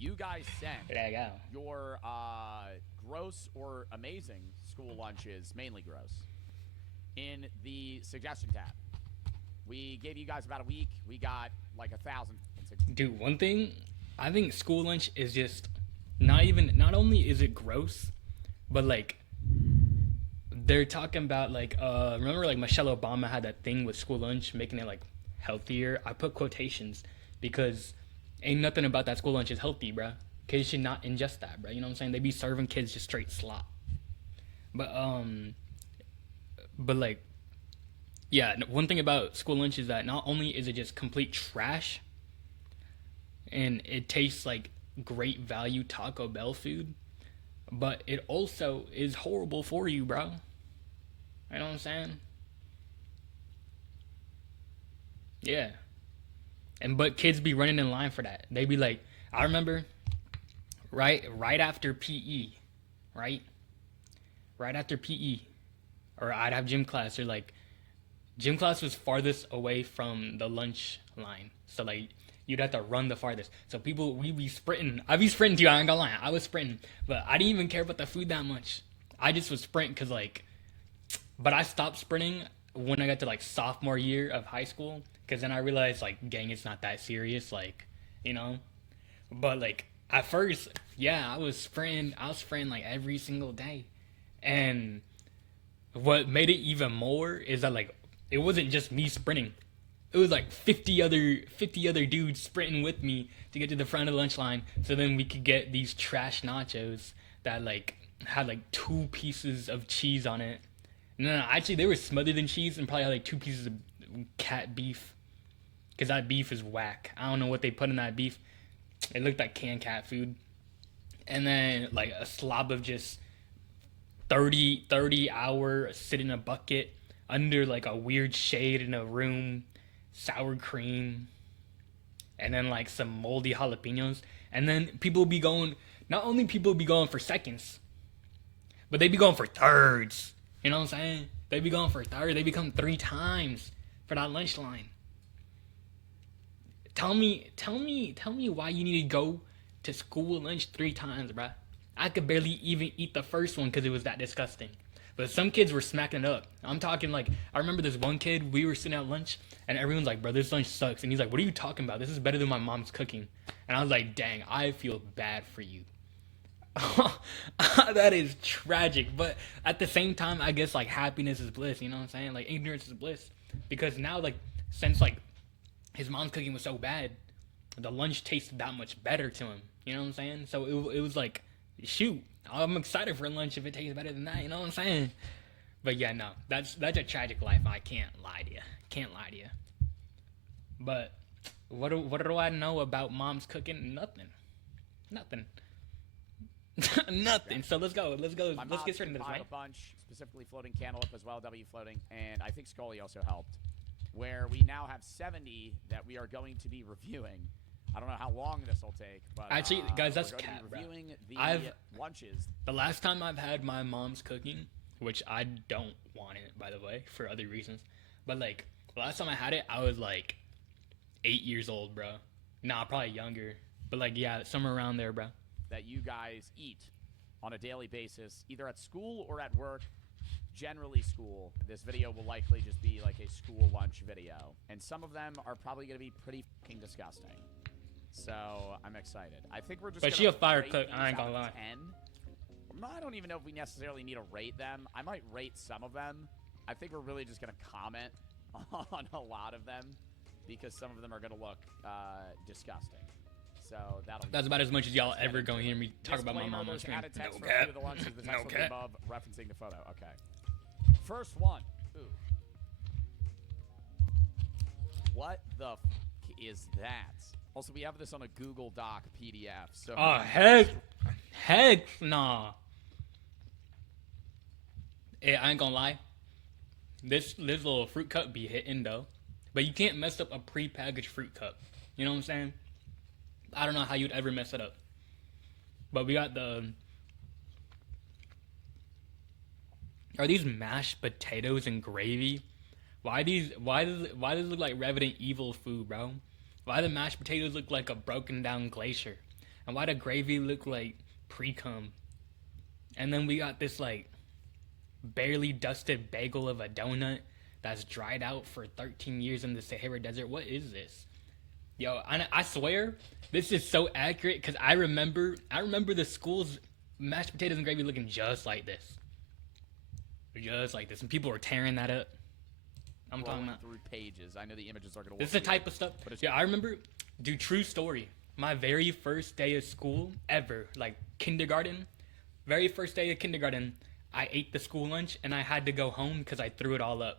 You guys sent There you go. your gross or amazing school lunches, mainly gross, in the suggestion tab. We gave you guys about a week. We got like 1,000. Dude, one thing, I think school lunch is just not only is it gross, but like they're talking about like remember like Michelle Obama had that thing with school lunch making it like healthier. I put quotations because ain't nothing about that school lunch is healthy, bruh. Kids should not ingest that, bruh. You know what I'm saying? They be serving kids just straight slop. But like yeah, one thing about school lunch is that not only is it just complete trash and it tastes like great value Taco Bell food, but it also is horrible for you, bro. You know what I'm saying? Yeah. And but kids be running in line for that. They be like, I remember right after PE, right? Right after PE, or I'd have gym class, or like gym class was farthest away from the lunch line. So like you'd have to run the farthest. So people we be sprinting. I be sprinting too, I ain't gonna lie. I was sprinting. But I didn't even care about the food that much. I just was sprinting cause like but I stopped sprinting when I got to like sophomore year of high school. Cause then I realized like gang it's not that serious, like, you know? But like at first, yeah, I was sprinting like every single day. And what made it even more is that like it wasn't just me sprinting. It was like 50 other dudes sprinting with me to get to the front of the lunch line so then we could get these trash nachos that like had like two pieces of cheese on it. No, actually they were smothered in cheese and probably had like two pieces of cat beef because that beef is whack. I don't know what they put in that beef. It looked like canned cat food. And then like a slob of just 30 hour sit in a bucket under like a weird shade in a room, sour cream, and then like some moldy jalapenos. And then people be going, not only people be going for seconds, but they be going for thirds. You know what I'm saying? They be going for thirds. They become 3 times for that lunch line. Tell me why you need to go to school lunch 3 times, bruh. I could barely even eat the first one because it was that disgusting. But some kids were smacking it up. I'm talking like, I remember this one kid, we were sitting at lunch, and everyone's like, bro, this lunch sucks. And he's like, what are you talking about? This is better than my mom's cooking. And I was like, dang, I feel bad for you. That is tragic. But at the same time, I guess like happiness is bliss, you know what I'm saying? Like ignorance is bliss. Because now, like, since like his mom's cooking was so bad, the lunch tasted that much better to him. You know what I'm saying? So it was like, shoot, I'm excited for lunch if it tastes better than that. You know what I'm saying? But yeah, no, that's a tragic life. I can't lie to you. Can't lie to you. But what do I know about mom's cooking? Nothing. Nothing. Nothing. So let's go. Let's get straight into this, right? A bunch, specifically floating cantaloupe as well, W floating, and I think Scully also helped. Where we now have 70 that we are going to be reviewing. I don't know how long this will take, but actually, guys, that's cat, bro. Lunches. The last time I've had my mom's cooking, which I don't want it, by the way, for other reasons, but like the last time I had it, I was like 8 years old, bro. Nah, probably younger, but like yeah, somewhere around there, bro. That you guys eat on a daily basis, either at school or at work. Generally school. This video will likely just be like a school lunch video. And some of them are probably going to be pretty fucking disgusting. So, I'm excited. I think we're just But she a fire cook, I ain't gonna lie. 10. I don't even know if we necessarily need to rate them. I might rate some of them. I think we're really just going to comment on a lot of them because some of them are going to look disgusting. So that's about as much as y'all ever gonna hear me talk about my mom on screen. No cap. No cap. Above, referencing the photo. Okay. First one. Ooh. What the f is that? Also, we have this on a Google Doc PDF. So. Oh heck nah. Hey, I ain't gonna lie. This little fruit cup be hitting though, but you can't mess up a pre-packaged fruit cup. You know what I'm saying? I don't know how you'd ever mess it up. But we got the... Are these mashed potatoes and gravy? Why does it look like Resident Evil food, bro? Why the mashed potatoes look like a broken down glacier? And why the gravy look like pre-cum? And then we got this like barely dusted bagel of a donut that's dried out for 13 years in the Sahara Desert. What is this? Yo, I swear this is so accurate because I remember the school's mashed potatoes and gravy looking just like this. Just like this. And people were tearing that up. I'm talking about through pages. I know the images are going to this is the type of stuff. Yeah, I remember, dude, true story. My very first day of school ever, like kindergarten, very first day of kindergarten, I ate the school lunch and I had to go home because I threw it all up.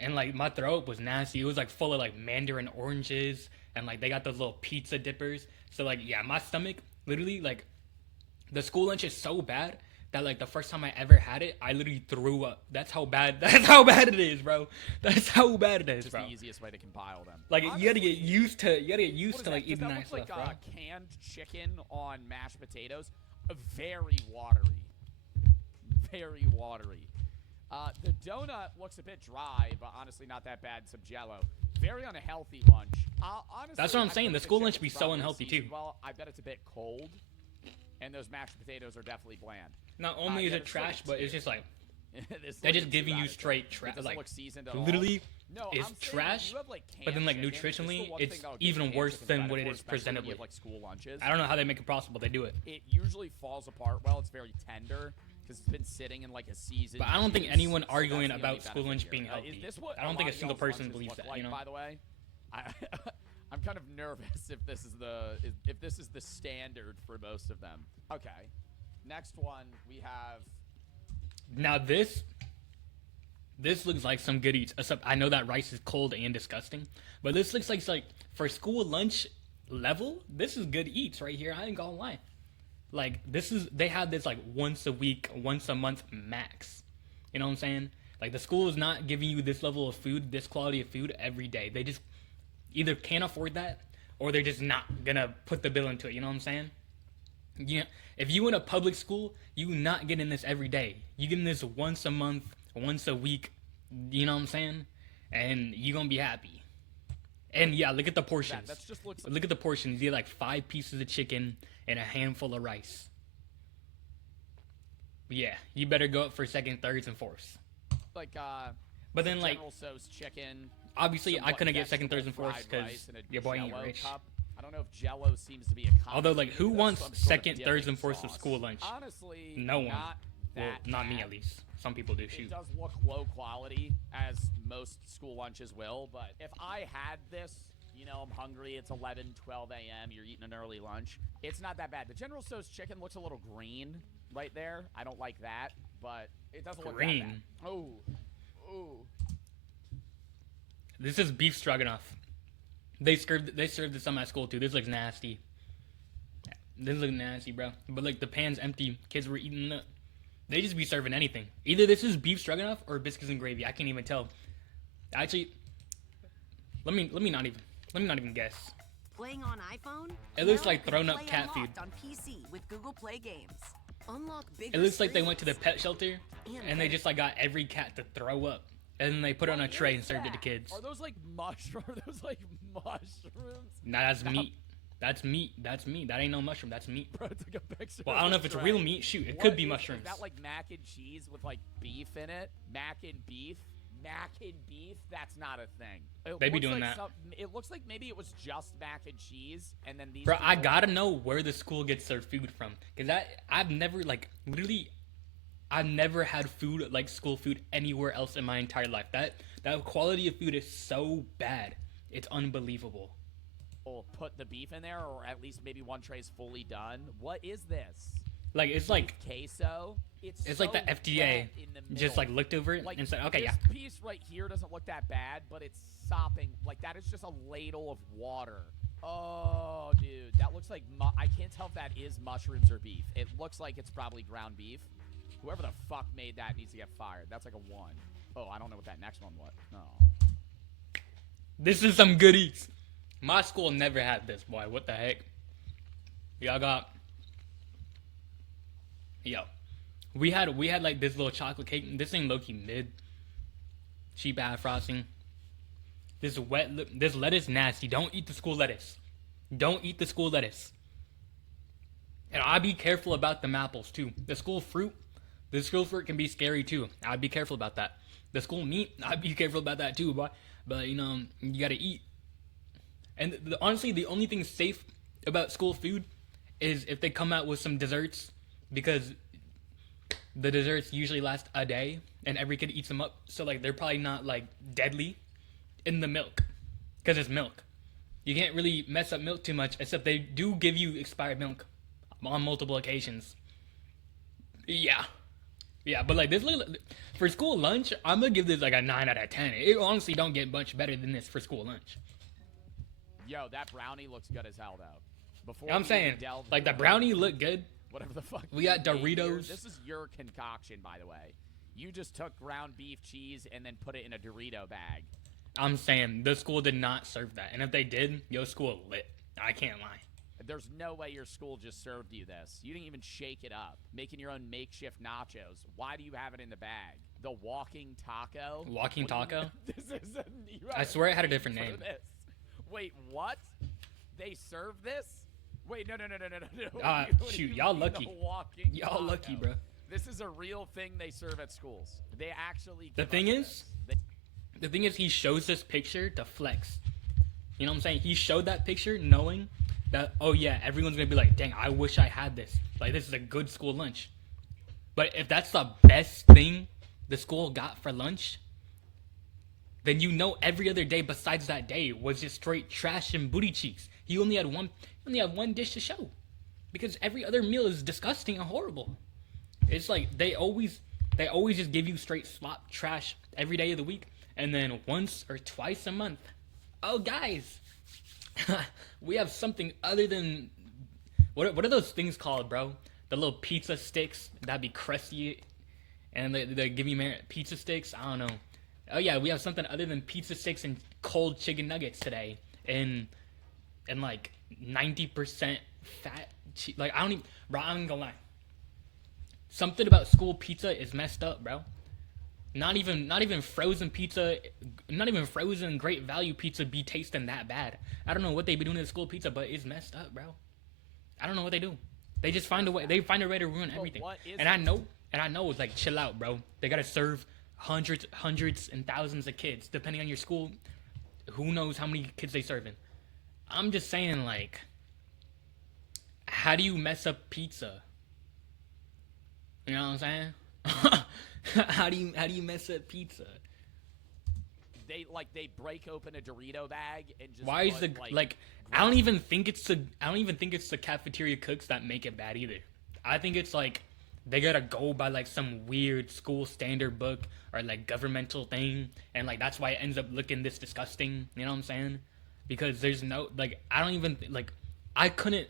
And like my throat was nasty. It was like full of like mandarin oranges and like they got those little pizza dippers. So like yeah, my stomach literally like the school lunch is so bad that like the first time I ever had it, I literally threw up. That's how bad it is, bro. That's how bad it is, bro. It's the easiest way to compile them. Like honestly, you gotta get used to like eating that nice stuff, bro. Canned chicken on mashed potatoes, very watery. Very watery. The donut looks a bit dry, but honestly not that bad. Some Jello. Very unhealthy lunch. Honestly, that's what I'm saying. The school lunch be so unhealthy too. Well, I bet it's a bit cold, and those mashed potatoes are definitely bland. Not only is it trash, but it's just like they're just giving you straight trash. Like literally, no, it's trash. But then like nutritionally, it's even worse than what it is presentably. Like school lunches. I don't know how they make it possible. They do it. It usually falls apart well. It's very tender. Because it's been sitting in like a season. But I don't think anyone arguing about school lunch being healthy. I don't think a single person believes that. You know. By the way, I'm kind of nervous if this is the standard for most of them. Okay, next one we have. Now this looks like some good eats. Except I know that rice is cold and disgusting, but this looks like for school lunch level. This is good eats right here. I ain't gonna lie. Like they have this like once a week, once a month max. You know what I'm saying? Like the school is not giving you this level of food, this quality of food every day. They just either can't afford that or they're just not gonna put the bill into it. You know what I'm saying? Yeah. If you in a public school, you not getting this every day. You getting this once a month, once a week. You know what I'm saying? And you gonna be happy. And yeah, look at the portions. Look at the portions. You get like 5 pieces of chicken and a handful of rice. But yeah, you better go up for second, thirds, and fourths. Like but then like General Tso's chicken. Obviously, I couldn't get second, thirds, and fourths because your boy ain't rich. Cup. I don't know if Jello seems to be a common. Although like, who wants second, thirds, and fourths of school lunch? Honestly, no one. Well, not me at least. Some people do. Shoot. It does look low quality, as most school lunches will. But if I had this. You know, I'm hungry. It's 11, 12 a.m. You're eating an early lunch. It's not that bad. The General Tso's chicken looks a little green right there. I don't like that, but it doesn't look that bad. Oh. This is beef stroganoff. They served this on my school too. This looks nasty. This looks nasty, bro. But like the pan's empty. Kids were eating it. They just be serving anything. Either this is beef stroganoff or biscuits and gravy. I can't even tell. Actually, let me not even guess. Playing on iPhone? It looks like thrown up cat food. On PC with Google Play Games. Unlock bigger. It looks like they went to the pet shelter and they just like got every cat to throw up, and then they put it on a tray and served it to kids. Are those like mushrooms? Are those like mushrooms? Nah, that's meat. That's meat. That's meat. That ain't no mushroom. That's meat. Bro, took a picture. Well, I don't know if it's real meat. Shoot, it could be mushrooms. Is that like mac and cheese with like beef in it? Mac and beef? Mac and beef? That's not a thing. They be doing that. It looks like maybe it was just mac and cheese, and then these. Bro, I gotta know where the school gets their food from, cause I've never like literally, I've never had food like school food anywhere else in my entire life. That quality of food is so bad, it's unbelievable. Put the beef in there, or at least maybe one tray's fully done. What is this? Like it's like queso. It's so like the FDA just like looked over it and said, okay, this piece right here doesn't look that bad, but it's sopping. Like that is just a ladle of water. Oh, dude, that looks like I can't tell if that is mushrooms or beef. It looks like it's probably ground beef. Whoever the fuck made that needs to get fired. That's like a 1. Oh, I don't know what that next one was. No. This is some good eats. My school never had this, boy. What the heck? Y'all got. Yo, we had like this little chocolate cake. This ain't low-key mid. Cheap ass frosting. This lettuce nasty. Don't eat the school lettuce. Don't eat the school lettuce. And I'd be careful about them apples too. The school fruit can be scary too. I'd be careful about that. The school meat, I'd be careful about that too. But you know, you gotta eat. And honestly, the only thing safe about school food is if they come out with some desserts, because the desserts usually last a day and every kid eats them up. So like they're probably not like deadly in the milk, because it's milk. You can't really mess up milk too much, except they do give you expired milk on multiple occasions. Yeah, but like this little, for school lunch, I'm gonna give this like a 9 out of 10. It honestly don't get much better than this for school lunch. Yo, that brownie looks good as hell, though. Before I'm saying, like the brownie looked good. Whatever the fuck. We got Doritos. This is your concoction, by the way. You just took ground beef cheese and then put it in a Dorito bag. I'm saying the school did not serve that, and if they did, your school lit. I can't lie. There's no way your school just served you this. You didn't even shake it up. Making your own makeshift nachos. Why do you have it in the bag? The walking taco? Walking taco? This is I swear it had a different name. This. Wait, what? They serve this? Wait, no. Shoot, y'all lucky. Y'all lucky, bro. This is a real thing they serve at schools. They actually. The thing is, he shows this picture to flex. You know what I'm saying? He showed that picture knowing that, oh yeah, everyone's gonna be like, dang, I wish I had this. Like, this is a good school lunch. But if that's the best thing the school got for lunch, then you know every other day besides that day was just straight trash and booty cheeks. He only had one dish to show, because every other meal is disgusting and horrible. It's like they always just give you straight slop trash every day of the week, and then once or twice a month, oh guys, we have something other than what are those things called, bro? The little pizza sticks that be crusty, and they give you pizza sticks. I don't know. Oh yeah, we have something other than pizza sticks and cold chicken nuggets today, and like 90% fat. Like I don't even, bro. I'm not gonna lie. Something about school pizza is messed up, bro. Not even frozen pizza, not even frozen great value pizza be tasting that bad. I don't know what they be doing to the school pizza, but it's messed up, bro. I don't know what they do. They just find a way. They find a way to ruin everything. And I know, it's like, chill out, bro. They gotta serve hundreds and thousands of kids, depending on your school. Who knows how many kids they serving? I'm just saying, like, how do you mess up pizza? You know what I'm saying? How do you mess up pizza? They break open a Dorito bag and just. Why is the like? I don't even think it's the cafeteria cooks that make it bad either. I think it's like they gotta go by like some weird school standard book or like governmental thing, and like that's why it ends up looking this disgusting. You know what I'm saying? Because there's no like I couldn't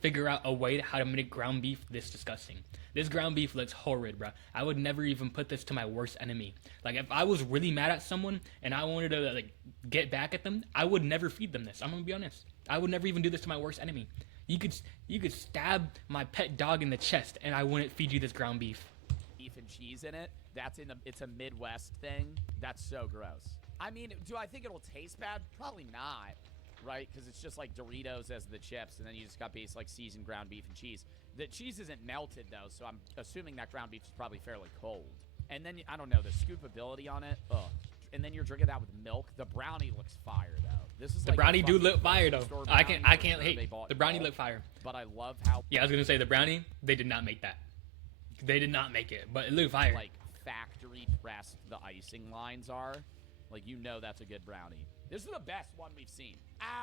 figure out a way how to make ground beef this disgusting. This ground beef looks horrid, bro. I would never even put this to my worst enemy. Like, if I was really mad at someone and I wanted to, like, get back at them, I would never feed them this. I'm gonna be honest. I would never even do this to my worst enemy. You could stab my pet dog in the chest and I wouldn't feed you this ground beef. Beef and cheese in it. It's a Midwest thing. That's so gross. I mean, do I think it'll taste bad? Probably not, right? Because it's just like Doritos as the chips, and then you just got base like seasoned ground beef and cheese. The cheese isn't melted, though, so I'm assuming that ground beef is probably fairly cold. And then, I don't know, the scoopability on it, ugh. And then you're drinking that with milk. The brownie looks fire, though. This is the like brownie do look fire, though. I can't hate. The brownie look fire. But I love how... Yeah, I was going to say, the brownie, they did not make that. They did not make it, but it looked fire. Like, factory pressed the icing lines are. Like, you know that's a good brownie. This is the best one we've seen.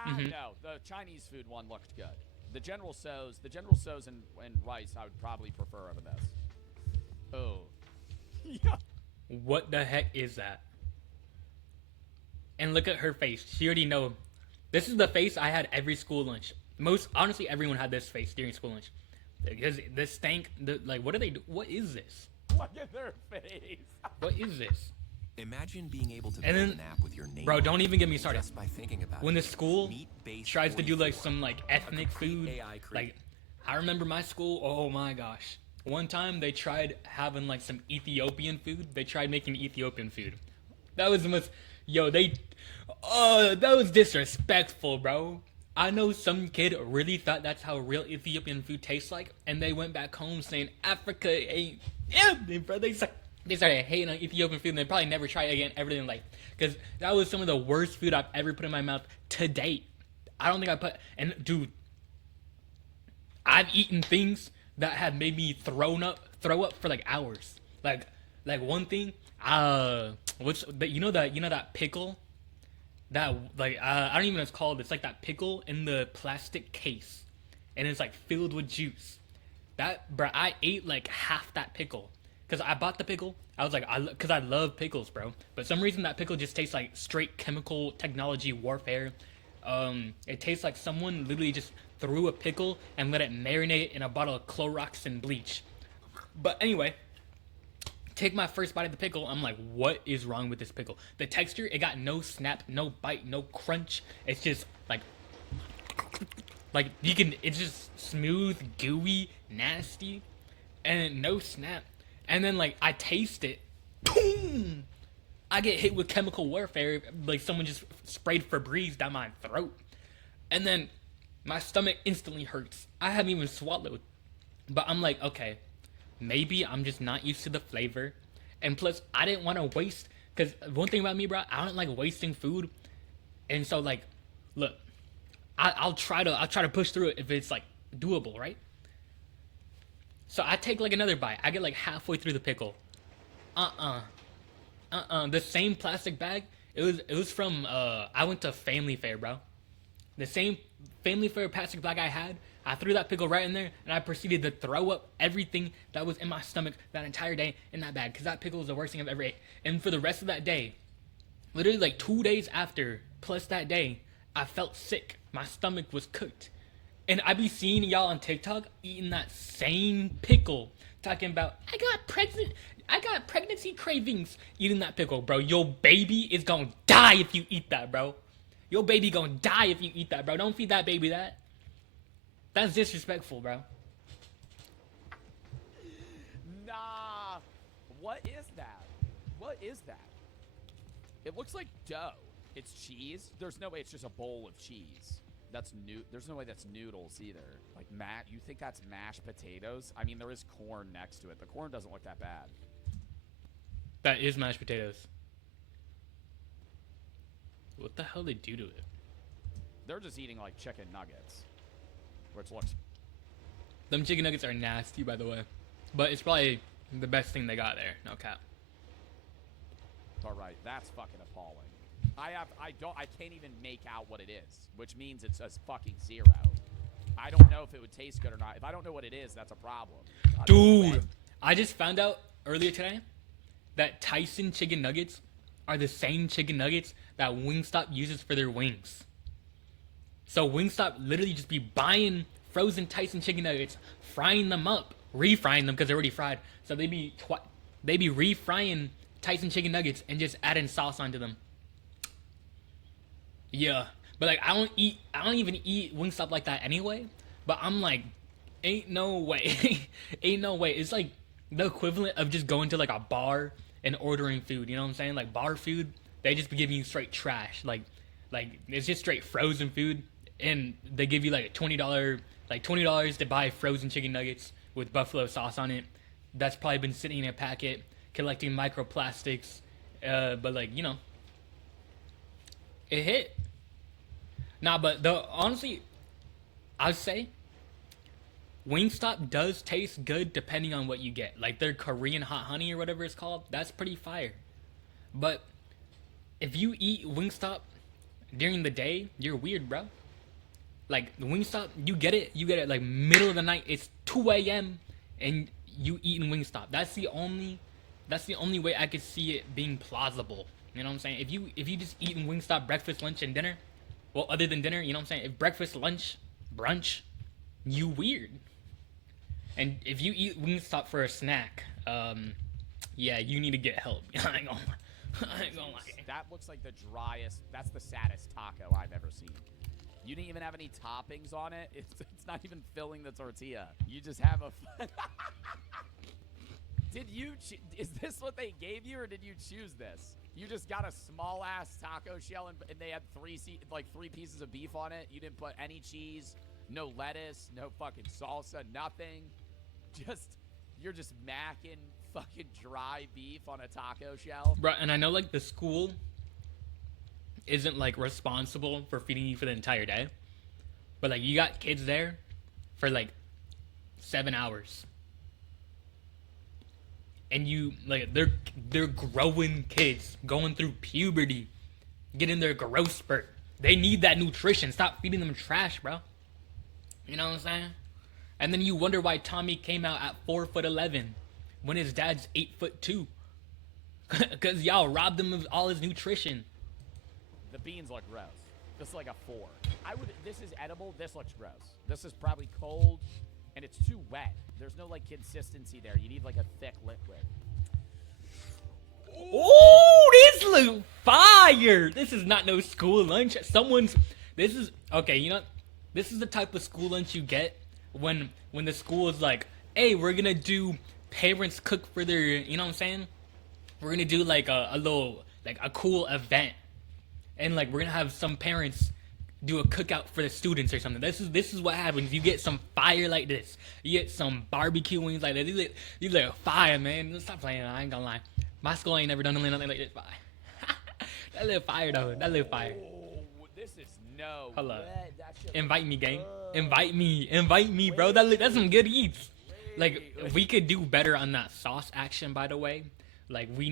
No, the Chinese food one looked good. The General Tso's and rice I would probably prefer over this. Oh. Yeah. What the heck is that? And look at her face. She already know. This is the face I had every school lunch. Honestly, everyone had this face during school lunch. Because this stank, like, what do they do? What is this? Look at their face. What is this? Imagine being able to build an app with your name. Bro, don't even get me started. Just by thinking about when it. the school tries to do like some like ethnic food, like I remember my school. Oh my gosh! One time they tried having like some Ethiopian food. They tried making Ethiopian food. That was the most. That was disrespectful, bro. I know some kid really thought that's how real Ethiopian food tastes like, and they went back home saying Africa ain't. Yeah, bro. They started hating on Ethiopian food, and they probably never try it again ever in life. Because that was some of the worst food I've ever put in my mouth to date. I don't think I put. And dude, I've eaten things that have made me throw up for like hours. Like one thing. What's that? You know that pickle. That like I don't even know what it's called. It's like that pickle in the plastic case, and it's like filled with juice. That, bro, I ate like half that pickle because I bought the pickle. I was like, because I love pickles, bro. But some reason that pickle just tastes like straight chemical technology warfare. It tastes like someone literally just threw a pickle and let it marinate in a bottle of Clorox and bleach. But anyway. Take my first bite of the pickle. I'm like, what is wrong with this pickle? The texture, it got no snap, no bite, no crunch. It's just like it's just smooth, gooey, nasty, and no snap. And then like I taste it, boom! I get hit with chemical warfare, like someone just sprayed Febreze down my throat. And then my stomach instantly hurts. I haven't even swallowed. But I'm like, okay. Maybe I'm just not used to the flavor. And plus, I didn't want to waste. Because one thing about me, bro, I don't like wasting food. And so, like, look. I'll try to push through it if it's, like, doable, right? So I take, like, another bite. I get, like, halfway through the pickle. The same plastic bag. It was from, I went to Family Fair, bro. The same Family Fair plastic bag I had. I threw that pickle right in there, and I proceeded to throw up everything that was in my stomach that entire day in that bag, because that pickle was the worst thing I've ever ate. And for the rest of that day, literally like 2 days after, plus that day, I felt sick. My stomach was cooked. And I be seeing y'all on TikTok eating that same pickle, talking about, I got pregnancy cravings, eating that pickle, bro. Your baby is gonna die if you eat that, bro. Your baby gonna die if you eat that, bro. Don't feed that baby that. That's disrespectful, bro. Nah. What is that? What is that? It looks like dough. It's cheese. There's no way it's just a bowl of cheese. That's new. There's no way that's noodles either. Like, Matt, you think that's mashed potatoes? I mean, there is corn next to it. The corn doesn't look that bad. That is mashed potatoes. What the hell they do to it? They're just eating, like, chicken nuggets. Which looks... Them chicken nuggets are nasty, by the way. But it's probably the best thing they got there. No cap. Alright, that's fucking appalling. I can't even make out what it is. Which means it's a fucking 0. I don't know if it would taste good or not. If I don't know what it is, that's a problem. Dude, I just found out earlier today that Tyson chicken nuggets are the same chicken nuggets that Wingstop uses for their wings. So Wingstop literally just be buying frozen Tyson chicken nuggets, frying them up, refrying them because they're already fried. So they be refrying Tyson chicken nuggets and just adding sauce onto them. Yeah, but like I don't even eat Wingstop like that anyway. But I'm like, ain't no way, ain't no way. It's like the equivalent of just going to like a bar and ordering food. You know what I'm saying? Like bar food, they just be giving you straight trash. Like it's just straight frozen food, and they give you like $20 to buy frozen chicken nuggets with buffalo sauce on it. That's probably been sitting in a packet, collecting microplastics. But like, you know, it hit. Nah, but honestly, I'd say Wingstop does taste good depending on what you get. Like their Korean hot honey or whatever it's called, that's pretty fire. But if you eat Wingstop during the day, you're weird, bro. Like Wingstop, you get it like middle of the night. It's 2 a.m. and you eating Wingstop. That's the only way I could see it being plausible. You know what I'm saying? If you just eating Wingstop breakfast, lunch, and dinner, well, other than dinner, you know what I'm saying? If breakfast, lunch, brunch, you weird. And if you eat Wingstop for a snack, yeah, you need to get help. I ain't gonna lie. That looks like the driest. That's the saddest taco I've ever seen. You didn't even have any toppings on it. It's not even filling the tortilla. You just have a. Is this what they gave you, or did you choose this? You just got a small ass taco shell and they had three pieces of beef on it. You didn't put any cheese, no lettuce, no fucking salsa, nothing. You're just macking fucking dry beef on a taco shell. Bro, and I know like the school isn't like responsible for feeding you for the entire day, but like you got kids there for like 7 hours. And you like they're growing kids going through puberty, getting their growth spurt. They need that nutrition. Stop feeding them trash, bro. You know what I'm saying? And then you wonder why Tommy came out at 4'11" when his dad's 8'2", because y'all robbed him of all his nutrition. The beans look gross. This is like a 4. This is edible. This looks gross. This is probably cold, and it's too wet. There's no like consistency there. You need like a thick liquid. Ooh, this look fire. This is not no school lunch. This is the type of school lunch you get when the school is like, hey, we're gonna do parents cook for their, you know what I'm saying? We're gonna do like a little, like a cool event. And like we're gonna have some parents do a cookout for the students or something. This is what happens. You get some fire like this. You get some barbecue wings like this. These look fire, man. Stop playing. I ain't gonna lie. My school ain't never done nothing like this. That little fire though. That little fire. Oh, this is no. Hold up. That Invite me, gang. Invite me, bro. That's some good eats. Like we could do better on that sauce action, by the way. Like we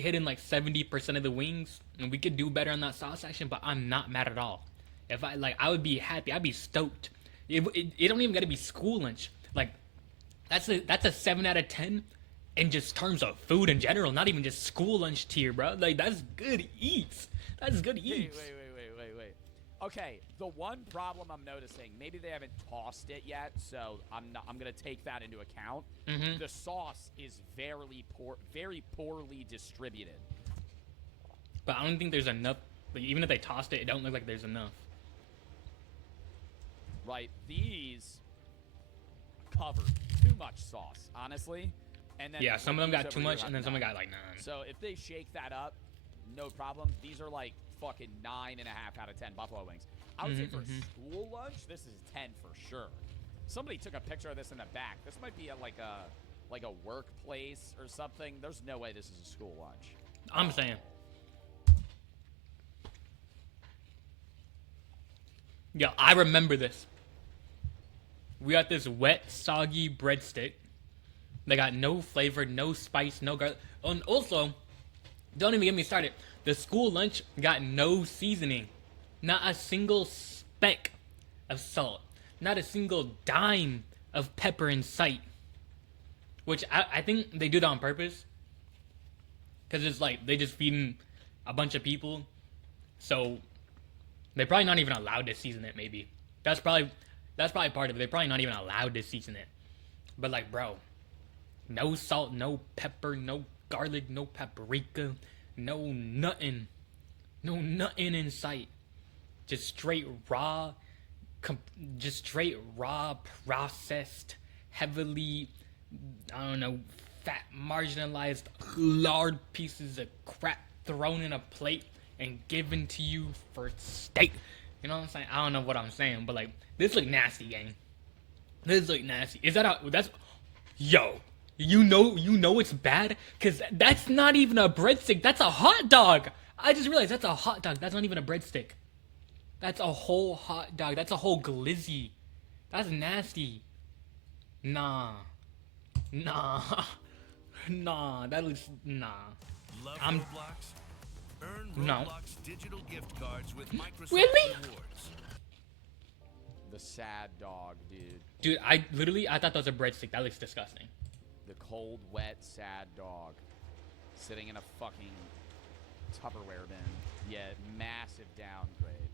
hitting like 70% of the wings, and we could do better on that sauce action. But I'm not mad at all. If I would be happy. I'd be stoked. It don't even gotta be school lunch. Like that's a 7 out of 10 in just terms of food in general. Not even just school lunch tier, bro. Like that's good eats. That's good eats. Wait. Okay, the one problem I'm noticing, maybe they haven't tossed it yet, so I'm gonna take that into account. Mm-hmm. The sauce is very poorly distributed. But I don't think there's enough. Like, even if they tossed it don't look like there's enough. Right, these covered too much sauce, honestly. And then Yeah, some of them got these too over here much, have and then some none. got like none. So if they shake that up, no problem. These are like fucking 9.5 out of 10 buffalo wings. I would say for school lunch, this is 10 for sure. Somebody took a picture of this in the back. This might be at like a workplace or something. There's no way this is a school lunch. I'm saying. Yeah, I remember this. We got this wet, soggy breadstick. They got no flavor, no spice, no garlic. And also, don't even get me started. The school lunch got no seasoning. Not a single speck of salt. Not a single dime of pepper in sight. Which I think they do that on purpose. Because it's like, they just feeding a bunch of people. So, they're probably not even allowed to season it, maybe. That's probably part of it. They're probably not even allowed to season it. But like, bro, no salt, no pepper, no garlic, no paprika, no nothing in sight. Just straight raw, processed, heavily, I don't know, fat, marginalized, lard pieces of crap thrown in a plate and given to you for steak. You know what I'm saying? I don't know what I'm saying, but like, this look nasty, gang. This look nasty. Is that yo, you know it's bad? Cause that's not even a breadstick, that's a hot dog. I just realized that's a hot dog, that's not even a breadstick. That's a whole hot dog, that's a whole glizzy. That's nasty. Nah, that looks, nah. Love I'm- Roblox? Earn No. Roblox digital gift cards with Microsoft Really? Rewards. The sad dog, dude. Dude, I thought that was a breadstick. That looks disgusting. The cold, wet, sad dog. Sitting in a fucking Tupperware bin. Yeah, massive downgrade.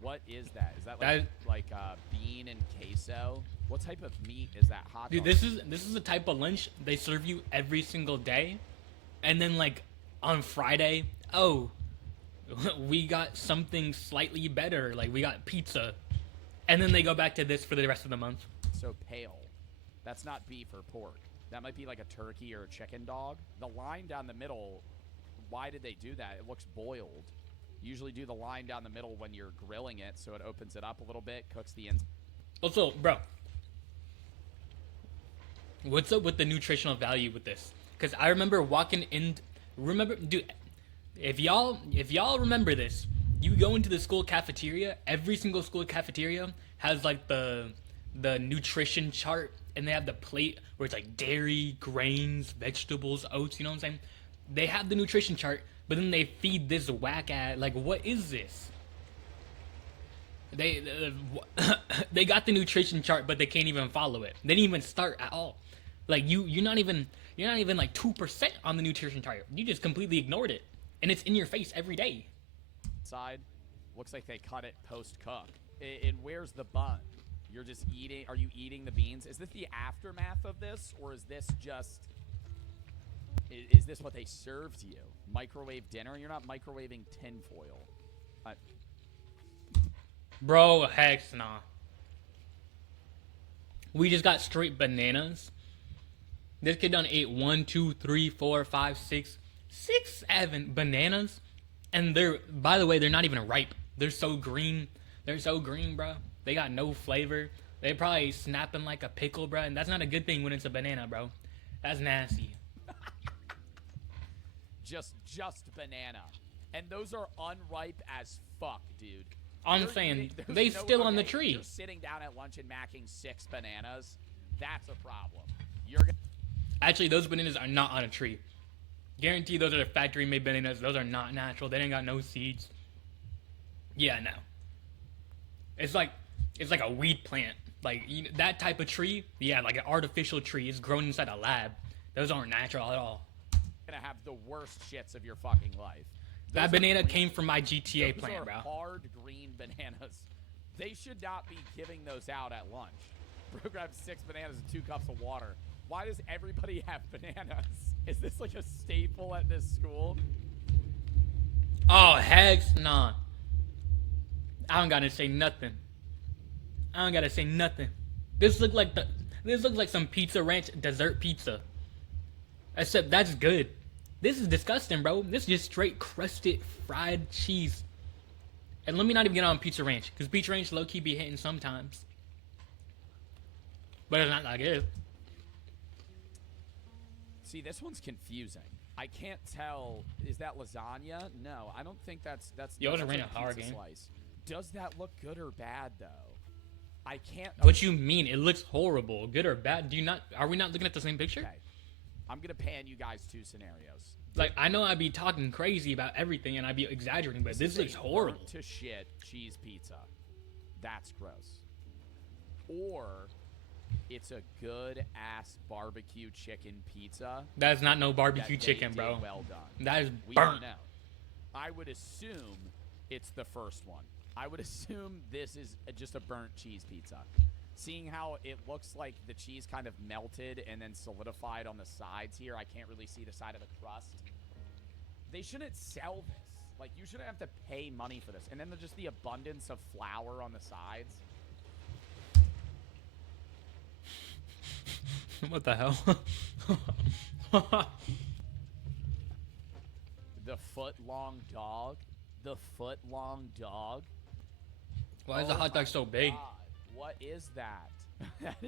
What is that? Is that like bean and queso? What type of meat is that hot Dude, dog? this is the type of lunch they serve you every single day. And then like on Friday, oh, we got something slightly better. Like we got pizza. And then they go back to this for the rest of the month. So pale. That's not beef or pork. That might be like a turkey or a chicken dog. The line down the middle Why did they do that? It looks boiled. Usually do the line down the middle when you're grilling it, so it opens it up a little bit, cooks the ends. Also, bro, what's up with the nutritional value with this? Because I remember walking in. Dude, if y'all remember this, you go into the school cafeteria. Every single school cafeteria has like the nutrition chart, and they have the plate where it's like dairy, grains, vegetables, oats. You know what I'm saying? They have the nutrition chart, but then they feed this whack at like, what is this? They got the nutrition chart, but they can't even follow it. They didn't even start at all. Like you're not even like 2% on the nutrition chart. You just completely ignored it, and it's in your face every day. Side, looks like they cut it post cook. And where's the bun? You're just eating. Are you eating the beans? Is this the aftermath of this, or is this just? Is this what they served you? Microwave dinner? You're not microwaving tinfoil. Bro, heck nah. We just got straight bananas. This kid done ate 1, 2, 3, 4, 5, 6, 7 bananas. And they're, by the way, they're not even ripe. They're so green. They're so green, bro. They got no flavor. They probably snapping like a pickle, bro. And that's not a good thing when it's a banana, bro. That's nasty. Just banana. And those are unripe as fuck, dude. I'm saying, they still on the tree. You're sitting down at lunch and macking 6 bananas. That's a problem. You're gonna... Actually, those bananas are not on a tree. Guarantee those are the factory-made bananas. Those are not natural. They ain't got no seeds. Yeah, no. It's like a weed plant. Like, you know, that type of tree, yeah, like an artificial tree. It's grown inside a lab. Those aren't natural at all. Gonna have the worst shits of your fucking life. That banana came from my GTA plant, bro. Hard green bananas. They should not be giving those out at lunch. Bro grabbed 6 bananas and 2 cups of water. Why does everybody have bananas? Is this like a staple at this school? Oh, heck nah. I don't gotta say nothing. This looks like some Pizza Ranch dessert pizza. Except that's good. This is disgusting, bro. This is just straight crusted fried cheese. And let me not even get on Pizza Ranch, because Pizza Ranch low-key be hitting sometimes. But it's not like it. See, this one's confusing. I can't tell. Is that lasagna? No, I don't think that's. Yo, it's a that's random a horror pizza game. slice. Does that look good or bad though? I can't. What you mean? It looks horrible. Good or bad? Do you not? Are we not looking at the same picture? Okay. I'm gonna pan you guys 2 scenarios. Like, I know I'd be talking crazy about everything and I'd be exaggerating, but this looks is a horrible. burnt to shit cheese pizza. That's gross. Or it's a good ass barbecue chicken pizza. That's not no barbecue that they chicken, did bro. Well done. That is We don't burnt. know. I would assume it's the first one. I would assume this is just a burnt cheese pizza. Seeing how it looks like the cheese kind of melted and then solidified on the sides here, I can't really see the side of the crust. They shouldn't sell this. Like, you shouldn't have to pay money for this. And then there's just the abundance of flour on the sides. What the hell? The foot-long dog. The foot-long dog. Why is the hot dog so big? God. What is that? that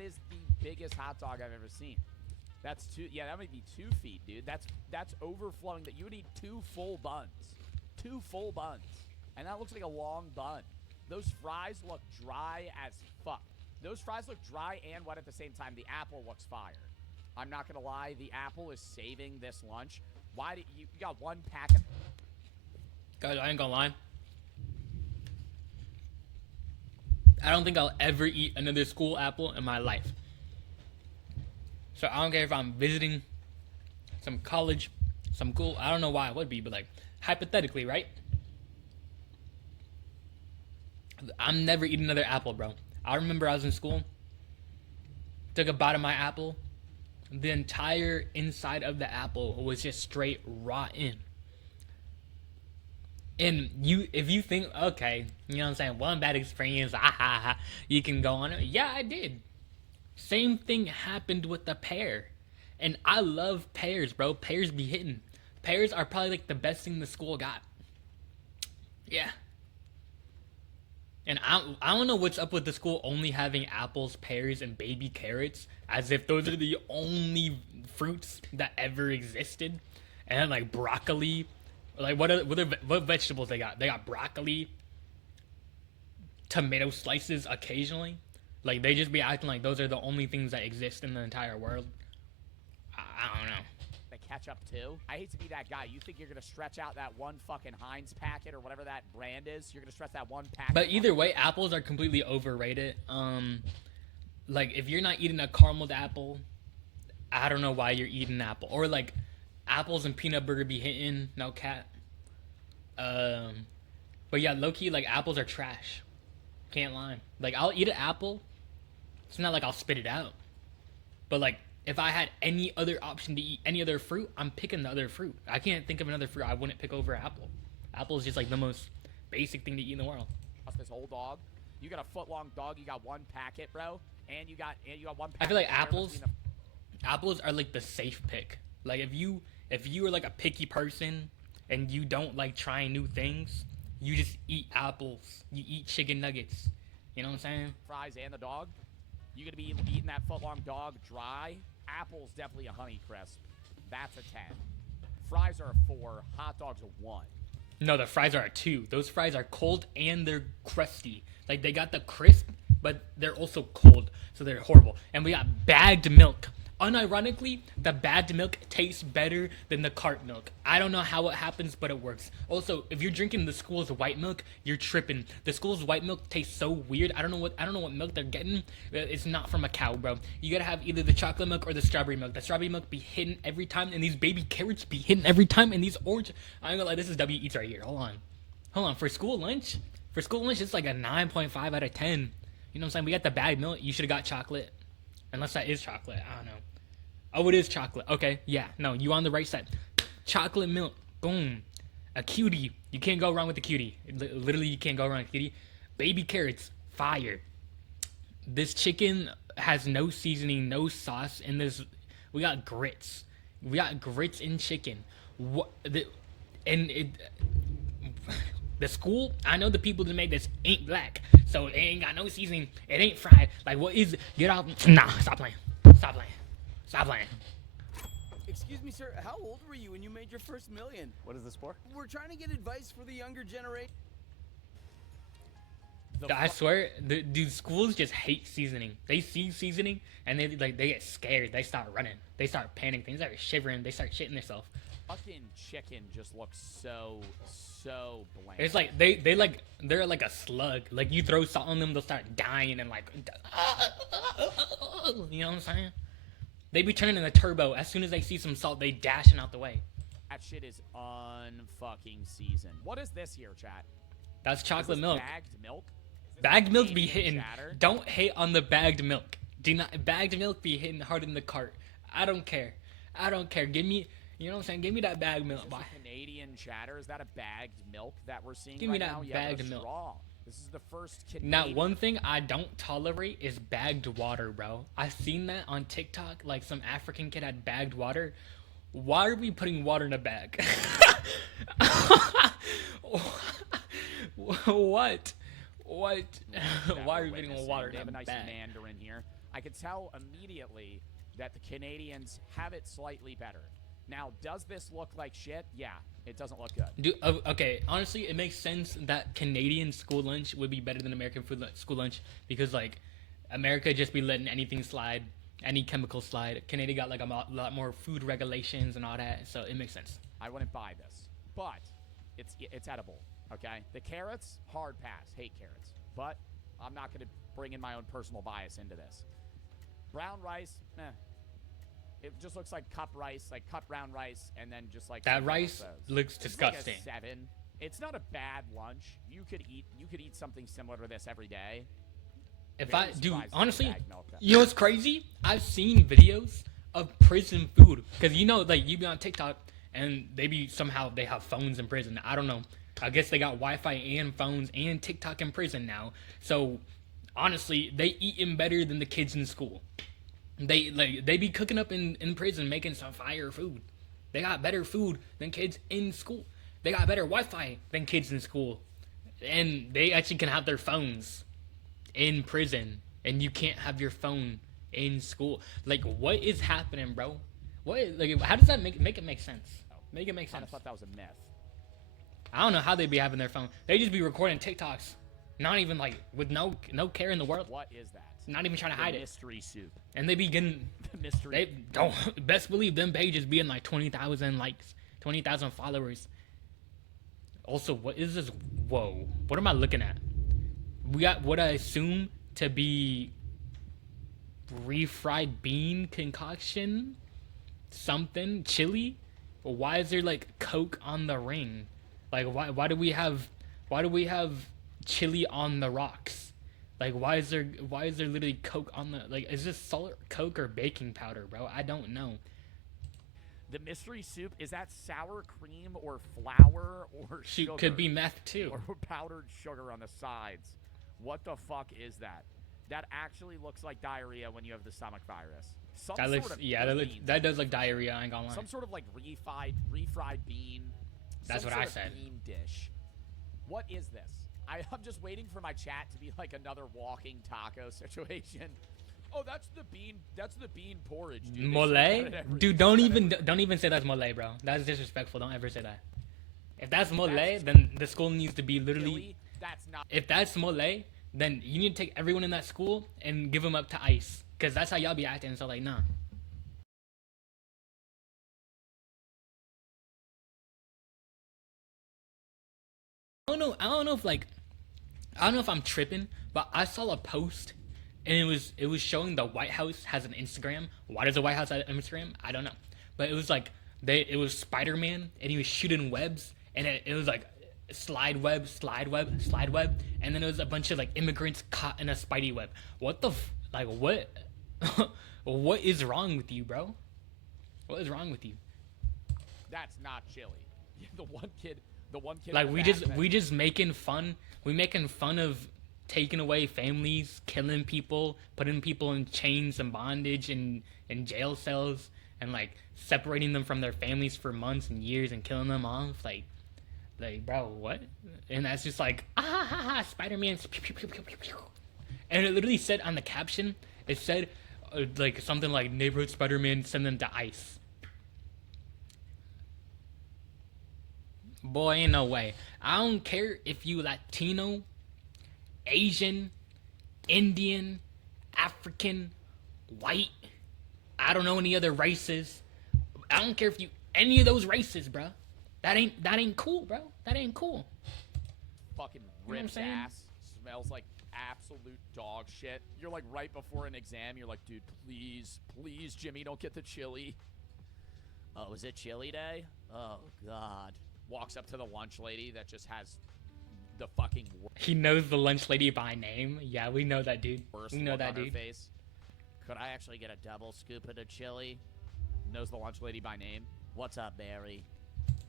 is the biggest hot dog I've ever seen. That's 2. Yeah, that might be 2 feet, dude. That's overflowing. That you would eat 2 full buns. 2 full buns. And that looks like a long bun. Those fries look dry as fuck. Those fries look dry and wet at the same time. The apple looks fire. I'm not gonna lie. The apple is saving this lunch. Why did you got 1 pack of... Guys, I ain't gonna lie. I don't think I'll ever eat another school apple in my life. So I don't care if I'm visiting some college, some cool, I don't know why it would be, but like, hypothetically, right? I'm never eating another apple, bro. I remember I was in school, took a bite of my apple, the entire inside of the apple was just straight rotten. And if you think, okay, you know what I'm saying, one bad experience, you can go on it. Yeah, I did. Same thing happened with the pear. And I love pears, bro. Pears be hitting. Pears are probably like the best thing the school got. Yeah. And I don't know what's up with the school only having apples, pears, and baby carrots, as if those are the only fruits that ever existed. And like broccoli, like what vegetables they got? They got broccoli, tomato slices occasionally. Like they just be acting like those are the only things that exist in the entire world. I don't know. They catch up too. I hate to be that guy. You think you're gonna stretch out that one fucking Heinz packet or whatever that brand is? You're gonna stretch that one packet. But either way, apples are completely overrated. Like if you're not eating a carameled apple, I don't know why you're eating apple. Or like apples and peanut butter be hitting, no cat. But yeah, low key, like apples are trash. Can't lie. Like I'll eat an apple. It's not like I'll spit it out. But like if I had any other option to eat any other fruit, I'm picking the other fruit. I can't think of another fruit I wouldn't pick over apple. Apple is just like the most basic thing to eat in the world. This whole dog. You got a foot-long dog. You got one packet, bro, and you got one packet. I feel like apples are like the safe pick. Like if you are like a picky person and you don't like trying new things, you just eat apples. You eat chicken nuggets. You know what I'm saying? Fries and the dog. You gonna be eating that foot-long dog dry? Apple's definitely a Honey Crisp. That's a 10. Fries are a 4. Hot dogs a 1. No, the fries are a 2. Those fries are cold and they're crusty. Like they got the crisp, but they're also cold, so they're horrible. And we got bagged milk. Unironically, the bagged milk tastes better than the cart milk. I don't know how it happens, but it works. Also, if you're drinking the school's white milk, you're tripping. The school's white milk tastes so weird. I don't know what milk they're getting. It's not from a cow, bro. You gotta have either the chocolate milk or the strawberry milk. The strawberry milk be hidden every time, and these baby carrots be hidden every time, and these orange. I ain't gonna lie, this is W Eats right here. Hold on. For school lunch, it's like a 9.5 out of 10. You know what I'm saying? We got the bagged milk. You should have got chocolate. Unless that is chocolate. I don't know. Oh, it is chocolate. Okay, yeah. No, you on the right side. Chocolate milk. Boom. A cutie. You can't go wrong with a cutie. Literally, you can't go wrong with a cutie. Baby carrots. Fire. This chicken has no seasoning, no sauce. And we got grits. We got grits in chicken. The school, I know the people that make this ain't black. So it ain't got no seasoning. It ain't fried. Like, what is it? Get out. Nah, stop playing. Stop playing. Excuse me, sir. How old were you when you made your first million? What is this for? We're trying to get advice for the younger generation. I swear, dude, schools just hate seasoning. They see seasoning and they get scared. They start running. They start panicking. They start shivering. They start shitting themselves. Fucking chicken just looks so bland. It's like they're like a slug. Like you throw salt on them, they'll start dying and like, you know what I'm saying? They be turning into turbo. As soon as they see some salt, they dashing out the way. That shit is unfucking seasoned. What is this here, chat? That's chocolate milk. Bagged milk? Bagged milk be hitting. Chatter? Don't hate on the bagged milk. Bagged milk be hitting hard in the cart. I don't care. Give me, you know what I'm saying? Give me that bagged milk, boy. Canadian chatter? Is that a bagged milk that we're seeing Give me right that now? bagged Yeah, milk. raw. This is the first Canadian. Now, one thing I don't tolerate is bagged water, bro. I've seen that on TikTok. Like, some African kid had bagged water. Why are we putting water in a bag? What? Why are we putting water They have in a a nice bag? Mandarin here. I could tell immediately that the Canadians have it slightly better. Now, does this look like shit? Yeah, it doesn't look good. Okay, honestly, it makes sense that Canadian school lunch would be better than American school lunch because, like, America just be letting anything slide, any chemical slide. Canada got, like, a lot more food regulations and all that, so it makes sense. I wouldn't buy this, but it's edible, okay? The carrots, hard pass. Hate carrots. But I'm not going to bring in my own personal bias into this. Brown rice, it just looks like cup rice, like cut brown rice, and then just like That rice looks It's disgusting. like a 7. It's not a bad lunch. You could eat something similar to this every day. If Very I do, surprised at the honestly, bagged milk. you know what's crazy? I've seen videos of prison food because you know, like you be on TikTok and they have phones in prison. I don't know. I guess they got Wi-Fi and phones and TikTok in prison now. So honestly, they eating better than the kids in school. They be cooking up in prison, making some fire food. They got better food than kids in school. They got better Wi-Fi than kids in school, and they actually can have their phones in prison, and you can't have your phone in school. Like, what is happening, bro? How does that make it make sense? Make it make I sense. thought that was a myth. I don't know how they be having their phone. They just be recording TikToks, not even like with no care in the world. What is that? Not even trying to hide it. Mystery soup. And they be getting The mystery. they don't best believe them pages being like 20,000 likes, 20,000 followers. Also, what is this? Whoa, what am I looking at? We got what I assume to be refried bean concoction, something chili. But why is there like Coke on the ring? Like why do we have chili on the rocks? Like why is there literally Coke on the, like, is this salt, Coke, or baking powder, bro? I don't know. The mystery soup, is that sour cream or flour or Shoot, sugar? could be meth too. Or powdered sugar on the sides. What the fuck is that? That actually looks like diarrhea when you have the stomach virus. Some That looks, sort of yeah, that does look diarrhea. I ain't gonna lie. some sort of like refried bean. That's some what sort I of said. Bean dish. What is this? I'm just waiting for my chat to be like another walking taco situation. Oh, that's the bean porridge. Dude. They serve Mole? that at every- Dude, don't even say that's mole, bro. That's disrespectful. Don't ever say that. If that's mole, That's- then the school needs to be literally. Chili? That's not. If that's mole, then you need to take everyone in that school and give them up to ICE, cause that's how y'all be acting. So like, nah. I don't know if I'm tripping, but I saw a post and it was showing the White House has an Instagram. Why does the White House have an Instagram? I don't know. But it was like it was Spider-Man and he was shooting webs, and it was like slide web, and then it was a bunch of like immigrants caught in a Spidey web. What the what what is wrong with you, bro? What is wrong with you? That's not chili. The one kid. Like in we the back just making fun. We making fun of taking away families, killing people, putting people in chains and bondage and in jail cells, and like separating them from their families for months and years and killing them off. Like bro, what? And that's just like Spider-Man. And it literally said on the caption, it said like something like neighborhood Spider-Man send them to ICE. Boy, ain't no way. I don't care if you Latino, Asian, Indian, African, white. I don't know any other races. I don't care if you any of those races, bro. That ain't cool, bro. That ain't cool. fucking know what I'm rips saying? ass. Smells like absolute dog shit. You're like right before an exam. You're like, dude, please, Jimmy, don't get the chili. Oh, is it chili day? Oh God. Walks up to the lunch lady that just has the fucking He knows the lunch lady by name. Yeah, we know that dude. worst We know look that on her dude. face. Could I actually get a double scoop of the chili? Knows the lunch lady by name. What's up, Barry?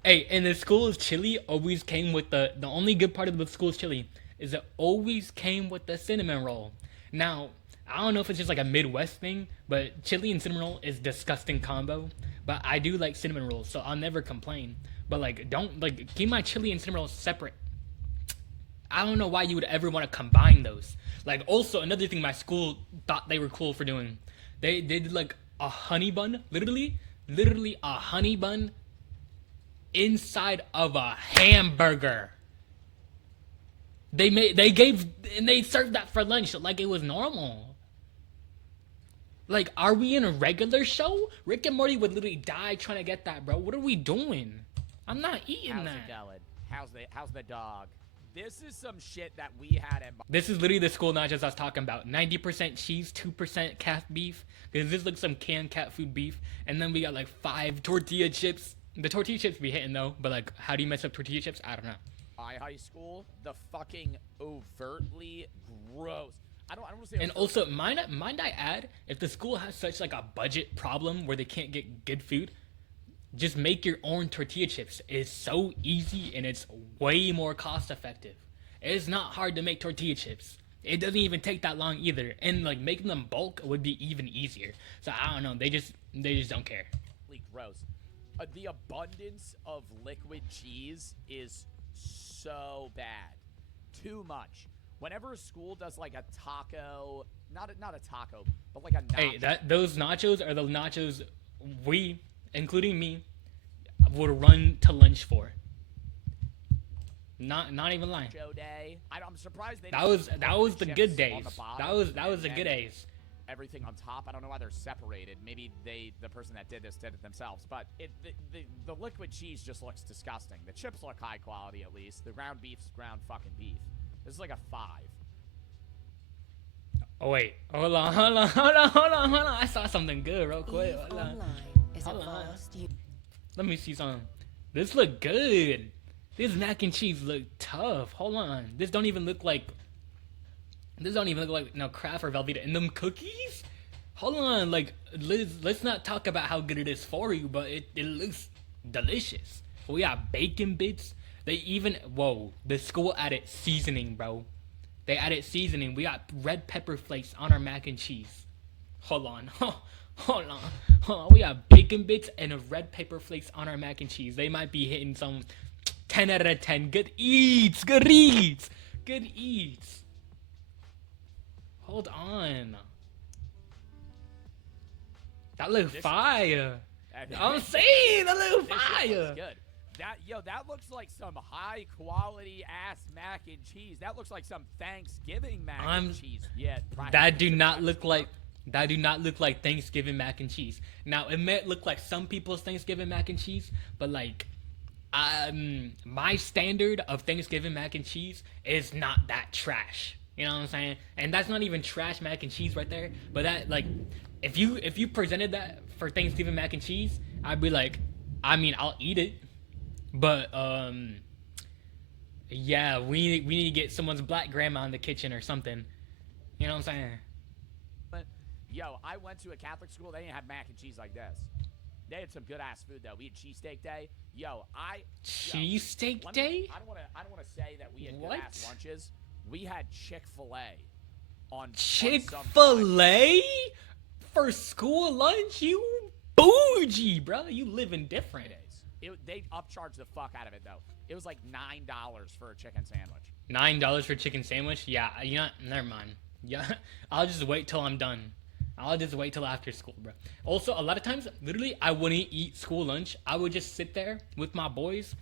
Hey, and the school's chili always came with the only good part of the school's chili is it always came with the cinnamon roll. Now, I don't know if it's just like a Midwest thing, but chili and cinnamon roll is disgusting combo. But I do like cinnamon rolls, so I'll never complain. But like, don't like keep my chili and cinnamon rolls separate. I don't know why you would ever want to combine those. Like, also another thing my school thought they were cool for doing, they did like a honey bun, literally a honey bun inside of a hamburger. They served that for lunch like it was normal. Like, are we in a regular show? Rick and Morty would literally die trying to get that, bro. What are we doing? I'm not eating How's that. it going? How's the dog? This is some shit that we had at This is literally the school nachos I was talking about. 90% cheese, 2% calf beef. Because this looks some canned cat food beef. And then we got like 5 tortilla chips. The tortilla chips be hitting though. But like, how do you mess up tortilla chips? I don't know. my high school. The fucking overtly gross. I don't want to say. And also, mind I add, if the school has such like a budget problem where they can't get good food, just make your own tortilla chips. It's so easy and it's way more cost effective. It's not hard to make tortilla chips. it doesn't even take that long either. And like making them bulk would be even easier. So I don't know. They just don't care. Gross. The abundance of liquid cheese is so bad. Too much. Whenever a school does like a taco, not a taco, but like a nacho. Hey, those nachos are the nachos we, including me, would run to lunch for. Not even lying. Day. I'm surprised they That didn't was put the chips good on days. the bottom That was the and good then days. Everything on top. I don't know why they're separated. Maybe the person that did this did it themselves. But the liquid cheese just looks disgusting. The chips look high quality at least. The ground beef's ground fucking beef. This is like a 5. Oh wait, hold on. I saw something good real quick. Eve Hold on. Online is a Hold on. vast Let me see something. This look good. This mac and cheese look tough. Hold on. This don't even look like no Kraft or Velveeta. And them cookies? Hold on. Like let's not talk about how good it is for you, but it looks delicious. We got bacon bits. They even the school added seasoning, bro. They added seasoning. We got red pepper flakes on our mac and cheese. Hold on. Hold on. We got bacon bits and red pepper flakes on our mac and cheese. They might be hitting some 10 out of 10. Good eats. Hold on. That look fire. I'm saying that look fire. Looks good. That looks like some high quality ass mac and cheese. That looks like some Thanksgiving mac and cheese. Yeah. That do not look like Thanksgiving mac and cheese. Now it may look like some people's Thanksgiving mac and cheese, but like my standard of Thanksgiving mac and cheese is not that trash. You know what I'm saying? And that's not even trash mac and cheese right there. But that like if you presented that for Thanksgiving mac and cheese, I'd be like, I mean, I'll eat it. But yeah, we need to get someone's black grandma in the kitchen or something. You know what I'm saying? But I went to a Catholic school. They didn't have mac and cheese like this. They had some good ass food though. We had cheesesteak day. Cheesesteak day? I don't want to say that we had good ass lunches. We had Chick-fil-A on Chick-fil-A for school lunch. You bougie, bro. You living different. They upcharged the fuck out of it though. It was like $9 for a chicken sandwich. $9 for a chicken sandwich? Yeah, never mind. Yeah, I'll just wait till I'm done. I'll just wait till after school, bro. Also, a lot of times, literally, I wouldn't eat school lunch. I would just sit there with my boys,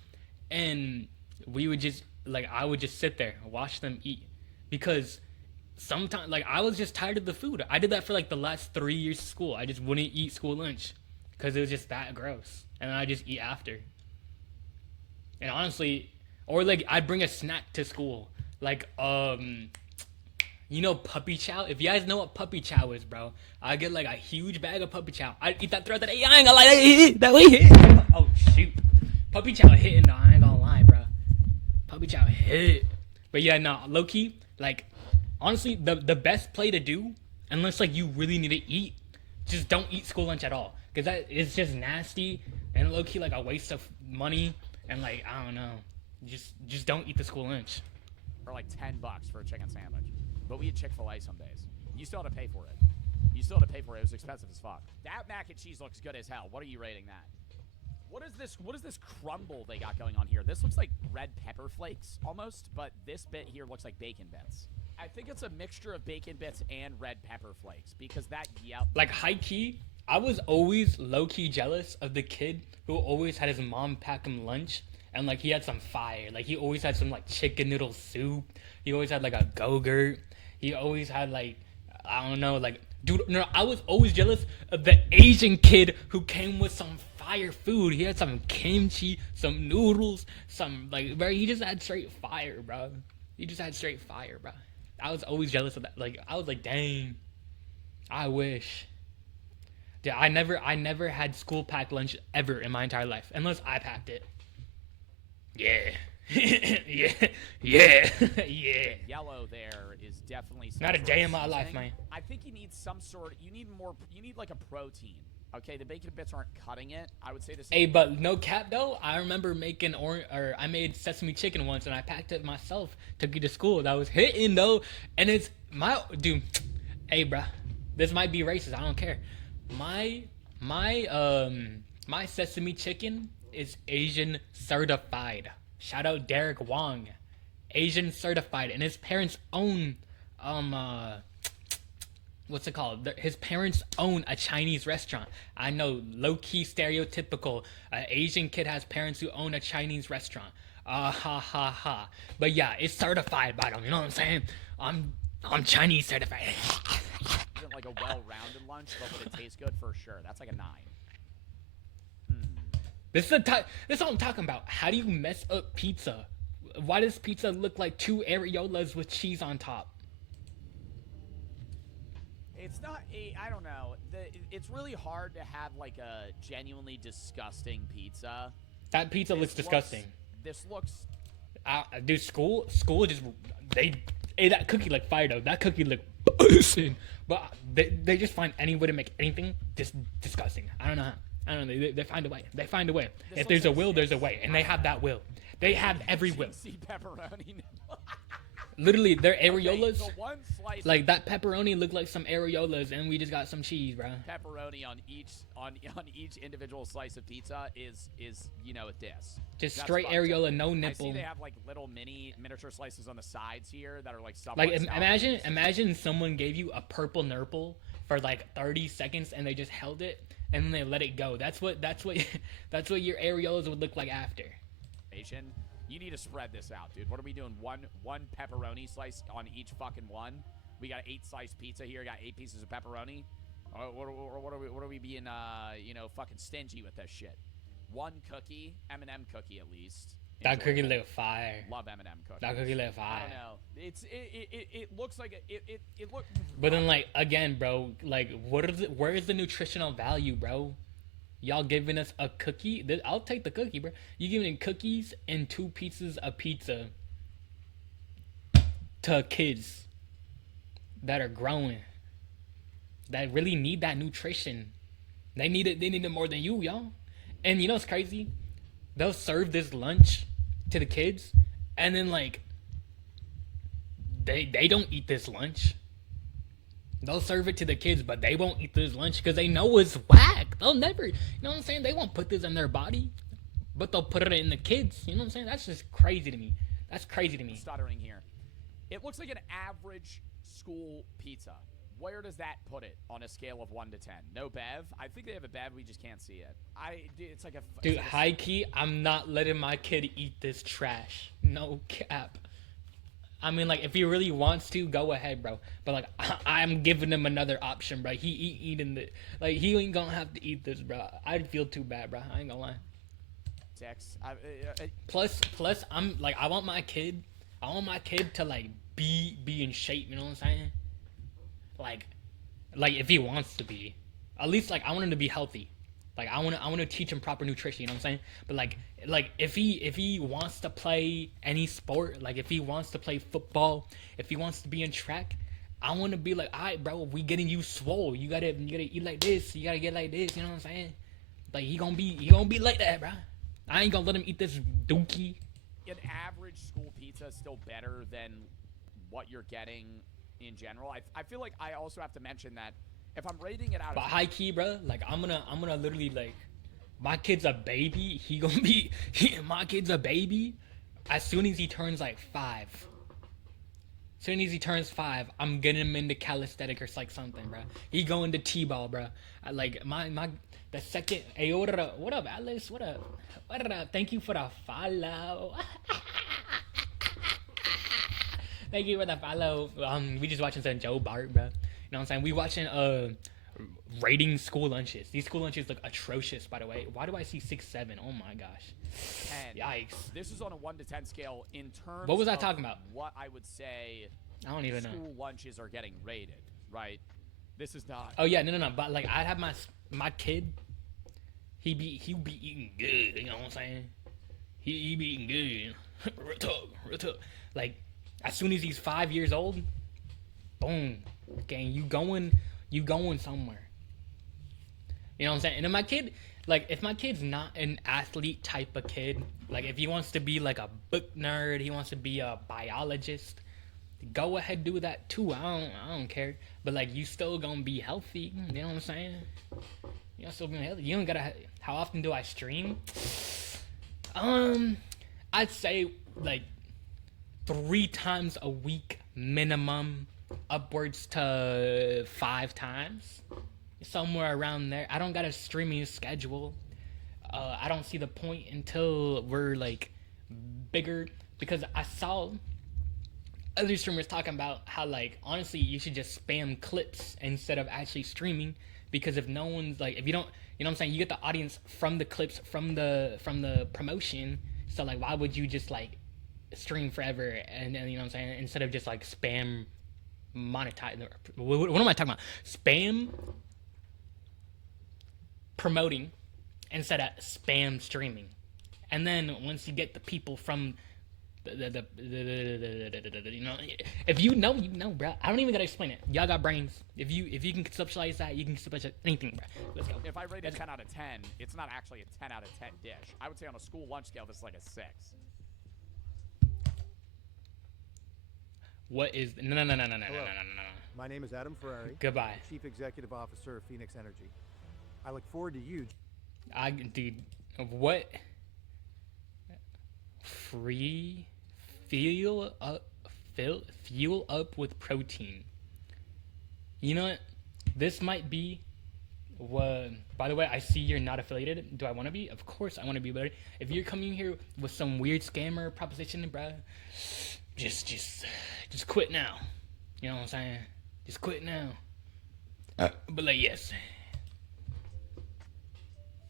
and we would just I would just sit there, watch them eat, because sometimes I was just tired of the food. I did that for the last 3 years of school. I just wouldn't eat school lunch because it was just that gross. And then I just eat after. And honestly, or I'd bring a snack to school. Puppy chow? If you guys know what puppy chow is, bro, I get a huge bag of puppy chow. I'd eat that throughout the day. I ain't gonna lie, that way hit. Oh shoot. Puppy chow hitting though, I ain't gonna lie, bro. Puppy chow hit. But yeah, no, low key, honestly, the best play to do, unless you really need to eat, just don't eat school lunch at all. Cause that is just nasty and low key a waste of money and I don't know, just don't eat the school lunch. Or $10 for a chicken sandwich, but we had Chick-fil-A some days. You still had to pay for it. It was expensive as fuck. That mac and cheese looks good as hell. What are you rating that? What is this crumble they got going on here? This looks like red pepper flakes almost, but this bit here looks like bacon bits. I think it's a mixture of bacon bits and red pepper flakes because that high key. I was always low-key jealous of the kid who always had his mom pack him lunch, and he had some fire. He always had some chicken noodle soup. He always had a Go-Gurt. He always had I don't know, dude. No, I was always jealous of the Asian kid who came with some fire food. He had some kimchi, some noodles, some bro. He just had straight fire, bro. I was always jealous of that. I was dang, I wish. Yeah, I never had school packed lunch ever in my entire life, unless I packed it. Yeah. yeah. Yellow there is definitely not a day in my life, man. I think you need some sort. You need a protein. Okay, the bacon bits aren't cutting it. I would say this. Hey, but no cap though. I remember making I made sesame chicken once, and I packed it myself. Took it to school. That was hitting though, and it's my dude. Hey, bruh, this might be racist. I don't care. My sesame chicken is Asian certified. Shout out Derek Wong, Asian certified, and his parents own what's it called? His parents own a Chinese restaurant. I know, low-key stereotypical. An Asian kid has parents who own a Chinese restaurant. Ha ha ha. But yeah, it's certified by them. You know what I'm saying? I'm Chinese certified. Isn't like a well-rounded lunch, but would it taste good for sure? That's like a 9. This is what I'm talking about. How do you mess up pizza? Why does pizza look like 2 areolas with cheese on top? It's not. I don't know. It's really hard to have like a genuinely disgusting pizza. That pizza looks disgusting. This looks. Dude, school just that cookie look fire though. That cookie look bussin'. But they just find any way to make anything just disgusting. I don't know. They find a way. They find a way. If there's a will, there's a way, and they have that will. They have every will. Cheesy pepperoni. Literally, their areolas. Okay, so one slice like that pepperoni looked like some areolas, and we just got some cheese, bro. pepperoni on each individual slice of pizza is a diss. Just That's straight fucked up. areola, no I nipple. see they have like little miniature slices on the sides here that are like somewhat Like salvaged. imagine someone gave you a purple nurple for like 30 seconds, and they just held it, and then they let it go. That's what your areolas would look like after. You need to spread this out, dude. What are we doing? One pepperoni slice on each fucking one. We got 8 sliced pizza here. Got 8 pieces of pepperoni. What are we being fucking stingy with this shit? One cookie, M&M cookie at least. That cookie look fire. Love M&M cookies. That cookie look I fire. don't know. It looks like it look. But then like again, bro, like where is the nutritional value, bro? Y'all giving us a cookie? I'll take the cookie, bro. You giving cookies and 2 pieces of pizza to kids that are growing, that really need that nutrition. They need it. They need it more than you, y'all. And you know what's crazy? They'll serve this lunch to the kids, and then like they don't eat this lunch. They'll serve it to the kids, but they won't eat this lunch because they know it's whack. They'll never, you know what I'm saying? They won't put this in their body, but they'll put it in the kids. You know what I'm saying? That's just crazy to me. That's crazy to me. Stuttering here. It looks like an average school pizza. Where does that put it on a scale of 1 to 10? No bev? I think they have a bev. We just can't see it. It's like a. Dude, high key, I'm not letting my kid eat this trash. No cap. I mean, like, if he really wants to, go ahead, bro. But, like, I'm giving him another option, bro. He eating the... Like, he ain't gonna have to eat this, bro. I'd feel too bad, bro. I ain't gonna lie. 6. Plus, I'm, like, I want my kid to, like, be in shape, you know what I'm saying? Like, if he wants to be. At least, like, I want him to be healthy. Like, I want to teach him proper nutrition, you know what I'm saying? But, like if he wants to play any sport, like, if he wants to play football, if he wants to be in track, I want to be like, all right, bro, we getting you swole. You gotta eat like this. You gotta get like this, you know what I'm saying? Like, he gonna be like that, bro. I ain't gonna let him eat this dookie. An average school pizza is still better than what you're getting in general. I feel like I also have to mention that if I'm rating it out But of high key, bro, like, I'm gonna literally, like, my kid's a baby. My kid's a baby. As soon as he turns like 5. As soon as he turns 5, I'm getting him into calisthenics or like something, bro. He going to T-ball, bro. Like the second. Hey, what up, Alice? What up? Thank you for the follow. Thank you for the follow. We just watching some Joe Bart, bro. You know what I'm saying? We watching rating school lunches. These school lunches look atrocious, by the way. Why do I see 6, 7? Oh my gosh. 10. Yikes. This is on a 1 to 10 scale in terms. What was I of talking about? What I would say. I don't even know. School lunches are getting rated, right? This is not. Oh yeah, no. But like, I'd have my kid. He be eating good. You know what I'm saying? He be eating good. Real talk. Like, as soon as he's 5 years old, boom. Okay, you going somewhere. You know what I'm saying? And if my kid, like, if my kid's not an athlete type of kid, like, if he wants to be like a book nerd, he wants to be a biologist, go ahead, do that too. I don't care. But like, you still gonna be healthy. You know what I'm saying? You still gonna be healthy. You don't gotta. How often do I stream? I'd say like 3 times a week minimum, upwards to 5 times, somewhere around there. I don't got a streaming schedule. I don't see the point until we're like bigger, because I saw other streamers talking about how, like, honestly, you should just spam clips instead of actually streaming, because if no one's like, if you don't, you know what I'm saying, you get the audience from the clips, from the promotion. So like, why would you just like stream forever and you know what I'm saying, instead of just like spam monetize? What am I talking about? Spam promoting instead of spam streaming. And then once you get the people from the you know, if you know, you know, bro. I don't even gotta explain it. Y'all got brains. If you can conceptualize that, you can conceptualize anything, bro. Let's go. If I rate it 10 out of 10, it's not actually a 10 out of 10 dish. I would say on a school lunch scale, this is like a 6. What is no. My name is Adam Ferrari. Goodbye. Chief Executive Officer of Phoenix Energy. I look forward to you. Dude, what? Free fuel up with protein. You know what? This might be what. By the way, I see you're not affiliated. Do I want to be? Of course, I want to be. But if you're coming here with some weird scammer proposition, bro, just quit now. You know what I'm saying? Just quit now. But like, yes.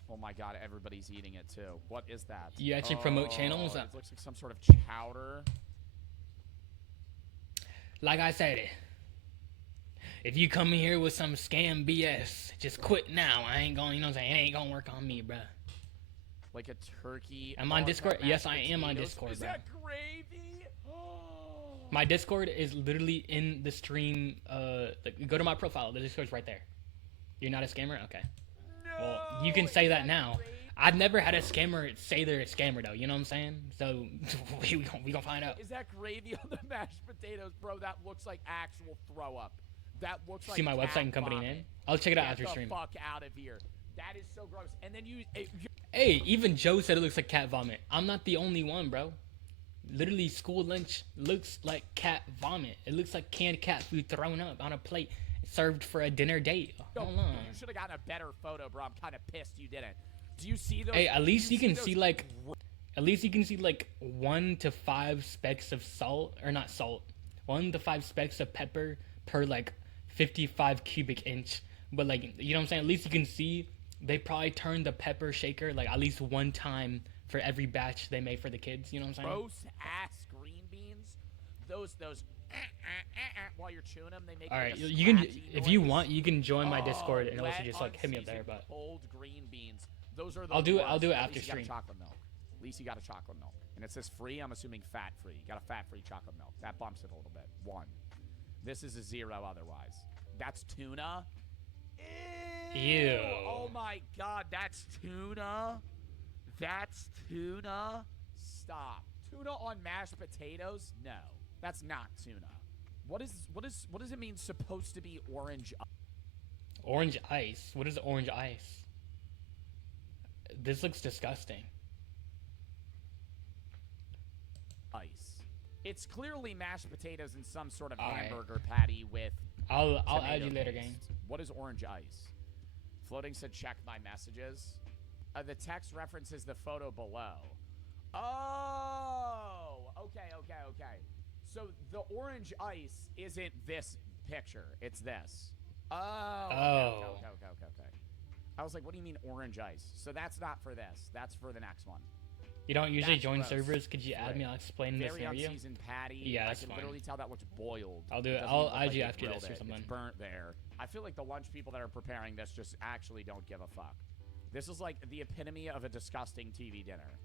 Oh my god, everybody's eating it too. What is that? You actually promote channels? It looks like some sort of chowder. Like I said, if you come here with some scam BS, just quit now. I ain't going, you know what I'm saying? It ain't gonna work on me, bruh. Like a turkey. I'm on Discord? mashed Yes, I am on potatoes. Discord, Is bro. that gravy? My Discord is literally in the stream. Like, go to my profile. The Discord's right there. You're not a scammer? Okay. Well, you can say that now. I've never had a scammer say they're a scammer, though. You know what I'm saying? So, we gonna find out. Is that gravy on the mashed potatoes, bro? That looks like actual throw up. That looks like See my cat website and company vomit. name? I'll check it out Get after the stream. fuck out of here. That is so gross. And then you Hey, even Joe said it looks like cat vomit. I'm not the only one, bro. Literally, school lunch looks like cat vomit. It looks like canned cat food thrown up on a plate, served for a dinner date. Hold on. You should have gotten a better photo, bro. I'm kind of pissed you didn't. Do you see those? Hey, at least you can those- see like, at least you can see like 1 to 5 specks of salt, or not salt, 1 to 5 specks of pepper per like 55 cubic inch. But like, you know what I'm saying? At least you can see they probably turned the pepper shaker like at least 1 time for every batch they made for the kids. You know what I'm saying? gross ass green beans. Those while you're chewing them, they make. All like right, a you can, scratchy if you noise. want, you can join my Discord and also Wet, just like hit me up there. unseasoned, But cold green beans. Those are the I'll do it worst. At after least you got a stream. chocolate milk. At least you got a chocolate milk, and it says free. I'm assuming fat free. You got a fat free chocolate milk. That bumps it a little bit. 1. This is a 0 otherwise. That's tuna. Ew. Oh my god, that's tuna. That's tuna. Stop. Tuna on mashed potatoes? No, that's not tuna. What does it mean? Supposed to be orange? Orange ice. What is orange ice? This looks disgusting. Ice. It's clearly mashed potatoes and some sort of Alright. hamburger patty with. I'll add you tomato later, paste. gang. What is orange ice? Floating said check my messages. The text references the photo below. Oh, okay. So the orange ice isn't this picture. It's this. Oh. Okay. I was like, what do you mean orange ice? So that's not for this. That's for the next one. You don't usually That's join gross. servers. Could you add me? I'll explain the Very scenario. unseasoned patty. Yeah, I that's can fine. literally tell that looks boiled. I'll do it. doesn't I'll even look add like you they after grilled this or it. something. It's burnt there. I feel like the lunch people that are preparing this just actually don't give a fuck. This is like the epitome of a disgusting TV dinner.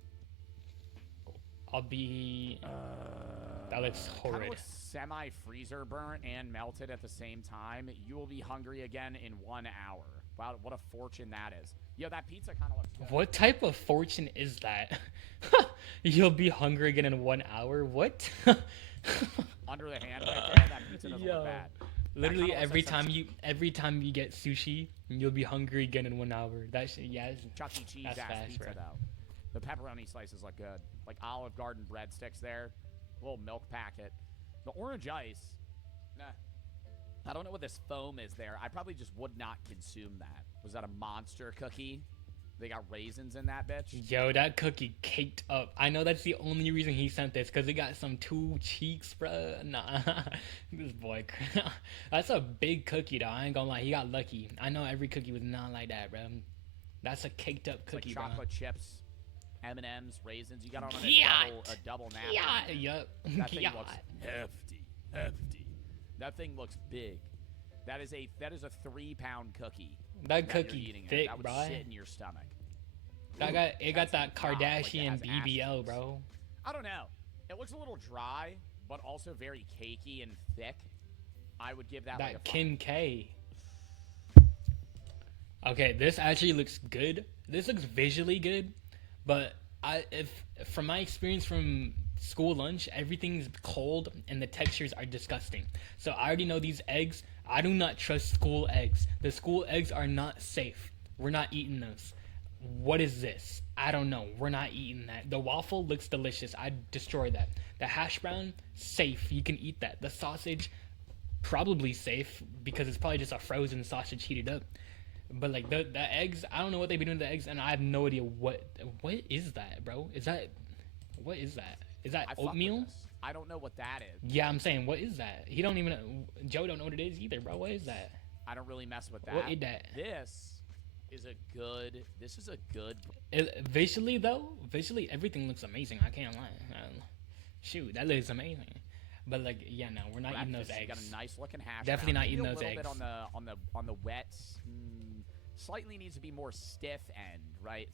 I'll be. That looks Kind of horrid. looks semi-freezer burnt and melted at the same time. You will be hungry again in 1 hour. Wow, what a fortune that is. Yo, that pizza kind of looks good. What type of fortune is that? You'll be hungry again in 1 hour. What? Under the hand right there, that pizza doesn't Yo. look bad. Literally kinda looks like every time you get sushi, you'll be hungry again in 1 hour. That shit, yeah. Chuck E. Cheese That's ass fast, pizza bro. though. The pepperoni slices look good. Like Olive Garden breadsticks there. Little milk packet. The orange ice. Nah. I don't know what this foam is there. I probably just would not consume that. Was that a monster cookie? They got raisins in that bitch. Yo, that cookie caked up. I know that's the only reason he sent this, because it got some two cheeks, bro. Nah, this boy. That's a big cookie, though. I ain't gonna lie. He got lucky. I know every cookie was not like that, bro. That's a caked up It's cookie, like bro. chocolate chips, M&M's, raisins. You got it on Yeah. a double napkin. Yeah, yup. That thing Yeah. looks hefty, hefty. That thing looks big. That is a 3-pound cookie. That you're cookie eating thick, that would bro. sit in your stomach. That got it got that That's like it Kardashian has BBL, ass bro. I don't know. It looks a little dry, but also very cakey and thick. I would give that like a That 5. Kim K. Okay, this actually looks good. This looks visually good, but if from my experience from school lunch, everything's cold and the textures are disgusting. So I already know these eggs. I do not trust school eggs. The school eggs are not safe. We're not eating those. What is this? I don't know. We're not eating that. The waffle looks delicious. I'd destroy that. The hash brown, safe. You can eat that. The sausage, probably safe because it's probably just a frozen sausage heated up. But like the eggs, I don't know what they've been doing to the eggs, and I have no idea what is that, bro? What is that? Is that I fuck with oatmeal? this. I don't know what that is. Yeah, I'm saying, what is that? He don't even. Joe don't know what it is either, bro. What is that? I don't really mess with that. What is that? This is a good. Visually though, everything looks amazing. I can't lie. Shoot, that looks amazing. But like, yeah, no, we're not eating those breakfast. You eggs. got a nice looking hash. Definitely brown. not eating Maybe those a little eggs. bit on the wet. Slightly needs to be more stiff end, right?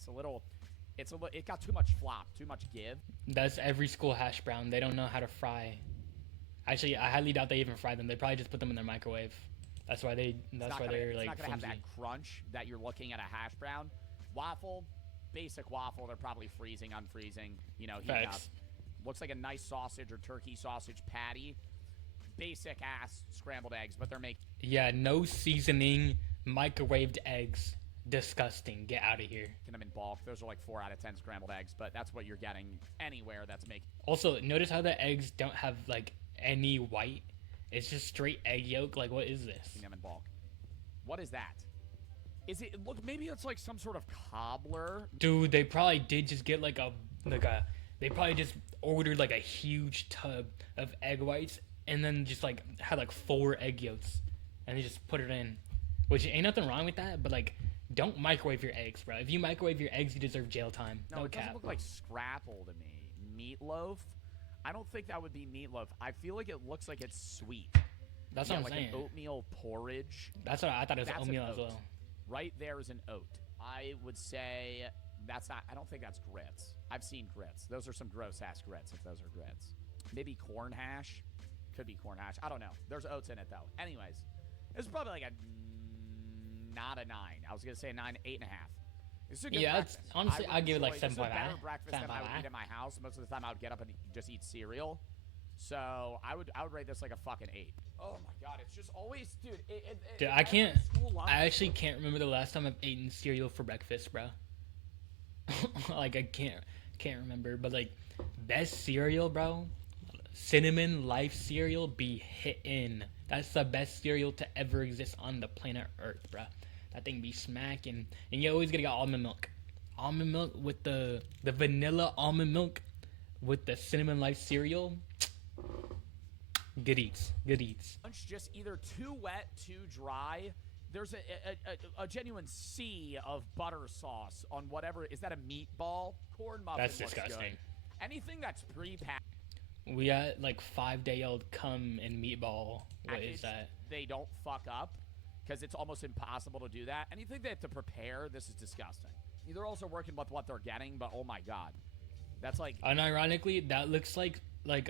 It got too much flop, too much give. That's every school hash brown. They don't know how to fry. Actually, I highly doubt they even fry them. They probably just put them in their microwave. That's why they're It's like not gonna have flimsy. that crunch that you're looking at a hash brown. Waffle, basic waffle. They're probably freezing, unfreezing. You know, heating up. Facts. Looks like a nice sausage or turkey sausage patty. Basic ass scrambled eggs, but they're making. Yeah, no seasoning, microwaved eggs. Disgusting. Get out of here. Them in bulk. Those are like 4 out of 10 scrambled eggs, but that's what you're getting anywhere that's making Also, notice how the eggs don't have like any white. It's just straight egg yolk. Like, what is this? them in bulk. What is that? Is it look? Maybe it's like some sort of cobbler. Dude, they probably did just get like a. They probably just ordered like a huge tub of egg whites and then just like had like 4 egg yolks and they just put it in. Which ain't nothing wrong with that, but like, don't microwave your eggs, bro. If you microwave your eggs, you deserve jail time. No, it cap. doesn't look like scrapple to me. Meatloaf. I don't think that would be meatloaf. I feel like it looks like it's sweet. That's Yeah, what I'm like saying. an oatmeal porridge. That's what I thought it was That's an oatmeal as oat. well. Right there is an oat. I would say that's not. I don't think that's grits. I've seen grits. Those are some gross ass grits. If those are grits, maybe corn hash. Could be corn hash. I don't know. There's oats in it though. Anyways, it's probably like a not a 9. I was gonna say a 9, 8.5. It's a good Yeah, breakfast. it's- honestly, I would I'd give it like enjoy- this is a 7.5. better breakfast than I would 7.5. eat at my house. Most of the time, I would get up and just eat cereal. So I would rate this like a fucking 8. Oh my god, it's just always, dude. Dude, I can't. I actually can't remember the last time I've eaten cereal for breakfast, bro. Like, I can't remember. But like, best cereal, bro. Cinnamon Life cereal be hittin'. That's the best cereal to ever exist on the planet Earth, bro. That thing be smacking. And you always gotta get almond milk. Almond milk with the vanilla almond milk with the Cinnamon Life cereal. Good eats. Good eats. Lunch just either too wet, too dry. There's a genuine sea of butter sauce on whatever. Is that a meatball? Corn muffin That's looks disgusting. good. Anything that's pre-packaged, We got like 5-day-old cum and meatball. What is that? they don't fuck up because it's almost impossible to do that. Anything they have to prepare, this is disgusting. They're also working with what they're getting, but oh my god, that's like Unironically, that looks like one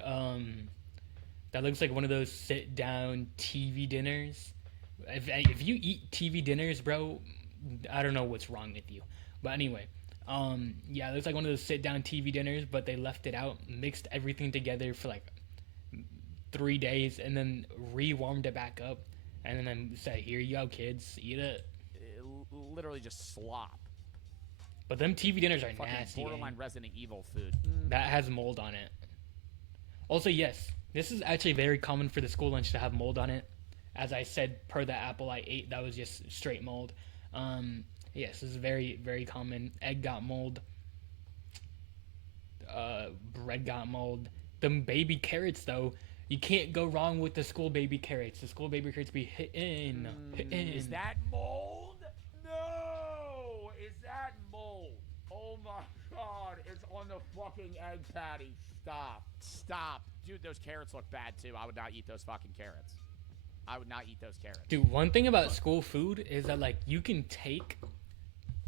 of those sit-down TV dinners. If you eat TV dinners, bro, I don't know what's wrong with you. But anyway, yeah, it was like one of those sit down TV dinners, but they left it out, mixed everything together for like 3 days, and then rewarmed it back up, and then said, "Here you go, kids, eat it." Literally just slop. But them TV dinners are Fucking nasty. borderline Man. Resident Evil food. That has mold on it. Also, yes, this is actually very common for the school lunch to have mold on it. As I said, per the apple I ate, that was just straight mold. Yes, this is very, very common. Egg got mold. Bread got mold. Them baby carrots, though, you can't go wrong with the school baby carrots. The school baby carrots be hitting. Is that mold? No! Is that mold? Oh my god, it's on the fucking egg patty. Stop. Stop. Dude, those carrots look bad too. I would not eat those fucking carrots. I would not eat those carrots. Dude, one thing about school food is that, like, you can take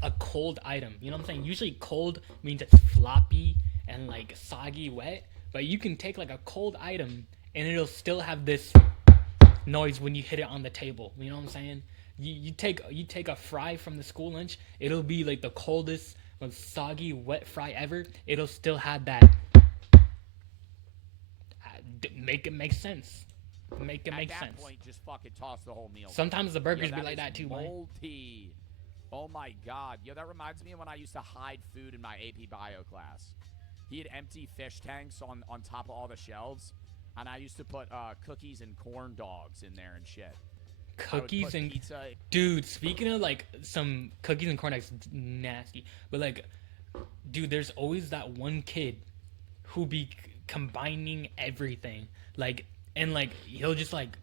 a cold item. You know what I'm saying? Usually cold means it's floppy and, like, soggy wet. But you can take, like, a cold item and it'll still have this noise when you hit it on the table. You know what I'm saying? You take a fry from the school lunch, it'll be like the coldest, most soggy, wet fry ever. It'll still have that. Make it make sense. Make it make sense. At that point, just fucking toss the whole meal. Sometimes the burgers Yo, be like is that too, man. moldy. Oh my god. Yo, that reminds me of when I used to hide food in my AP Bio class. He had empty fish tanks on top of all the shelves, and I used to put cookies and corn dogs in there and shit. Cookies and pizza. Dude, speaking of like some cookies and corn dogs, nasty. But like, dude, there's always that one kid who be combining everything. Like, and like he'll just like,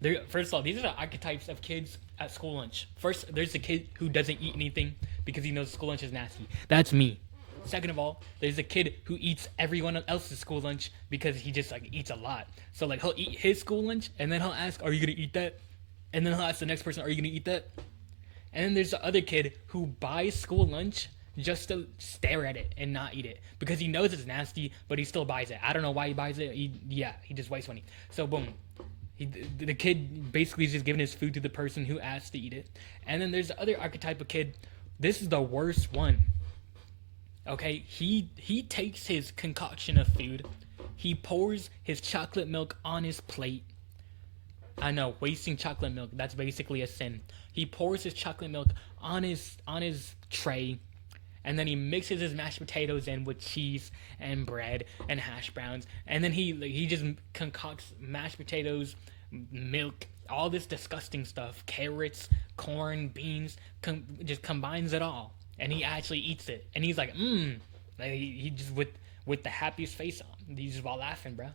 there. First of all, these are the archetypes of kids at school lunch. First, there's the kid who doesn't eat anything because he knows school lunch is nasty. That's me. Second of all, there's a kid who eats everyone else's school lunch because he just like eats a lot. So like he'll eat his school lunch and then he'll ask, "Are you gonna eat that?" And then he'll ask the next person, "Are you gonna eat that?" And then there's the other kid who buys school lunch just to stare at it and not eat it because he knows it's nasty, but he still buys it. I don't know why he buys it. He just wastes money. So boom, the kid basically is just giving his food to the person who asked to eat it. And then there's the other archetype of kid. This is the worst one. Okay, he takes his concoction of food, he pours his chocolate milk on his plate. I know, wasting chocolate milk, that's basically a sin. He pours his chocolate milk on his tray, and then he mixes his mashed potatoes in with cheese and bread and hash browns, and then he just concocts mashed potatoes, milk, all this disgusting stuff, carrots, corn, beans, just combines it all. And he actually eats it, and he's like, like he just with the happiest face on. He's just all laughing, bro.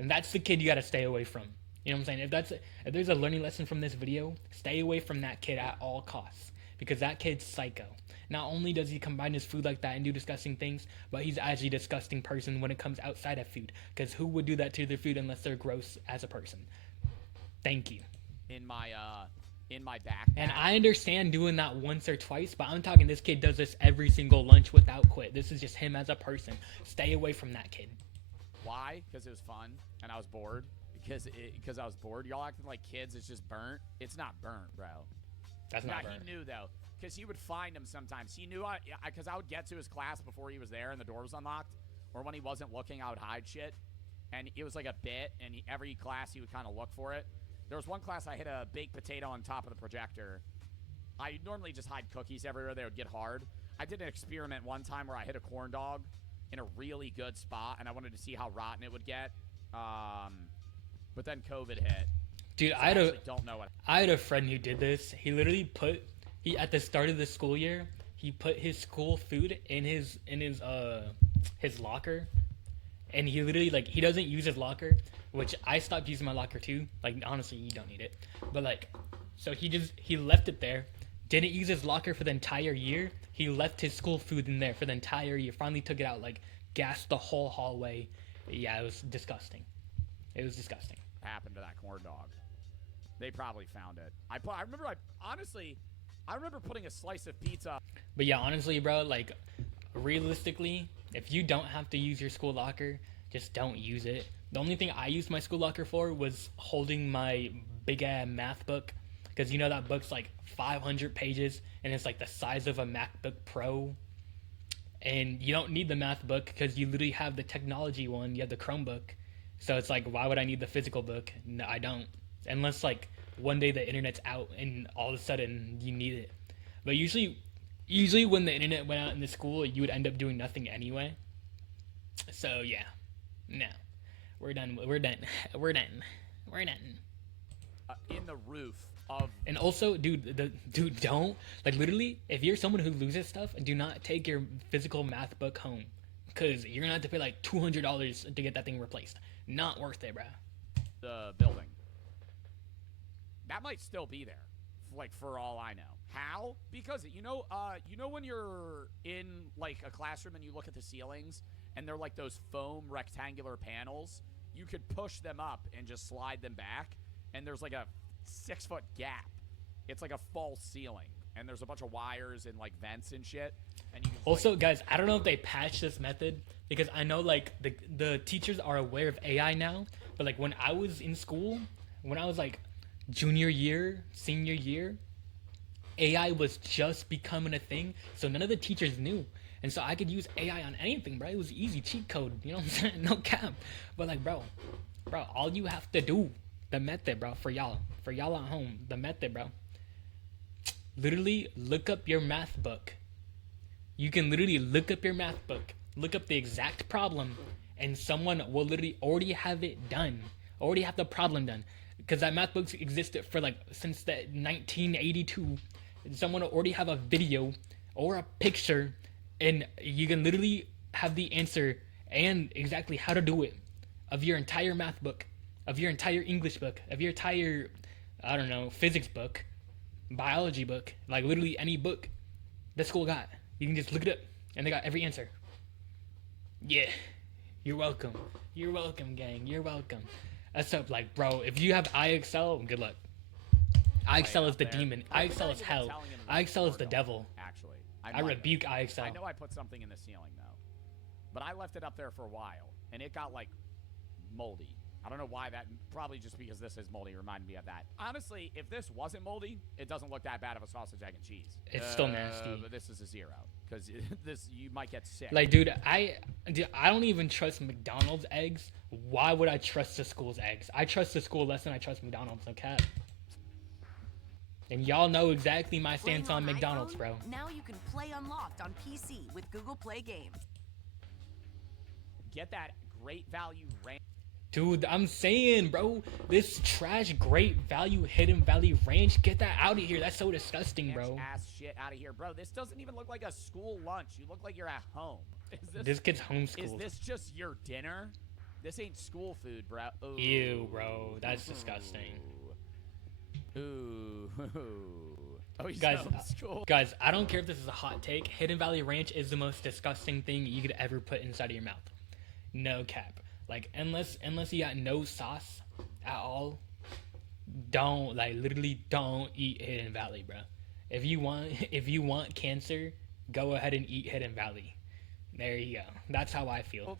And that's the kid you gotta stay away from. You know what I'm saying? If there's a learning lesson from this video, stay away from that kid at all costs, because that kid's psycho. Not only does he combine his food like that and do disgusting things, but he's actually a disgusting person when it comes outside of food. Because who would do that to their food unless they're gross as a person? Thank you. In my backpack. And I understand doing that once or twice, but I'm talking this kid does this every single lunch without quit. This is just him as a person. Stay away from that kid. Why? Because it was fun and I was bored. Because I was bored. Y'all acting like kids. It's just burnt. It's not burnt, bro. That's not burnt. He knew though, because he would find him sometimes. He knew because I would get to his class before he was there and the door was unlocked, or when he wasn't looking, I would hide shit, and it was like a bit. And every class he would kind of look for it. There was one class I hid a baked potato on top of the projector. I normally just hide cookies everywhere. They would get hard. I did an experiment one time where I hid a corn dog in a really good spot, and I wanted to see how rotten it would get. But then COVID hit. Dude, So I had a friend who did this. He literally at the start of the school year, he put his school food in his locker, and he literally, like, he doesn't use his locker, which I stopped using my locker too. Like, honestly, you don't need it. But like, so he left it there, didn't use his locker for the entire year. He left his school food in there for the entire year. Finally took it out, like, gassed the whole hallway. Yeah, it was disgusting. It was disgusting. Happened to that corn dog. They probably found it. I remember putting a slice of pizza. But yeah, honestly, bro, like, realistically, if you don't have to use your school locker, just don't use it. The only thing I used my school locker for was holding my big ass math book, because you know that book's like 500 pages and it's like the size of a MacBook Pro. And you don't need the math book because you literally have the technology one. You have the Chromebook. So it's like, why would I need the physical book? No, I don't. Unless like one day the internet's out and all of a sudden you need it. But usually when the internet went out in the school, you would end up doing nothing anyway. So yeah, no, we're done. In the roof of And also, dude, don't, like, literally, if you're someone who loses stuff, do not take your physical math book home, because you're gonna have to pay like $200 to get that thing replaced. Not worth it, bro. the building. That might still be there, like, for all I know. How? Because you know when you're in like a classroom and you look at the ceilings and they're like those foam rectangular panels, you could push them up and just slide them back, and there's like a 6-foot gap. It's like a false ceiling, and there's a bunch of wires and like vents and shit. And you can Also, guys, I don't know if they patched this method, because I know like the teachers are aware of AI now, but like when I was in school, when I was like junior year, senior year, AI was just becoming a thing, so none of the teachers knew. And so I could use AI on anything, bro. It was easy, cheat code, you know what I'm saying? No cap. But like, bro, all you have to do, the method, bro, for y'all at home, the method, bro. Literally look up your math book. You can literally look up your math book, look up the exact problem, and someone will literally already have it done, already have the problem done. Because that math book existed for like since the 1982. Someone will already have a video or a picture, and you can literally have the answer and exactly how to do it of your entire math book, of your entire English book, of your entire, I don't know, physics book, biology book, like literally any book the school got. You can just look it up, and they got every answer. Yeah, you're welcome. You're welcome, gang. You're welcome. Except, like, bro, if you have IXL, good luck. IXL is the demon. IXL is hell. IXL is the devil. Actually, I rebuke IXL. I know I put something in the ceiling though, but I left it up there for a while, and it got like moldy. I don't know why that. Probably just because this is moldy reminded me of that. Honestly, if this wasn't moldy, it doesn't look that bad of a sausage, egg, and cheese. It's still nasty. But this is a 0 because this you might get sick. Like, dude, I don't even trust McDonald's eggs. Why would I trust the school's eggs? I trust the school less than I trust McDonald's. Okay. And y'all know exactly my stance Playing on McDonald's, iPhone? bro. Now you can play Unlocked on PC with Google Play Games. Get that great value ranch. Dude, I'm saying, bro, this trash great value Hidden Valley Ranch, get that out of here. That's so disgusting, bro. Ass shit out of here, bro. This doesn't even look like a school lunch. You look like you're at home. This kid's Is homeschooled. this just your dinner? This ain't school food, bro. Ooh. Ew, bro. That's disgusting. Ooh. Oh, he's Guys, homeschooled. guys, I don't care if this is a hot take. Hidden Valley Ranch is the most disgusting thing you could ever put inside of your mouth. No cap. Like, unless you got no sauce at all, don't, like, literally don't eat Hidden Valley, bro. If you want cancer, go ahead and eat Hidden Valley. There you go. That's how I feel.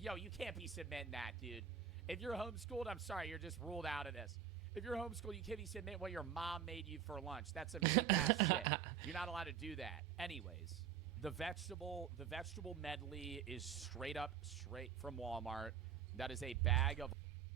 Yo, you can't be submitting that, dude. If you're homeschooled, I'm sorry, you're just ruled out of this. If you're homeschooled, you can't be submitting what your mom made you for lunch. That's some cheap-ass shit. You're not allowed to do that. Anyways, the vegetable medley is straight from Walmart. That is a bag of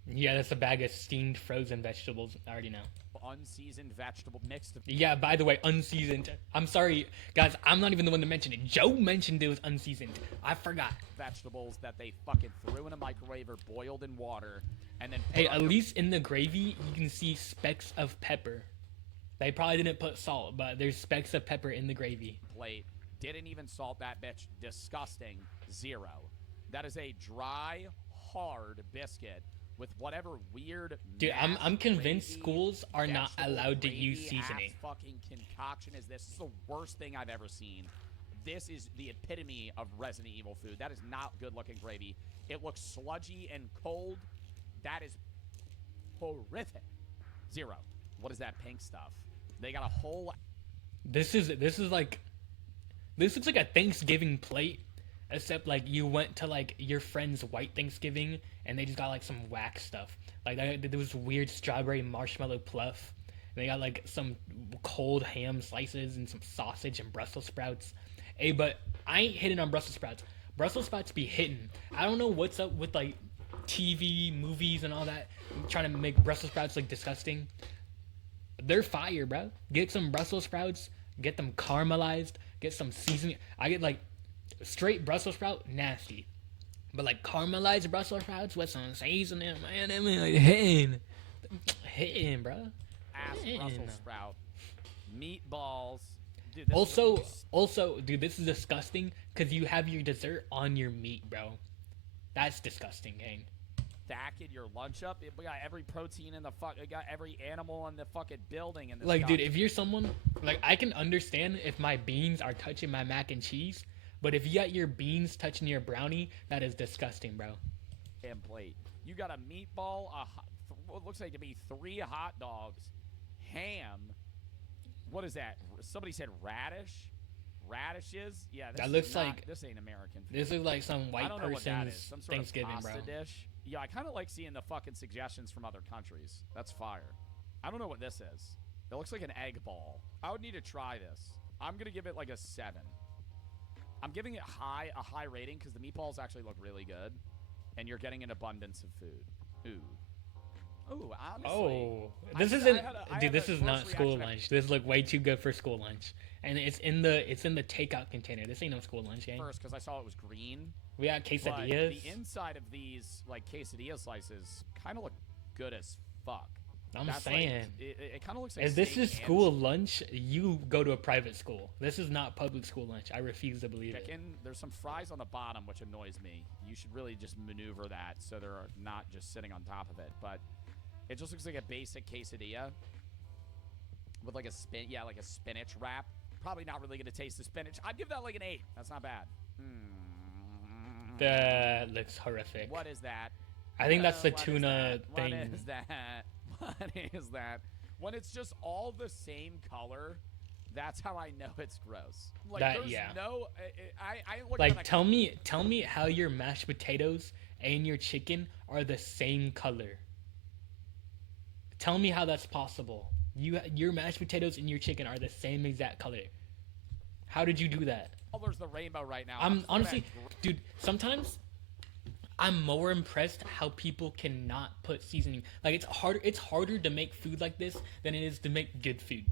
Yeah, that's a bag of steamed frozen vegetables. I already know. unseasoned vegetable mixed. Yeah, by the way, unseasoned. I'm sorry, guys. I'm not even the one to mention it. Joe mentioned it was unseasoned. I forgot. Vegetables that they fucking threw in a microwave or boiled in water, and then Hey, at least in the gravy, you can see specks of pepper. They probably didn't put salt, but there's specks of pepper in the gravy. plate. Didn't even salt that bitch. Disgusting. 0. That is a dry, hard biscuit with whatever weird. Dude, I'm convinced gravy, schools are not vegetable allowed to use gravy ass seasoning. Fucking concoction is this? This is the worst thing I've ever seen. This is the epitome of Resident Evil food. That is not good looking gravy. It looks sludgy and cold. That is horrific. 0. What is that pink stuff? They got a whole. This looks like a Thanksgiving plate, except like you went to like your friend's white Thanksgiving and they just got like some whack stuff. Like there was weird strawberry marshmallow pluff. And they got like some cold ham slices and some sausage and Brussels sprouts. Hey, but I ain't hitting on Brussels sprouts. Brussels sprouts be hitting. I don't know what's up with like TV, movies, and all that. Trying to make Brussels sprouts like disgusting. They're fire, bro. Get some Brussels sprouts. Get them caramelized. Get some seasoning. I get like straight Brussels sprout, nasty. But like caramelized Brussels sprouts with some seasoning, man, I mean like hitting, bro. Ass Brussels sprout, meatballs. Dude, Also, dude, this is disgusting because you have your dessert on your meat, bro. That's disgusting, gang. Stacking your lunch up. We got every protein in the fuck. We got every animal in the fucking building. In this Like, dude, if you're someone like, I can understand if my beans are touching my mac and cheese, but if you got your beans touching your brownie, that is disgusting, bro. damn plate, you got a meatball, what looks like to be 3 hot dogs, ham. What is that? Somebody said radishes. Yeah, that looks like this ain't American food. This is like some white I don't know what that is. person's Some sort Thanksgiving, of pasta bro. dish. Yeah, I kind of like seeing the fucking suggestions from other countries. That's fire. I don't know what this is. It looks like an egg ball. I would need to try this. I'm gonna give it like a 7. I'm giving it a high rating because the meatballs actually look really good, and you're getting an abundance of food. Ooh, honestly. Oh, this isn't, dude. This is not school lunch. This look way too good for school lunch, and it's in the takeout container. This ain't no school lunch, gang. First, because I saw it was green. We got But quesadillas. the inside of these like quesadilla slices kind of look good as fuck. I'm That's saying, like, it kind of looks like. if this steak is and school lunch, you go to a private school. This is not public school lunch. I refuse to believe it. chicken. There's some fries on the bottom, which annoys me. You should really just maneuver that so they're not just sitting on top of it. But it just looks like a basic quesadilla with like a spinach wrap. Probably not really gonna taste the spinach. I'd give that like an 8. That's not bad. That looks horrific. What is that? I think that's the What is tuna that? thing. What is that? What is that? When it's just all the same color, that's how I know it's gross. Like, there's no. I look Like, at tell me how your mashed potatoes and your chicken are the same color. Tell me how that's possible. Your mashed potatoes and your chicken are the same exact color. How did you do that? There's the rainbow right now. I'm honestly, dude, sometimes I'm more impressed how people cannot put seasoning. Like, it's harder to make food like this than it is to make good food.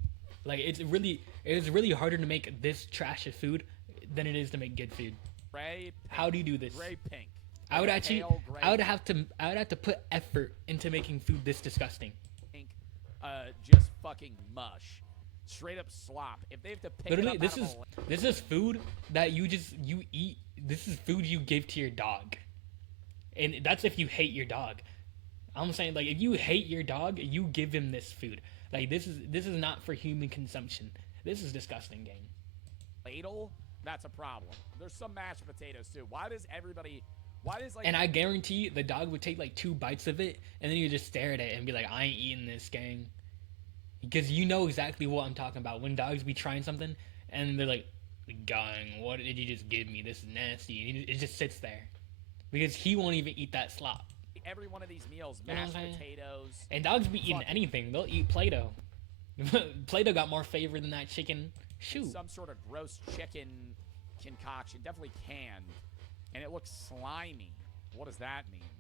Like, it is really harder to make this trash of food than it is to make good food. Gray. How do you do this? Gray pink. I would Like a actually, pale gray I would have to put effort into making food this disgusting. pink. Just fucking mush. Straight up slop. If they have to pick Literally, it up this out is of this is food that you eat. This is food you give to your dog, and that's if you hate your dog. I'm saying, like, if you hate your dog, you give him this food. Like, this is not for human consumption. This is disgusting, gang. ladle, that's a problem. There's some mashed potatoes too. Why does like? And I guarantee the dog would take like 2 bites of it, and then you just stare at it and be like, "I ain't eating this, gang." Because you know exactly what I'm talking about. When dogs be trying something, and they're like, "Gang, what did you just give me? This is nasty." And it just sits there, because he won't even eat that slop. Every one of these meals, You know mashed what I'm saying? potatoes. And dogs be eating Fucking- anything. They'll eat Play-Doh. Play-Doh got more flavor than that chicken. Shoot. Some sort of gross chicken concoction, definitely canned, and it looks slimy. What does that mean?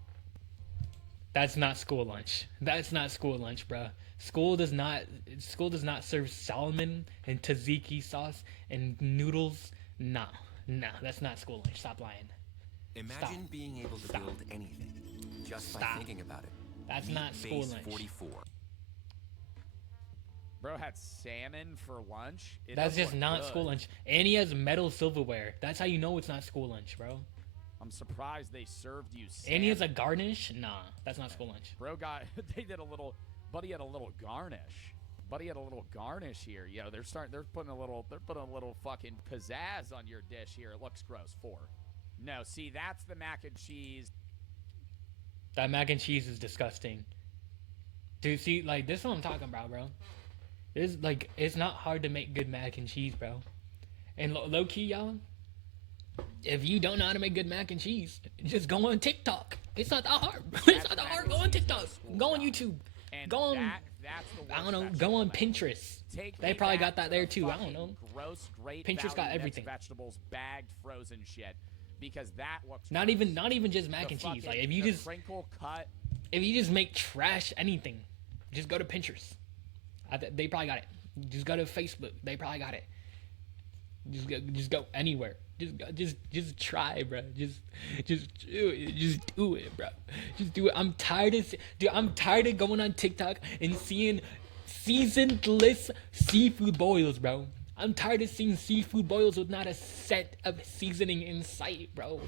That's not school lunch. That's not school lunch, bro. School does not serve salmon and tzatziki sauce and noodles. Nah, that's not school lunch. Stop lying. Imagine being able to Stop. build anything just by Stop. thinking about it. That's Meat not school Base lunch. 44. Bro had salmon for lunch. It That's doesn't just look not good. school lunch. And he has metal silverware. That's how you know it's not school lunch, bro. I'm surprised they served you salmon. And he has a garnish. Nah, that's not school lunch. Bro got they did a little. Buddy had a little garnish. Buddy had a little garnish here. You know, they're putting a little fucking pizzazz on your dish here. It looks gross. 4. No, see, that's the mac and cheese. That mac and cheese is disgusting. Dude, see, like, this is what I'm talking about, bro. It's not hard to make good mac and cheese, bro. And low key, y'all, If you don't know how to make good mac and cheese, just go on TikTok. It's not that hard. It's not that hard. Go on TikTok. Go on YouTube. And Go on. that's the I don't know. worst Go on vegetable Pinterest. Take They me probably back got that to there the too. I don't fucking know. Gross, great Pinterest got value mixed everything. vegetables, bagged, frozen shit, because that looks Not gross. even just mac The and cheese. Like fucking- if you the just crinkle cut. make trash anything, just go to Pinterest. They probably got it. Just go to Facebook. They probably got it. Just go anywhere. Just try, bro. Just do it. Just do it, bro. Just do it. I'm tired of going on TikTok and seeing seasonless seafood boils, bro. I'm tired of seeing seafood boils with not a set of seasoning in sight, bro.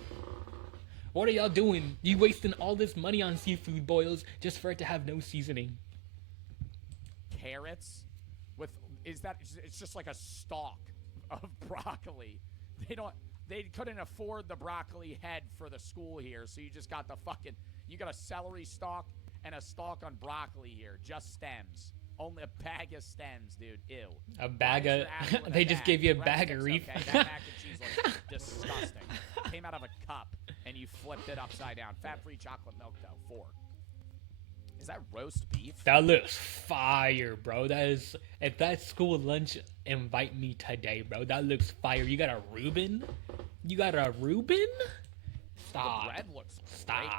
What are y'all doing? You wasting all this money on seafood boils just for it to have no seasoning. Carrots with it's just like a stalk of broccoli. They couldn't afford the broccoli head for the school here, so you just got you got a celery stalk and a stalk on broccoli here, just stems. Only a bag of stems, dude. Ew. A bag Why is of your apple in a they just bag? gave you a Breadsticks, bag of reef. Okay, that mac and cheese looks disgusting. Came out of a cup and you flipped it upside down. Fat-free chocolate milk though. 4. Is that roast beef? That looks fire, bro. That is, if that's school lunch, invite me today, bro. That looks fire. You got a Reuben? You got a Reuben? Stop. The bread looks Stop. great.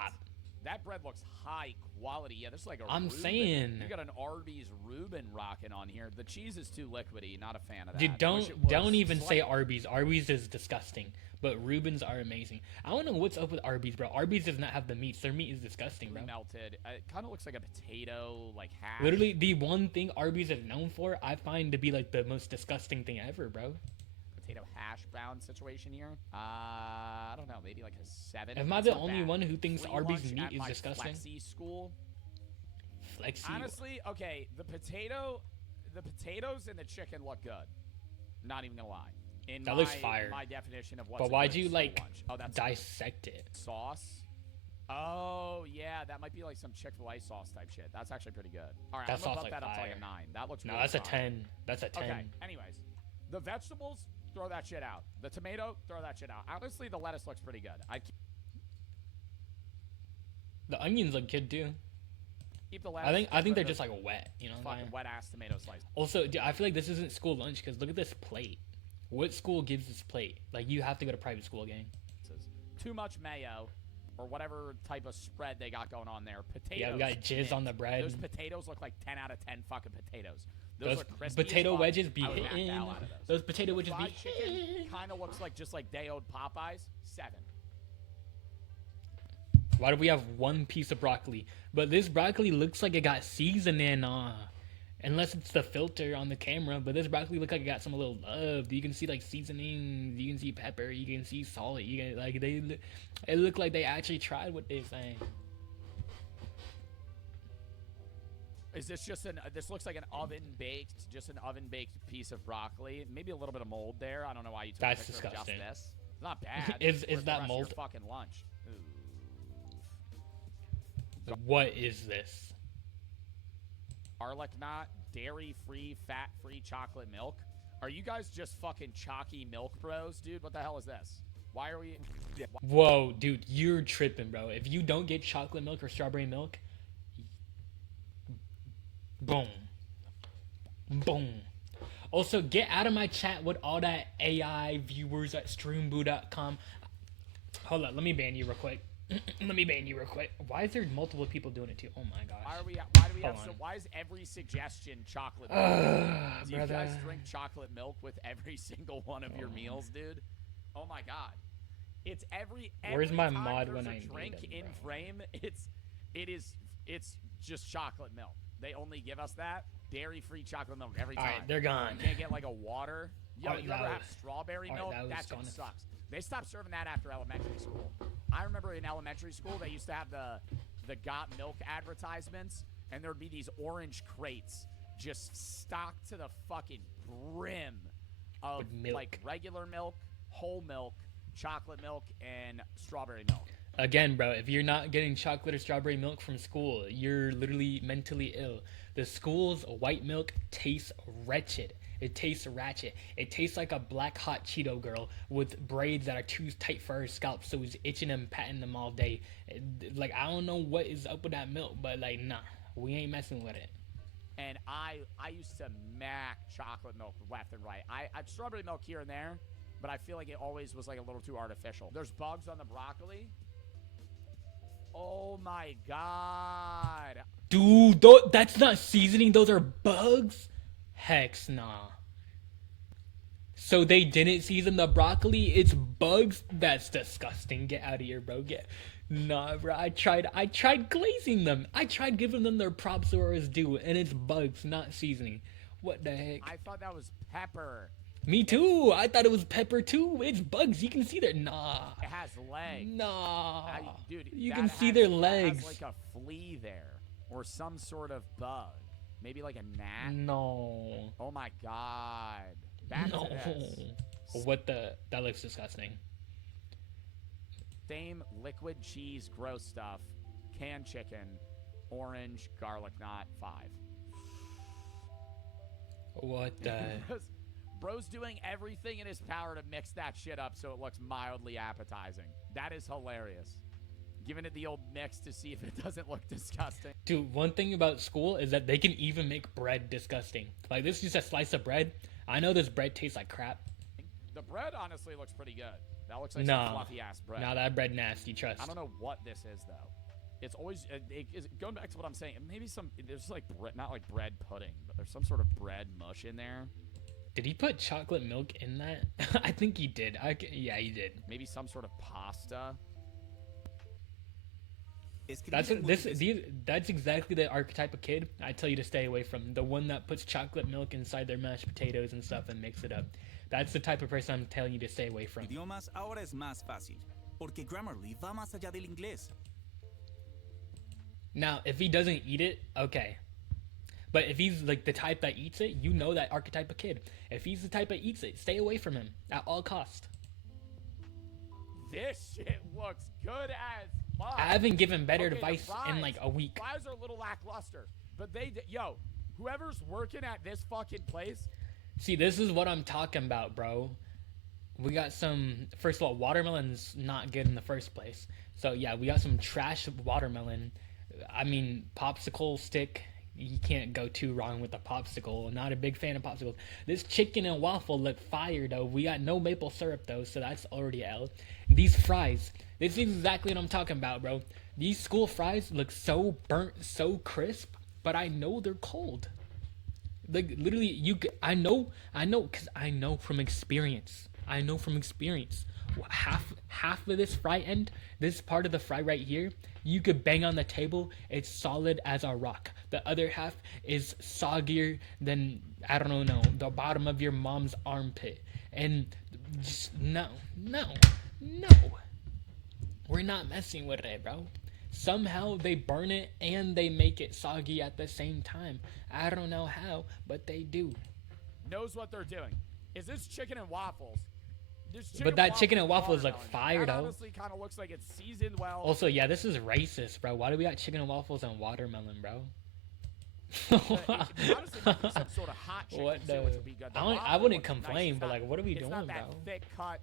That bread looks high quality. Yeah, this is like a I'm Reuben. saying. You got an Arby's Reuben rocking on here. The cheese is too liquidy. Not a fan of that. Dude, Wish it was don't even say slight- Arby's. Arby's is disgusting, but Reubens are amazing. I don't know what's up with Arby's, bro. Arby's does not have the meats. Their meat is disgusting, bro. melted. It kind of looks like a potato, like hash. Literally, the one thing Arby's is known for, I find to be like the most disgusting thing ever, bro. Potato hash brown situation here. I don't know, maybe like a 7. Am I It's the not only bad. one who thinks Free Arby's lunch meat at is my disgusting? Flexi school. Flexi. Honestly, okay, the potatoes and the chicken look good. Not even gonna lie. In That looks fire. My definition of what's But a why'd good you school like lunch. Oh, that's dissect it? sauce. Oh yeah, that might be like some Chick-fil-A sauce type shit. That's actually pretty good. All right, That I'm gonna sauce bump like that up to like fire. a 9. That looks No, really that's a fire. 10. That's a 10. Okay. Anyways, the vegetables, throw that shit out. The tomato, throw that shit out. Honestly, the lettuce looks pretty good. I The onions look good too. keep the lettuce. I think for they're the just like wet, you know. What I'm fucking saying? wet ass tomato slice. Also, dude, I feel like this isn't school lunch because look at this plate. What school gives this plate? Like you have to go to private school again. Too much mayo, or whatever type of spread they got going on there. Potatoes. Yeah, we got jizz on the bread. Those potatoes look like 10 out of 10 fucking potatoes. Those Those are crispy as potato fuck. wedges be I would knock the hitting. hell out of Those potato wedges be Fried chicken hitting. kind of looks like just like day-old Popeyes. 7. Why do we have one piece of broccoli? But this broccoli looks like it got seasoning on. Unless it's the filter on the camera, but this broccoli look like it got some little love. You can see like seasoning, you can see pepper, you can see salt. You can like it looked like they actually tried what they're saying. Is this just this looks like an just an oven baked piece of broccoli. Maybe a little bit of mold there. I don't know why you took That's a picture of just disgusting. this. It's not bad. Is Where's the that rest of mold? your fucking lunch. Ooh. What is this? Garlic knot, dairy-free, fat-free chocolate milk. Are you guys just fucking chalky milk bros, dude? What the hell is this? Why are we... Whoa, dude, you're tripping, bro. If you don't get chocolate milk or strawberry milk, boom. Boom. Also, get out of my chat with all that AI viewers at streamboo.com. Hold on, let me ban you real quick. Let me ban you real quick. Why is there multiple people doing it too? Oh my gosh. Why do we Hold have on. why is every suggestion chocolate milk? Do you brother. guys drink chocolate milk with every single one of your meals, dude? Oh my god. It's every Where's my time mod there's when a I need drink it, in bro? frame, it's just chocolate milk. They only give us that dairy-free chocolate milk every time. Alright, they're gone. You can't get like a water. Yo, Alright, you that ever have was- strawberry alright, milk? that was That shit gone. sucks. They stopped serving that after elementary school. I remember in elementary school they used to have the got milk advertisements, and there'd be these orange crates just stocked to the fucking brim of With milk. like regular milk, whole milk, chocolate milk, and strawberry milk. Again, bro, if you're not getting chocolate or strawberry milk from school, you're literally mentally ill. The school's white milk tastes wretched. It tastes ratchet. It tastes like a black hot Cheeto girl with braids that are too tight for her scalp, so he's itching and patting them all day. Like, I don't know what is up with that milk, but like, nah, we ain't messing with it. And I used to mac chocolate milk left and right. I'd strawberry milk here and there, but I feel like it always was like a little too artificial. There's bugs on the broccoli. Oh my god. Dude, that's not seasoning. Those are bugs. Hex nah. So they didn't season the broccoli. It's bugs. That's disgusting. Get out of here, bro. Nah, bro. I tried glazing them. I tried giving them their props where it's due, and it's bugs, not seasoning. What the heck? I thought that was pepper. Me too. I thought it was pepper too. It's bugs. You can see their nah. It has legs. Nah. Dude, you can see their That legs. has like a flea there, or some sort of bug. Maybe like a gnat. No. Oh my god. Back No. to this. That looks disgusting. Same liquid cheese, gross stuff. Canned chicken, orange, garlic knot, 5. What the? Bro's doing everything in his power to mix that shit up so it looks mildly appetizing. That is hilarious. Giving it the old mix to see if it doesn't look disgusting. Dude, one thing about school is that they can even make bread disgusting. Like, this is just a slice of bread. I know this bread tastes like crap. The bread honestly looks pretty good. That looks like some fluffy ass bread. Nah, that bread nasty, trust. I don't know what this is though. It's always going back to what I'm saying. Maybe there's like not like bread pudding, but there's some sort of bread mush in there. Did he put chocolate milk in that? I think he did. Yeah, he did. Maybe some sort of pasta. That's exactly the archetype of kid I tell you to stay away from. The one that puts chocolate milk inside their mashed potatoes and stuff and makes it up. That's the type of person I'm telling you to stay away from. Idiomas ahora es más fácil, porque Grammarly va más allá del inglés. Now, if he doesn't eat it, okay. But if he's like the type that eats it, you know that archetype of kid. If he's the type that eats it, stay away from him at all cost. This shit looks good as fuck. I haven't given better Okay, advice in like a week. Fries are a little lackluster, but whoever's working at this fucking place. See, this is what I'm talking about, bro. We got some. First of all, watermelon's not good in the first place. So yeah, we got some trash watermelon. I mean, popsicle stick. You can't go too wrong with a popsicle. Not a big fan of popsicles. This chicken and waffle look fire though. We got no maple syrup though, so that's already L. These fries. This is exactly what I'm talking about, bro. These school fries look so burnt, so crisp, but I know they're cold. Like literally, I know, cause I know from experience. Half of this fry end, this part of the fry right here, you could bang on the table. It's solid as a rock. The other half is soggier than, I don't know, the bottom of your mom's armpit. And just no. We're not messing with it, bro. Somehow they burn it and they make it soggy at the same time. I don't know how, but they do. Knows what they're doing. Is this chicken and waffles? But that chicken and waffles look fire, that though. honestly kind of looks like it's seasoned well. Also, yeah, this is racist, bro. Why do we got chicken and waffles and watermelon, bro? Honestly, maybe some sort of hot chicken What sandwich the? would be good. The I waffle wouldn't looks nice. complain, It's but not- like, what are we it's doing, not that bro? thick cut,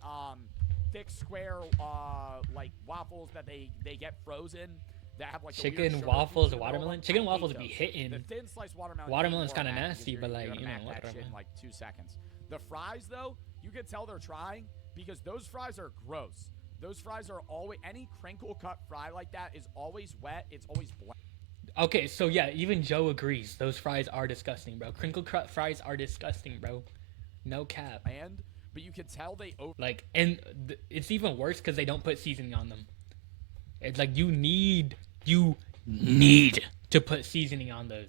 thick square, like waffles that they get frozen. That have like the weird Chicken, sugar waffles, cubes in the middle of watermelon? them. Chicken I hate waffles be those. hitting. The thin sliced watermelon. Watermelon's kind of nasty, but like, you know, mac that whatever. shit in like 2 seconds. The fries though, you can tell they're trying because those fries are gross. Those fries are always, any crinkle cut fry like that is always wet. It's always black. Okay, so yeah, even Joe agrees. Those fries are disgusting, bro. Crinkle cut fries are disgusting, bro. No cap. But you can tell they Like, and it's even worse because they don't put seasoning on them. It's like you need to put seasoning on those.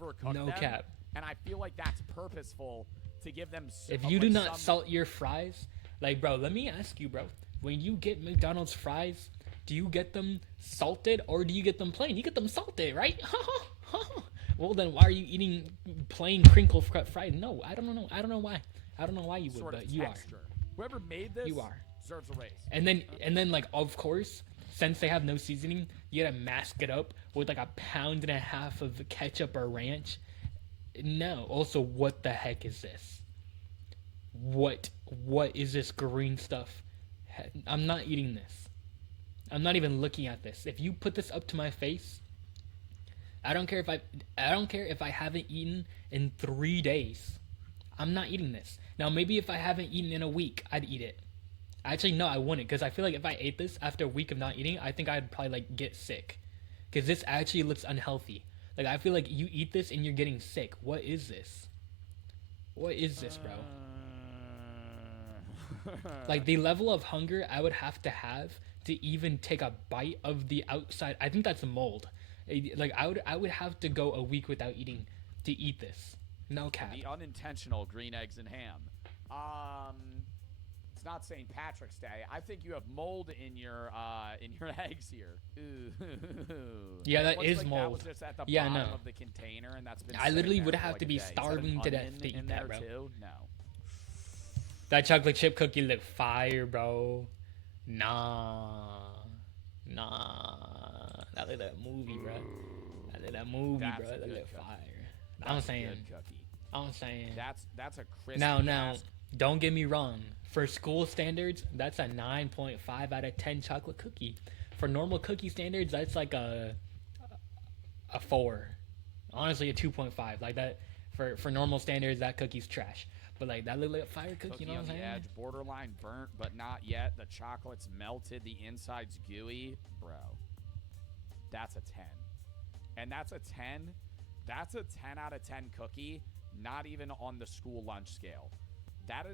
overcook No them, cap. And I feel like that's purposeful to give them. If you do not salt your fries, like, bro, let me ask you, bro. When you get McDonald's fries, do you get them salted or do you get them plain? You get them salted, right? Well, then why are you eating plain crinkle cut fries? No, I don't know. I don't know why. I don't know why you would, sort but of you texture. Whoever made this, You are. deserves a raise. And then, like, of course, since they have no seasoning, you gotta mask it up with like a pound and a half of ketchup or ranch. No. Also, what the heck is this? What is this green stuff? I'm not eating this. I'm not even looking at this. If you put this up to my face, I don't care if I haven't eaten in 3 days. I'm not eating this. Now maybe if I haven't eaten in a week, I'd eat it. Actually, no, I wouldn't, because I feel like if I ate this after a week of not eating, I think I'd probably like get sick. Because this actually looks unhealthy. Like, I feel like you eat this and you're getting sick. What is this? What is this, bro? Like, the level of hunger I would have to even take a bite of the outside. I think that's mold. Like, I would have to go a week without eating to eat this. No cap. The unintentional green eggs and ham. It's not St. Patrick's Day. I think you have mold in your eggs here. Ooh. Yeah, that Looks is like mold. That was just at the Yeah, bottom no. of the container, and that's been. I literally sitting would there for have like to a be day. Is that an starving to death onion to eat in that, there bro. Too? No. That chocolate chip cookie look fire, bro. Nah. That look like a movie, bro. That look like a movie, That's bro. a That good look cookie. fire. That's I'm a saying. good cookie. I'm saying. That's a crispy. Now, ass- don't get me wrong. For school standards, that's a 9.5 out of 10 chocolate cookie. For normal cookie standards, that's like a 4. Honestly, a 2.5. Like that. For normal standards, that cookie's trash. But like that look like a fire cookie, you know what I'm on the saying? edge, borderline burnt, but not yet. The chocolate's melted, the inside's gooey, bro. That's a 10, and that's a 10. That's a 10 out of 10 cookie. Not even on the school lunch scale. That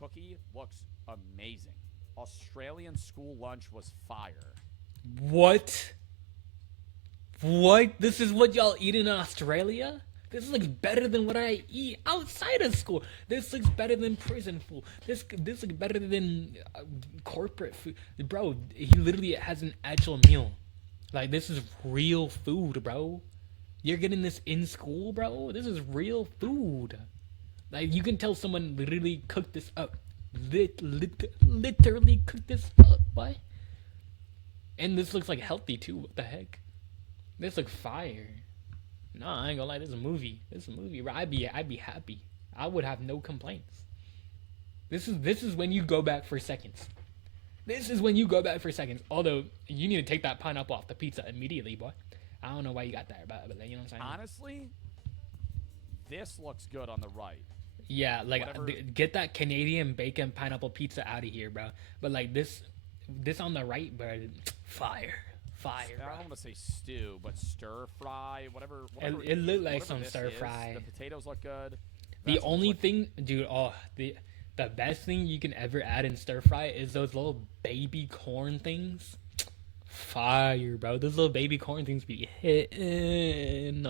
cookie looks amazing. Australian school lunch was fire. What? This is what y'all eat in Australia? This looks better than what I eat outside of school. This looks better than prison food. This looks better than corporate food. Bro, he literally has an actual meal. Like, this is real food, bro. You're getting this in school, bro? This is real food. Like, you can tell someone literally cooked this up. Literally cooked this up, boy. And this looks like healthy, too. What the heck? This looks fire. Nah, I ain't gonna lie. This is a movie. Bro. I'd be happy. I would have no complaints. This is when you go back for seconds. Although, you need to take that pineapple off the pizza immediately, boy. I don't know why you got that, but you know what I'm saying? Honestly, this looks good on the right. Yeah, like, Whatever. get that Canadian bacon pineapple pizza out of here, bro. But, like, this on the right, bro, fire, I bro. don't want to say stew, but stir fry, whatever. It looked like whatever some this stir is. fry. The potatoes look good. The That's only what- thing, dude, the best thing you can ever add in stir fry is those little baby corn things. Fire, bro. Those little baby corn things be hitting.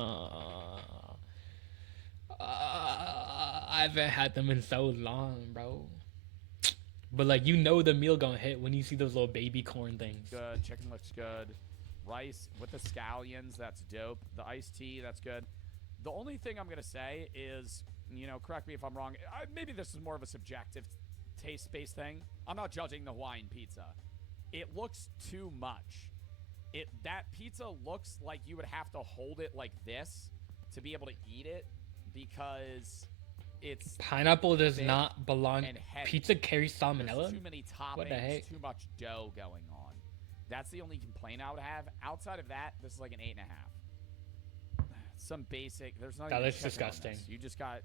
I haven't had them in so long, bro. But, like, you know the meal gonna hit when you see those little baby corn things. good. Chicken looks good. Rice with the scallions, that's dope. The iced tea, that's good. The only thing I'm gonna say is, correct me if I'm wrong. Maybe this is more of a subjective taste-based thing. I'm not judging the Hawaiian pizza. It looks too much. That pizza looks like you would have to hold it like this to be able to eat it because it's Pineapple does thick not belong. and heavy. Pizza carries There's salmonella? too many toppings, What the heck? too much dough going on. That's the only complaint I would have. Outside of that, this is like an 8.5. Some basic. There's not. That even looks chicken on disgusting. this. You just got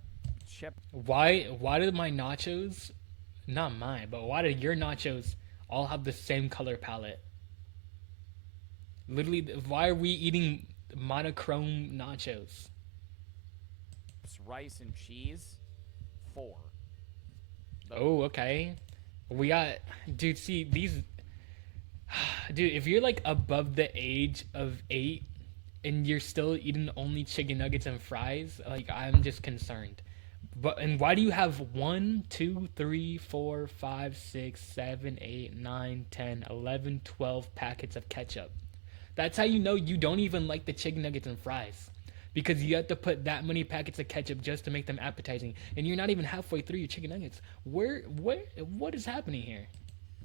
chip. Why did my nachos, not mine, but why did your nachos all have the same color palette? Literally, why are we eating monochrome nachos? Rice and cheese. 4. Oh, okay. We got, dude, see, these, dude, if you're like above the age of 8 and you're still eating only chicken nuggets and fries, like, I'm just concerned. And why do you have 1, 2, 3, 4, 5, 6, 7, 8, 9, 10, 11, 12 packets of ketchup? That's how you know you don't even like the chicken nuggets and fries. Because you have to put that many packets of ketchup just to make them appetizing. And you're not even halfway through your chicken nuggets. What is happening here?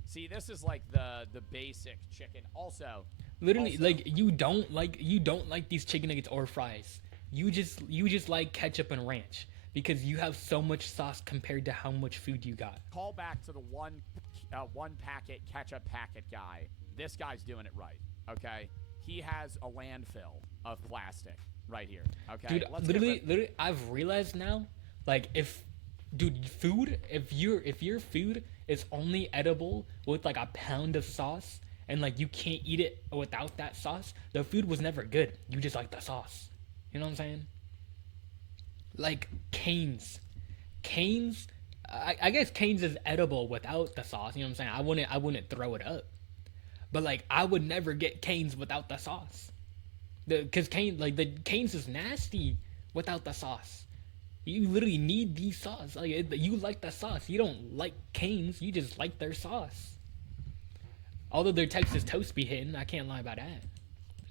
See, this is like the basic chicken. Also, Literally, like, you don't like these chicken nuggets or fries. you just like ketchup and ranch because you have so much sauce compared to how much food you got. Call back to the one packet ketchup packet guy. This guy's doing it right, okay? He has a landfill of plastic right here, okay? Dude, literally, I've realized now, like if your food is only edible with like a pound of sauce and like you can't eat it without that sauce, the food was never good. You just like the sauce. You know what I'm saying? Like Cane's. I guess Cane's is edible without the sauce. You know what I'm saying? I wouldn't throw it up. But like I would never get Cane's without the sauce. Cause Cane's is nasty without the sauce. You literally need the sauce. Like you like the sauce. You don't like Cane's. You just like their sauce. Although their Texas toast be hitting, I can't lie about that.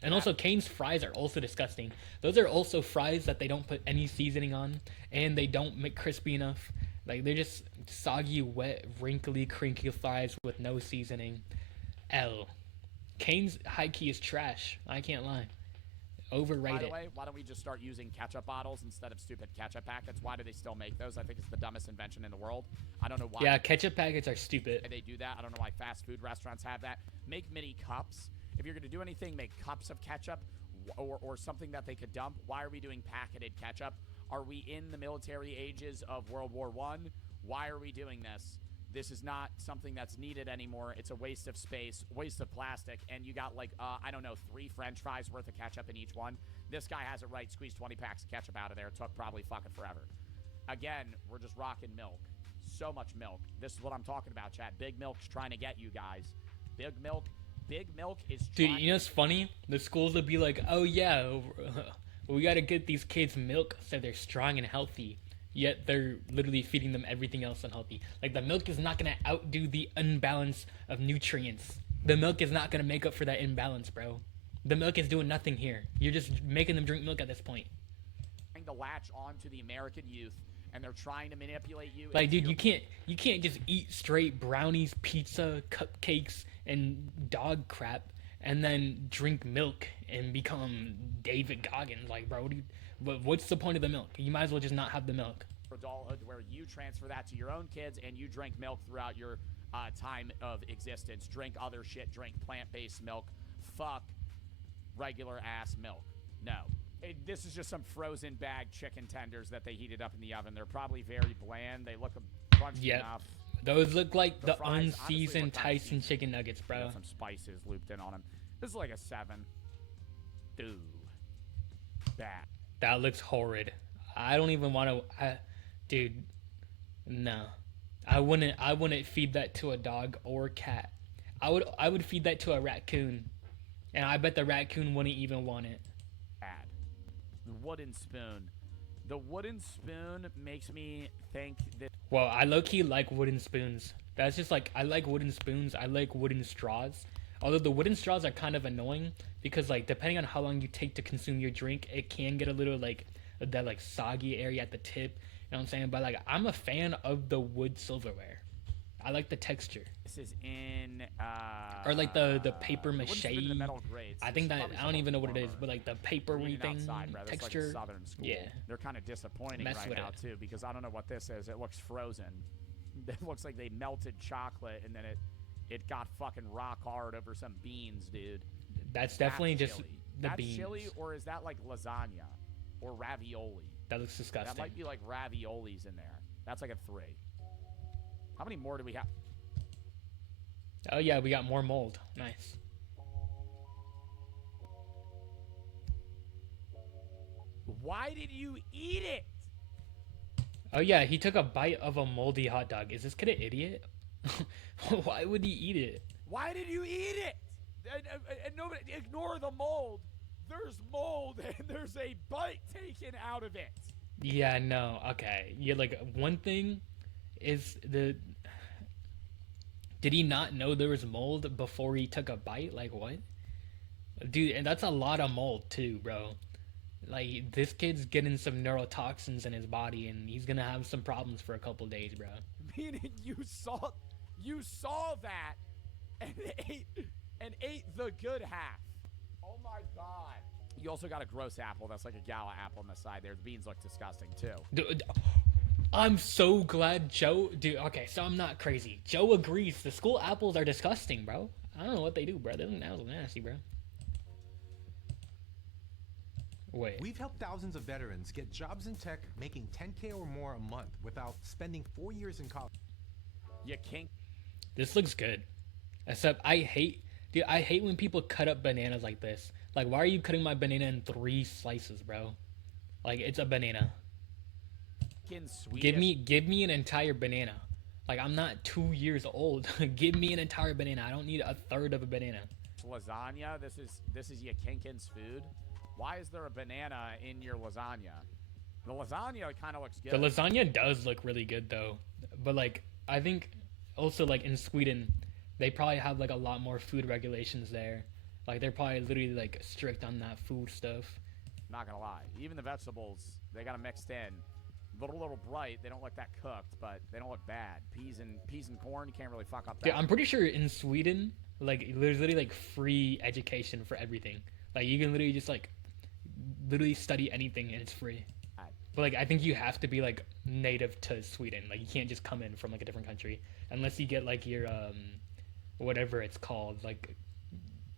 And also Cane's fries are also disgusting. Those are also fries that they don't put any seasoning on, and they don't make crispy enough. Like they're just soggy, wet, wrinkly, crinkly fries with no seasoning. Cane's high key is trash. I can't lie. Overrated. By the way, why don't we just start using ketchup bottles instead of stupid ketchup packets? Why do they still make those? I think it's the dumbest invention in the world. I don't know why. Yeah, ketchup packets are stupid. They do that. I don't know why fast food restaurants have that. Make mini cups. If you're going to do anything, make cups of ketchup or something that they could dump. Why are we doing packeted ketchup? Are we in the military ages of World War I? Why are we doing this? This is not something that's needed anymore. It's a waste of space, waste of plastic, and you got like, I don't know, 3 French fries worth of ketchup in each one. This guy has it right. Squeeze 20 packs of ketchup out of there. It took probably fucking forever. Again, we're just rocking milk. So much milk. This is what I'm talking about, chat. Big Milk's trying to get you guys. Big Milk is Dude, trying. you know what's funny? The schools will be like, oh yeah, we gotta get these kids milk so they're strong and healthy. Yet they're literally feeding them everything else unhealthy. Like the milk is not gonna outdo the imbalance of nutrients. The milk is not gonna make up for that imbalance, bro. The milk is doing nothing here. You're just making them drink milk at this point. Trying to latch on to the American youth, and they're trying to manipulate you. Like, dude, you can't just eat straight brownies, pizza, cupcakes, and dog crap, and then drink milk and become David Goggins. Like, bro, what's the point of the milk? You might as well just not have the milk. For adulthood, where you transfer that to your own kids and you drink milk throughout your time of existence. Drink other shit. Drink plant-based milk. Fuck regular ass milk. No. This is just some frozen bag chicken tenders that they heated up in the oven. They're probably very bland. They look crunchy enough. Those look like the fries, unseasoned honestly, Tyson chicken nuggets, bro. Got some spices looped in on them. This is like a 7. Dude. Bad. That looks horrid. I don't even want to. Dude, no. I wouldn't feed that to a dog or cat. I would feed that to a raccoon, and I bet the raccoon wouldn't even want it. Bad. The wooden spoon. The wooden spoon makes me think that. Well, I low-key like wooden spoons. That's just like, I like wooden spoons. I like wooden straws. Although the wooden straws are kind of annoying because, like, depending on how long you take to consume your drink, it can get a little, like, that, like, soggy area at the tip. You know what I'm saying? But, like, I'm a fan of the wood silverware. I like the texture. This is in. Or, like, the paper mache. The metal grades. I think that, I don't even know what it is, but, like, the papery thing, texture. Like Southern school. Yeah. They're kind of disappointing Mess right with now, it. too, because I don't know what this is. It looks frozen. It looks like they melted chocolate and then it got fucking rock hard over some beans, dude. That's definitely just chili. the That's beans. chili, or is that like lasagna or ravioli? That looks disgusting. That might be like raviolis in there. That's like a 3. How many more do we have? Oh yeah, we got more mold. Nice. Why did you eat it? Oh yeah, he took a bite of a moldy hot dog. Is this kid an idiot? Why would he eat it? Why did you eat it? And nobody, ignore the mold. There's mold and there's a bite taken out of it. Yeah, no, okay. Yeah, like, one thing is did he not know there was mold before he took a bite? Like, what? Dude, and that's a lot of mold too, bro. Like, this kid's getting some neurotoxins in his body, and he's gonna have some problems for a couple days, bro. Meaning you saw that and ate the good half. Oh my god. You also got a gross apple. That's like a gala apple on the side there. The beans look disgusting, too. Dude, I'm so glad Joe... Dude, okay, so I'm not crazy. Joe agrees. The school apples are disgusting, bro. I don't know what they do, bro. They look nasty, bro. Wait. We've helped thousands of veterans get jobs in tech making $10K or more a month without spending 4 years in college. You can't... This looks good. Except I hate... Dude, I hate when people cut up bananas like this. Like, why are you cutting my banana in 3 slices, bro? Like, it's a banana. Give me an entire banana. Like, I'm not 2 years old. Give me an entire banana. I don't need a third of a banana. Lasagna. This is Yakinkin's food. Why is there a banana in your lasagna? The lasagna kind of looks good. The lasagna does look really good though. But like, I think also like in Sweden, they probably have like a lot more food regulations there. Like they're probably literally like strict on that food stuff. Not gonna lie, even the vegetables, they got them mixed in. A little bright. They don't look that cooked, but they don't look bad. Peas and corn, you can't really fuck up that. Yeah, I'm pretty sure in Sweden, like there's literally like free education for everything. Like you can literally just like literally study anything and it's free. But like I think you have to be like native to Sweden. Like you can't just come in from like a different country unless you get like your whatever it's called, like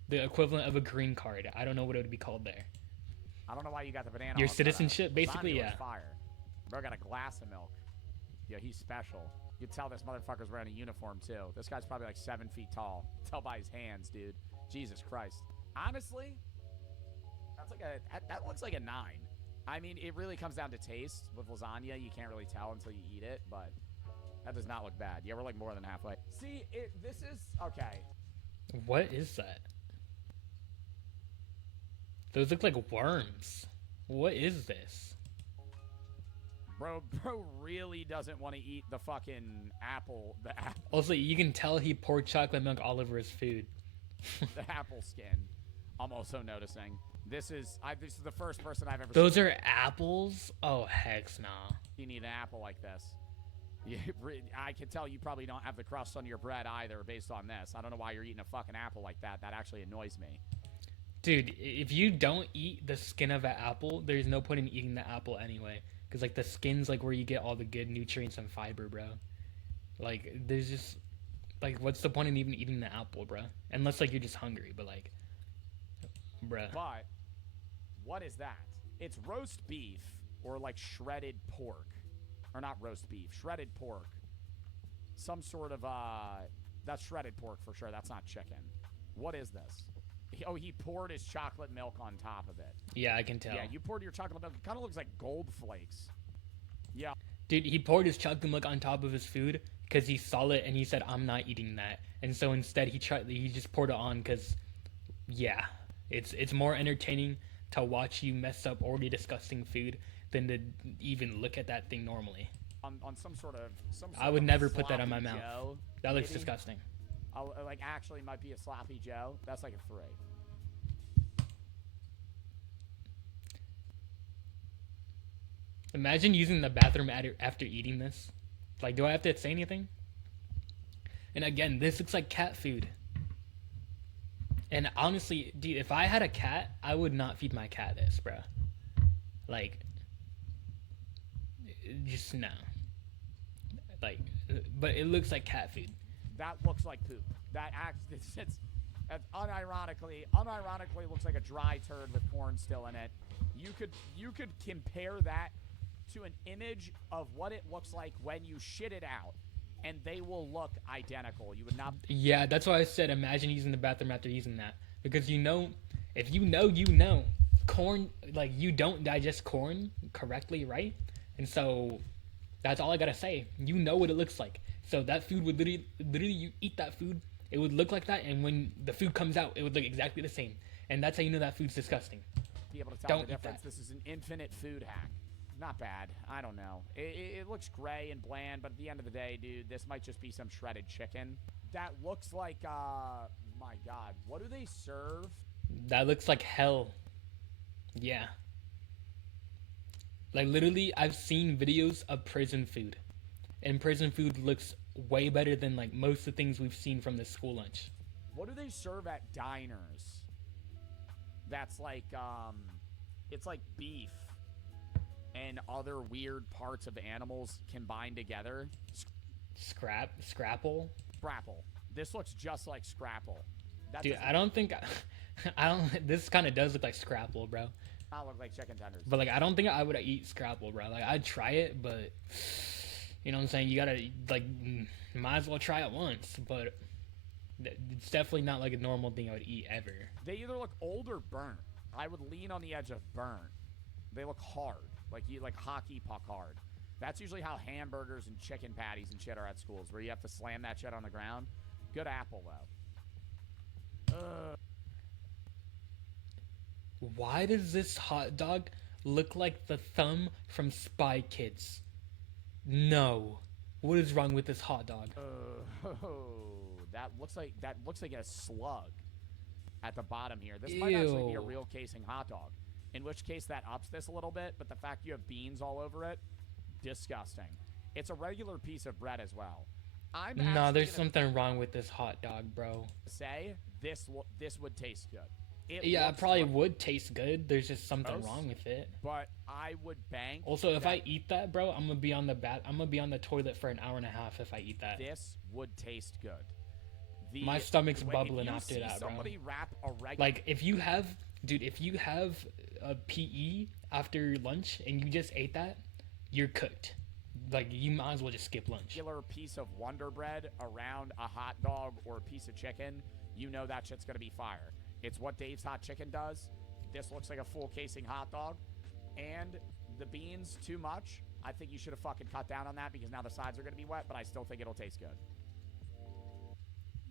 the equivalent of a green card. I don't know what it would be called there. I don't know why you got the banana. Your citizenship, basically, Lasagna yeah. was fire. Bro got a glass of milk. Yeah, he's special. You can tell this motherfucker's wearing a uniform too. This guy's probably like 7 feet tall. Tell by his hands, dude. Jesus Christ. Honestly, that looks like a 9. I mean, it really comes down to taste. With lasagna, you can't really tell until you eat it, but that does not look bad. Yeah, we're like more than halfway. See, this is okay. What is that? Those look like worms. What is this? Bro really doesn't want to eat the fucking apple. The apple. Also, you can tell he poured chocolate milk all over his food. The apple skin. I'm also noticing. This is the first person I've ever Those seen. are apples? Oh, heck nah. You need an apple like this. I can tell you probably don't have the crust on your bread either based on this. I don't know why you're eating a fucking apple like that. That actually annoys me. Dude, if you don't eat the skin of an apple, there's no point in eating the apple anyway. Because, like, the skin's, like, where you get all the good nutrients and fiber, bro. Like, there's just... Like, what's the point in even eating the apple, bro? Unless, like, you're just hungry, but, like... Bruh. But, what is that? It's roast beef or, like, shredded pork. Or not roast beef. Shredded pork. Some sort of, That's shredded pork for sure. That's not chicken. What is this? Oh, he poured his chocolate milk on top of it. Yeah, I can tell. Yeah, you poured your chocolate milk. It kind of looks like gold flakes. Yeah. Dude, he poured his chocolate milk on top of his food because he saw it and he said, I'm not eating that. And so instead he just poured it on because, yeah, it's more entertaining to watch you mess up already disgusting food than to even look at that thing normally. On some sort of... I would never put that on my mouth. Joe, that looks maybe? disgusting. Like, actually might be a sloppy Joe. That's like a 3. Imagine using the bathroom after eating this. Like, do I have to say anything? And again, this looks like cat food. And honestly, dude, if I had a cat, I would not feed my cat this, bro. Like, just no. Like, but it looks like cat food. That looks like poop. That it's unironically looks like a dry turd with corn still in it. You could compare that to an image of what it looks like when you shit it out, and they will look identical. You would not. Yeah, that's why I said imagine using the bathroom after using that, because you know, if you know, corn, like, you don't digest corn correctly, right? And so that's all I gotta say. You know what it looks like. So that food would literally you eat that food, it would look like that, and when the food comes out, it would look exactly the same. And that's how you know that food's disgusting. Be able to tell Don't the difference. eat that. This is an infinite food hack. Not bad. I don't know. It looks gray and bland, but at the end of the day, dude, this might just be some shredded chicken. That looks like, my God, what do they serve? That looks like hell. Yeah. Like, literally, I've seen videos of prison food. And prison food looks way better than, like, most of the things we've seen from the school lunch. What do they serve at diners? That's like, It's like beef and other weird parts of animals combined together. Scrapple. Scrapple. This looks just like Scrapple. That Dude, I don't think I don't. This kind of does look like Scrapple, bro. not look like chicken tenders. But like, I don't think I would eat Scrapple, bro. Like, I'd try it, but you know what I'm saying. You gotta like, might as well try it once. But it's definitely not like a normal thing I would eat ever. They either look old or burnt. I would lean on the edge of burnt. They look hard, like hockey puck hard. That's usually how hamburgers and chicken patties and shit are at schools, where you have to slam that shit on the ground. Good apple though. Why does this hot dog look like the thumb from Spy Kids? No. What is wrong with this hot dog? That looks like a slug at the bottom here. This might actually be a Ew. real casing hot dog. In which case that ups this a little bit, but the fact you have beans all over it, disgusting. It's a regular piece of bread as well. I'm No, actually there's gonna something wrong with this hot dog, bro. say this would taste good. Yeah, it looks probably like- would taste good. There's just something Gross. wrong with it. But I would bank. Also, if that I eat that, bro, I'm gonna be on the toilet for an hour and a half if I eat that. this would taste good. My stomach's if bubbling you after see that, bro. Somebody wrap a regular. Like, if you have a PE after lunch and you just ate that, you're cooked. Like, you might as well just skip lunch. Regular piece of Wonder Bread around a hot dog or a piece of chicken, you know that shit's gonna be fire. It's what Dave's Hot Chicken does. This looks like a full casing hot dog, and the beans too much. I think you should have fucking cut down on that because now the sides are gonna be wet. But I still think it'll taste good.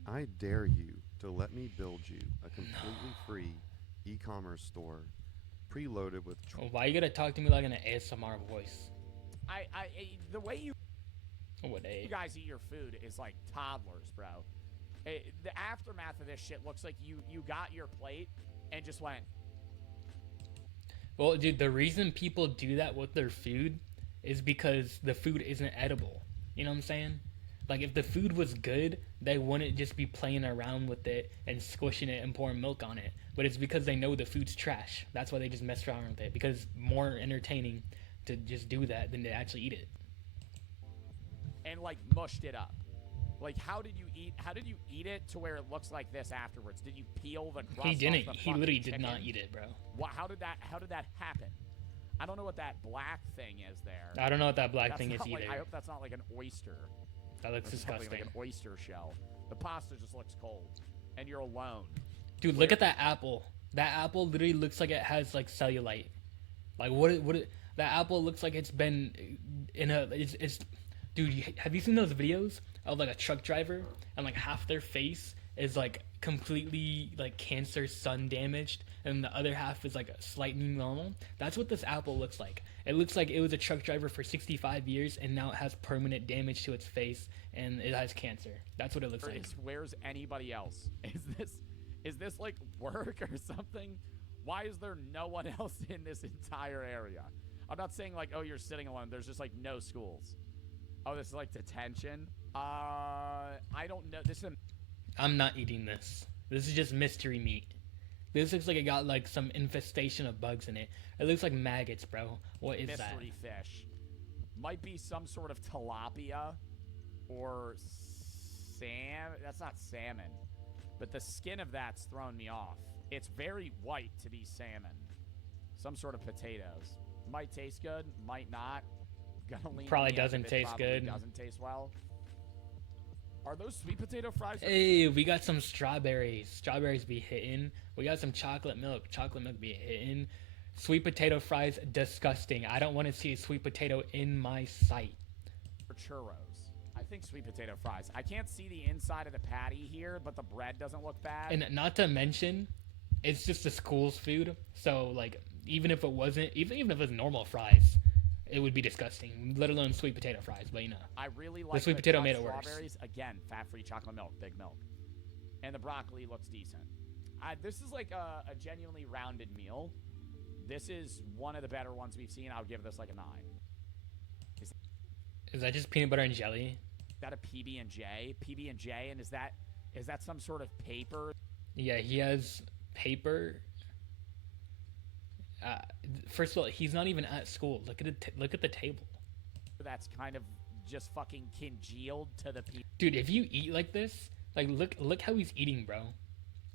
I dare you to let me build you a completely free e-commerce store, preloaded with. Why you gotta talk to me like in an ASMR voice? The way you What you guys eat your food is like toddlers, bro. The aftermath of this shit looks like you got your plate and just went. Well, dude, the reason people do that with their food is because the food isn't edible. You know what I'm saying? Like, if the food was good, they wouldn't just be playing around with it and squishing it and pouring milk on it. But it's because they know the food's trash. That's why they just mess around with it. Because it's more entertaining to just do that than to actually eat it. And like mushed it up. Like, how did you eat it to where it looks like this afterwards? Did you peel the crust? He didn't. Off the He literally did chicken? not eat it, bro. How did that happen? I don't know what that black thing is there. I don't know what that black That's thing is not like- either. I hope that's not like an oyster. That looks That's something disgusting. like an oyster shell. The pasta just looks cold, and you're alone. Dude, look at that apple. That apple literally looks like it has like cellulite. Like that apple looks like it's been in a it's dude, have you seen those videos of like a truck driver and like half their face is like completely like cancer sun damaged and the other half is like slightly normal? That's what this apple looks like. It looks like it was a truck driver for 65 years and now it has permanent damage to its face and it has cancer. That's what it looks like. Where's anybody else? Is this like work or something? Why is there no one else in this entire area? I'm not saying like, oh, you're sitting alone. There's just like no schools. Oh, this is like detention. I don't know. I'm not eating this. This is just mystery meat. This looks like it got like some infestation of bugs in it. It looks like maggots, bro. What is that? mystery fish. Might be some sort of tilapia or that's not salmon. But the skin of that's thrown me off. It's very white to be salmon. Some sort of potatoes. Might taste good, might not. Gonna lean Probably on the edge doesn't of it, taste probably good. Doesn't taste well. Are those sweet potato fries? Hey, we got some strawberries. Strawberries be hitting. We got some chocolate milk. Chocolate milk be hitting. Sweet potato fries, disgusting. I don't want to see a sweet potato in my sight. Or churros. I think sweet potato fries. I can't see the inside of the patty here, but the bread doesn't look bad. And not to mention, it's just the school's food. So like, even if it wasn't, even if it was normal fries, it would be disgusting. Let alone sweet potato fries. But you know, I really like sweet potato Dutch made it worse. strawberries. Again, fat-free chocolate milk, big milk. And the broccoli looks decent. This is like a genuinely rounded meal. This is one of the better ones we've seen. I would give this like a 9. Is that just peanut butter and jelly? Is that a PB&J? PB&J, and is that some sort of paper? Yeah, he has paper. Uh, First of all, he's not even at school. Look at it. Look at the table, That's kind of just fucking congealed to the people. dude. If you eat like this, like look how he's eating, bro.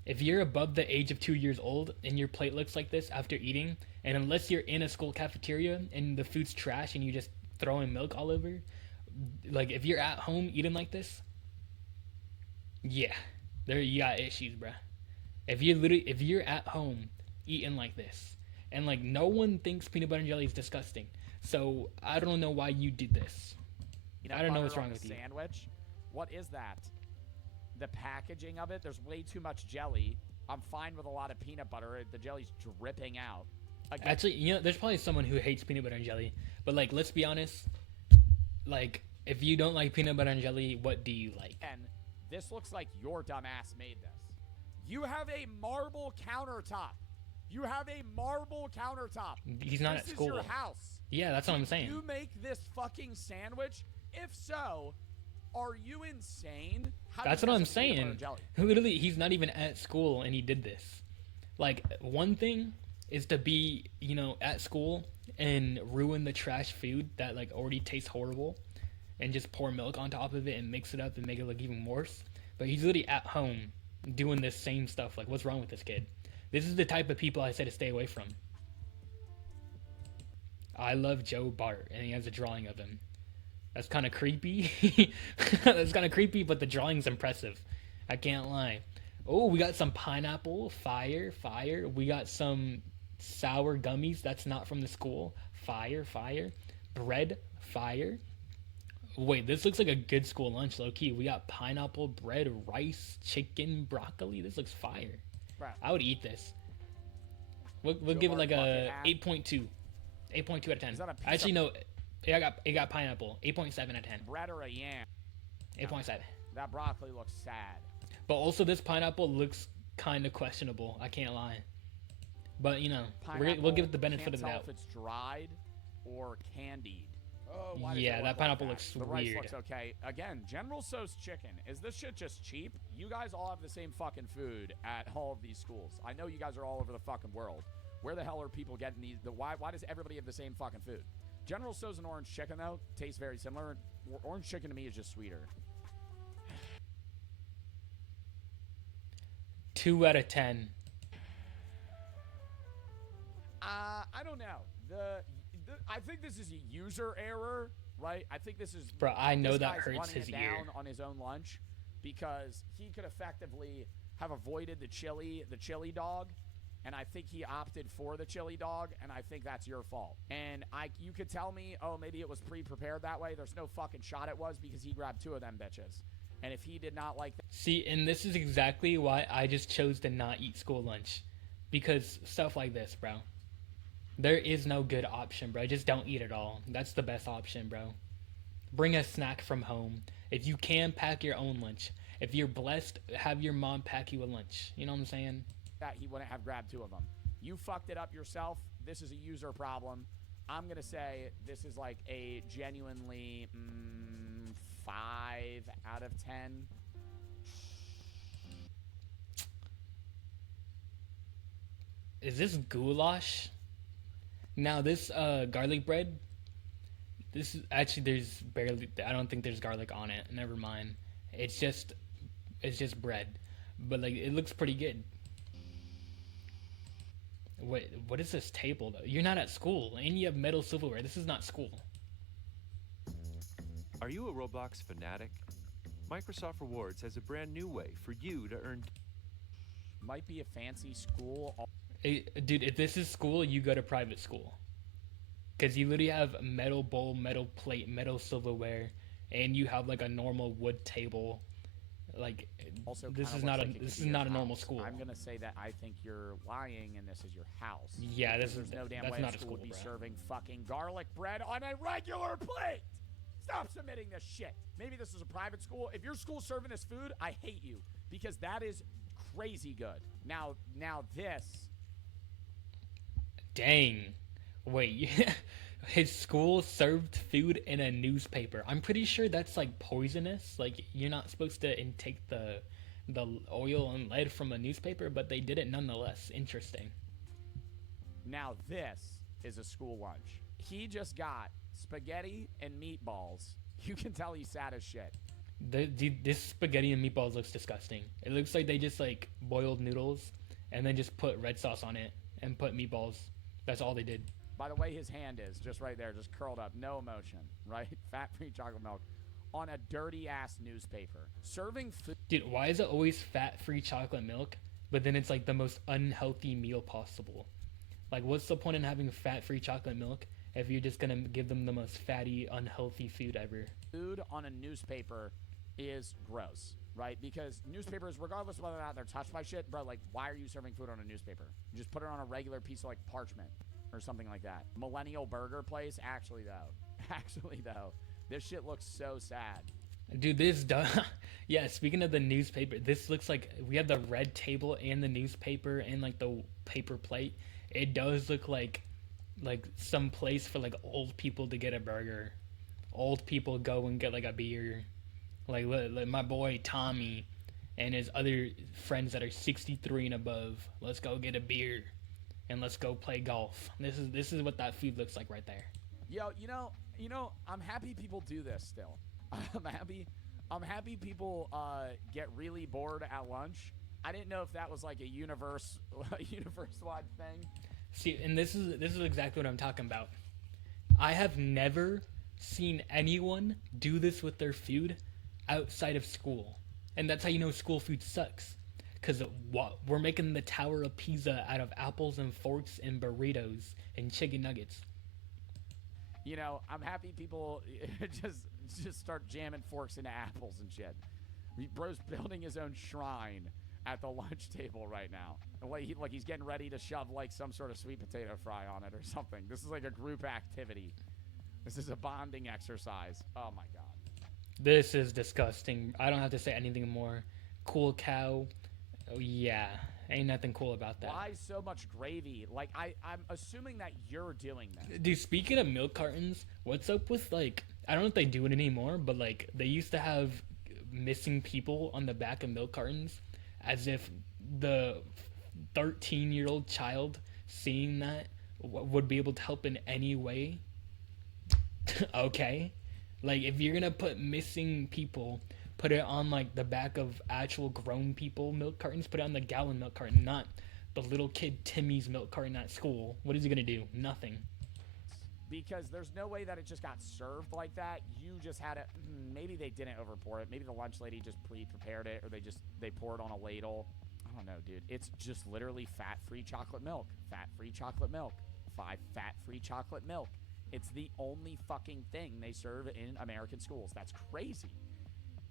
If you're above the age of 2 years old and your plate looks like this after eating, and unless you're in a school cafeteria and the food's trash and you just throwing milk all over, like if you're at home eating like this, yeah, there you got issues, bruh. If you're at home eating like this, and like no one thinks peanut butter and jelly is disgusting, so I don't know why you did this. I don't know what's wrong with you. Sandwich. What is that? The packaging of it. There's way too much jelly. I'm fine with a lot of peanut butter. The jelly's dripping out. Again, Actually, you know, there's probably someone who hates peanut butter and jelly, but like, let's be honest. Like, if you don't like peanut butter and jelly, what do you like? and this looks like your dumbass made this. You have a marble countertop. You have a marble countertop. He's not this at school. This is your house. Yeah, that's what I'm saying. You make this fucking sandwich? If so, are you insane? How do That's you what I'm mess with peanut butter saying. and jelly? Literally, he's not even at school and he did this. Like, one thing is to be, you know, at school and ruin the trash food that like already tastes horrible and just pour milk on top of it and mix it up and make it look even worse. But he's literally at home doing this same stuff. Like, what's wrong with this kid? This is the type of people I say to stay away from. I love Joe Bart, and he has a drawing of him. That's kind of creepy. That's kind of creepy, but the drawing's impressive. I can't lie. Oh, we got some pineapple. Fire, fire. We got some sour gummies. That's not from the school. Fire, fire. Bread, fire. Wait, this looks like a good school lunch, low-key. We got pineapple, bread, rice, chicken, broccoli. This looks fire. Right. I would eat this. We'll Joe give it Bart like a bucket hat. 8.2. 8.2 out of 10. Is that a piece Actually, of- no. It got pineapple. 8.7 out of 10. Bread or a yam? 8.7. That broccoli looks sad. But also, this pineapple looks kind of questionable. I can't lie. But, you know, we'll give it the benefit can't of the tell doubt. if it's dried or candied. Oh, why does it Yeah, look that like pineapple that? looks The rice weird. looks okay. Again, General Tso's chicken. Is this shit just cheap? You guys all have the same fucking food at all of these schools. I know you guys are all over the fucking world. Where the hell are people getting these? Why does everybody have the same fucking food? General Tso's and orange chicken, though, tastes very similar. Orange chicken to me is just sweeter. 2 out of 10. I don't know. I think this is a user error, right? I think this is. Bro, I know this that guy's hurts running his it ear. down on his own lunch because he could effectively have avoided the chili dog, and I think he opted for the chili dog, and I think that's your fault. And you could tell me, oh, maybe it was pre-prepared that way. There's no fucking shot it was because he grabbed 2 of them bitches. And if he did not like that, See, and this is exactly why I just chose to not eat school lunch. Because stuff like this, bro. There is no good option, bro. Just don't eat it all. That's the best option, bro. Bring a snack from home. If you can, pack your own lunch. If you're blessed, have your mom pack you a lunch. You know what I'm saying? he wouldn't have grabbed 2 of them. You fucked it up yourself. This is a user problem. I'm going to say this is like a genuinely 5 out of 10. Is this goulash? Now this garlic bread, this is actually, there's barely, I don't think there's garlic on it. Never mind. It's just bread. But like, it looks pretty good. Wait, what is this table though? You're not at school and you have metal silverware. This is not school. Are you a Roblox fanatic? Microsoft Rewards has a brand new way for you to earn. Might be a fancy school. Hey, dude, if this is school, you go to private school. Because you literally have metal bowl, metal plate, metal silverware, and you have like a normal wood table. Like, Also, this kinda is not a looks like it this could is be not your a normal house. school. I'm gonna say that I think you're lying, and this is your house. Yeah, Because this is there's no damn that's way not a a school would school, be bro. serving fucking garlic bread on a regular plate. Stop submitting this shit. Maybe this is a private school. If your school's serving this food, I hate you because that is crazy good. Now this. Dang. Wait, his school served food in a newspaper. I'm pretty sure that's like poisonous. Like, you're not supposed to intake the oil and lead from a newspaper, but they did it nonetheless. Interesting. Now this is a school lunch. He just got spaghetti and meatballs. You can tell he's sad as shit. This spaghetti and meatballs looks disgusting. It looks like they just like boiled noodles and then just put red sauce on it and put meatballs. That's all they did. By the way, his hand is just right there, just curled up, no emotion, right? Fat-free chocolate milk on a dirty-ass newspaper. Serving food. Dude, why is it always fat-free chocolate milk, but then it's like the most unhealthy meal possible? Like, what's the point in having fat-free chocolate milk if you're just gonna give them the most fatty, unhealthy food ever? Food on a newspaper is gross, right? Because newspapers, regardless of whether or not they're touched by shit, bro, like, why are you serving food on a newspaper? You just put it on a regular piece of, like, parchment or something like that. Millennial burger place, actually, though, this shit looks so sad. Dude, this does. Yeah, speaking of the newspaper, this looks like we have the red table and the newspaper and like the paper plate. It does look like some place for like old people to get a burger. Old people go and get like a beer. Like my boy Tommy and his other friends that are 63 and above. Let's go get a beer and let's go play golf. This is what that food looks like right there. Yo, you know, I'm happy people do this still. I'm happy people get really bored at lunch. I didn't know if that was like a universe-wide thing. See, and this is exactly what I'm talking about. I have never seen anyone do this with their food outside of school. And that's how you know school food sucks. Because we're making the Tower of Pisa out of apples and forks and burritos and chicken nuggets. You know, I'm happy people just start jamming forks into apples and shit. Bro's building his own shrine at the lunch table right now. Like he's getting ready to shove like some sort of sweet potato fry on it or something. This is like a group activity. This is a bonding exercise. Oh my god. This is disgusting. I don't have to say anything more. Cool cow. Oh, yeah. Ain't nothing cool about that. Why so much gravy? Like, I'm assuming that you're doing this. Dude, speaking of milk cartons, what's up with, like, I don't know if they do it anymore, but, like, they used to have missing people on the back of milk cartons as if the 13-year-old child seeing that would be able to help in any way. Okay. Like, if you're gonna put missing people, put it on, like, the back of actual grown people milk cartons. Put it on the gallon milk carton, not the little kid Timmy's milk carton at school. What is he going to do? Nothing. Because there's no way that it just got served like that. You just had it. Maybe they didn't overpour it. Maybe the lunch lady just pre-prepared it, or they poured it on a ladle. I don't know, dude. It's just literally fat-free chocolate milk. Fat-free chocolate milk. 5 fat-free chocolate milk. It's the only fucking thing they serve in American schools. That's crazy.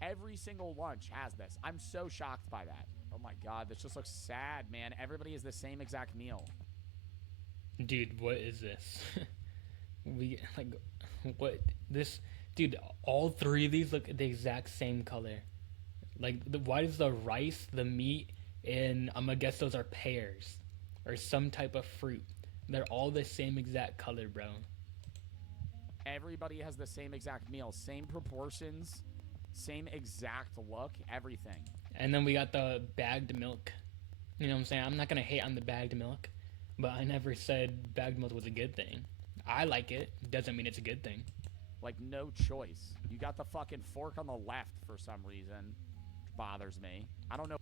Every single lunch has this. I'm so shocked by that. Oh my god, this just looks sad, man. Everybody has the same exact meal. Dude, what is this? What this? Dude, all three of these look the exact same color. Like, why does the rice, the meat, and I'm gonna guess those are pears or some type of fruit? They're all the same exact color, bro. Everybody has the same exact meal, same proportions. Same exact look, everything. And then we got the bagged milk. You know what I'm saying? I'm not going to hate on the bagged milk, but I never said bagged milk was a good thing. I like it. Doesn't mean it's a good thing. Like, no choice. You got the fucking fork on the left for some reason. Bothers me. I don't know.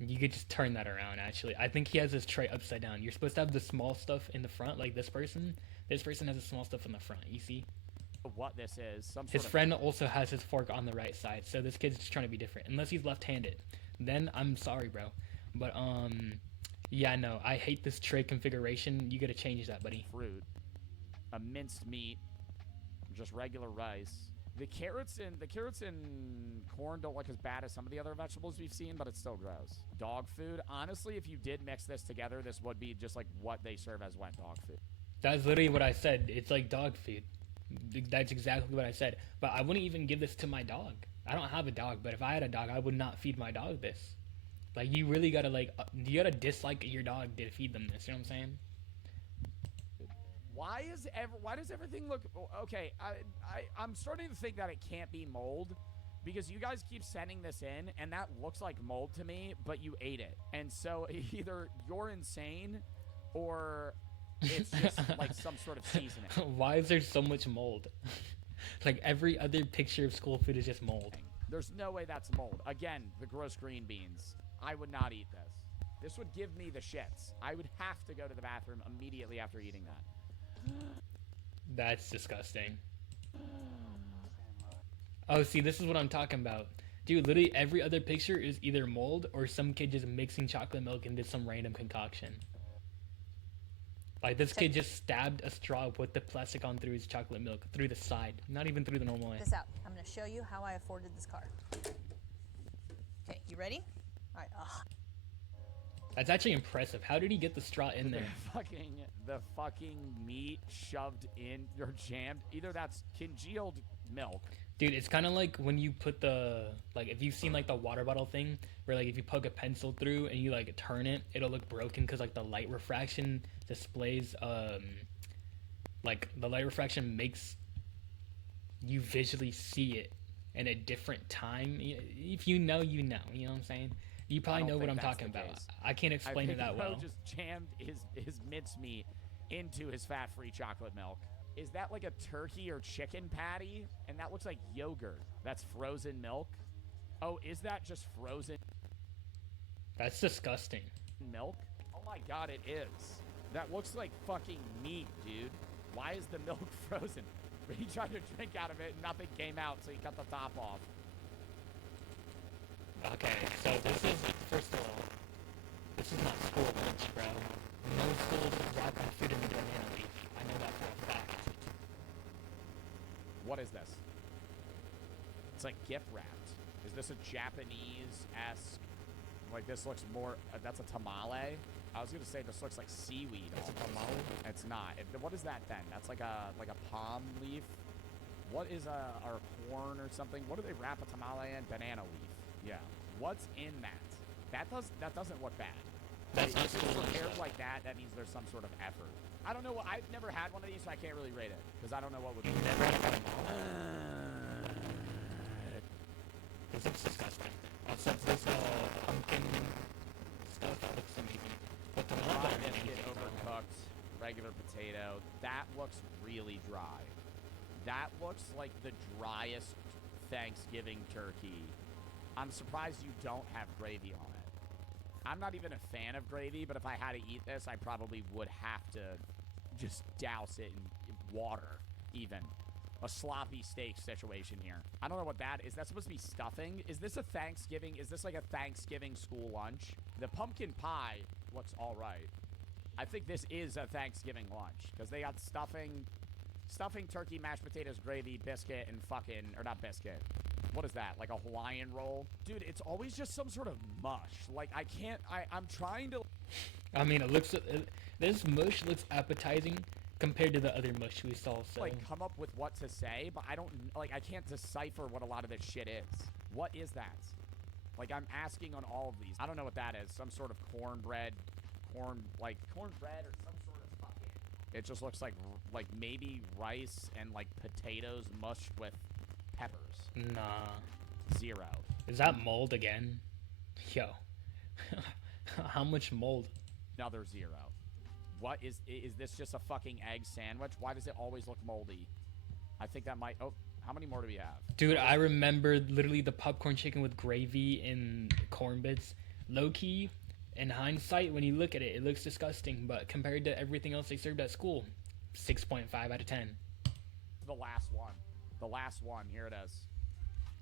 You could just turn that around, actually. I think he has his tray upside down. You're supposed to have the small stuff in the front, like this person. This person has the small stuff in the front, you see? What this is. His friend also has his fork on the right side, so this kid's just trying to be different. Unless he's left-handed, then I'm sorry, bro. But yeah, no, I hate this tray configuration. You gotta change that, buddy. Fruit, a minced meat, just regular rice. The carrots and corn don't look as bad as some of the other vegetables we've seen, but it's still gross. Dog food. Honestly, if you did mix this together, this would be just like what they serve as wet dog food. That's literally what I said. It's like dog food. That's exactly what I said. But I wouldn't even give this to my dog. I don't have a dog, but if I had a dog, I would not feed my dog this. Like, you really gotta, like, you gotta dislike your dog to feed them this, you know what I'm saying? Why does everything look... Okay, I'm starting to think that it can't be mold, because you guys keep sending this in, and that looks like mold to me, but you ate it. And so either you're insane, or It's just like some sort of seasoning. Why is there so much mold? Like every other picture of school food is just mold. There's no way that's mold. Again, the gross green beans. I would not eat this. This would give me the shits. I would have to go to the bathroom immediately after eating that. That's disgusting. Oh, see, this is what I'm talking about. Dude, literally every other picture is either mold or some kid just mixing chocolate milk into some random concoction. Like, this kid just stabbed a straw with the plastic on through his chocolate milk, through the side, not even through the normal end. This out. I'm going to show you how I afforded this car. Okay, you ready? All right. That's actually impressive. How did he get the straw in there? The fucking meat shoved in or jammed. Either that's congealed milk. Dude, it's kind of like when you put the, like, if you've seen, like, the water bottle thing, where, like, if you poke a pencil through and you, like, turn it, it'll look broken because, like, the light refraction displays, like, the light refraction makes you visually see it in a different time. If you know, you know. You know what I'm saying? You probably know what I'm talking about. I can't explain it that well. Bro just jammed his mincemeat into his fat-free chocolate milk. Is that like a turkey or chicken patty? And that looks like yogurt. That's frozen milk. Oh, is that just frozen? That's disgusting. Milk? Oh my god, it is. That looks like fucking meat, dude. Why is the milk frozen? He tried to drink out of it and nothing came out, so he cut the top off. Okay, so this is, first of all, this is not school lunch, bro. No schools wrapping food in a banana leaf. I know that for a fact. What is this? It's like gift wrapped. Is this a Japanese-esque? Like this looks more. That's a tamale. I was gonna say this looks like seaweed. It's a tamale. It's not. What is that then? That's like a palm leaf. What is or corn or something? What do they wrap a tamale in? Banana leaf. Yeah. What's in that? That doesn't look bad. That's if it's prepared like that, that means there's some sort of effort. I don't know. I've never had one of these, so I can't really rate it because I don't know what would be. Never had a tamale. This looks disgusting. Also, this pumpkin stuff looks amazing. But the Hot biscuit overcooked, regular potato. That looks really dry. That looks like the driest Thanksgiving turkey. I'm surprised you don't have gravy on it. I'm not even a fan of gravy, but if I had to eat this, I probably would have to just douse it in water, even. A sloppy steak situation here. I don't know what that is. That's supposed to be stuffing? Is this a Thanksgiving? Is this like a Thanksgiving school lunch? The pumpkin pie looks all right. I think this is a Thanksgiving lunch because they got stuffing, turkey, mashed potatoes, gravy, biscuit, and fucking, or not biscuit. What is that? Like a Hawaiian roll? Dude, it's always just some sort of mush. Like, I'm trying to... I mean, this mush looks appetizing compared to the other mush we saw, so... Like, come up with what to say, but I can't decipher what a lot of this shit is. What is that? Like, I'm asking on all of these. I don't know what that is. Some sort of cornbread or some sort of fucking... It just looks like maybe rice and, like, potatoes mushed with peppers. Nah. 0. Is that mold again? Yo. How much mold? Another 0. What is this just a fucking egg sandwich? Why does it always look moldy? I think that might... Oh, how many more do we have? Dude, I remember literally the popcorn chicken with gravy and corn bits. Low-key, in hindsight, when you look at it, it looks disgusting. But compared to everything else they served at school, 6.5 out of 10. The last one. The last one. Here it is.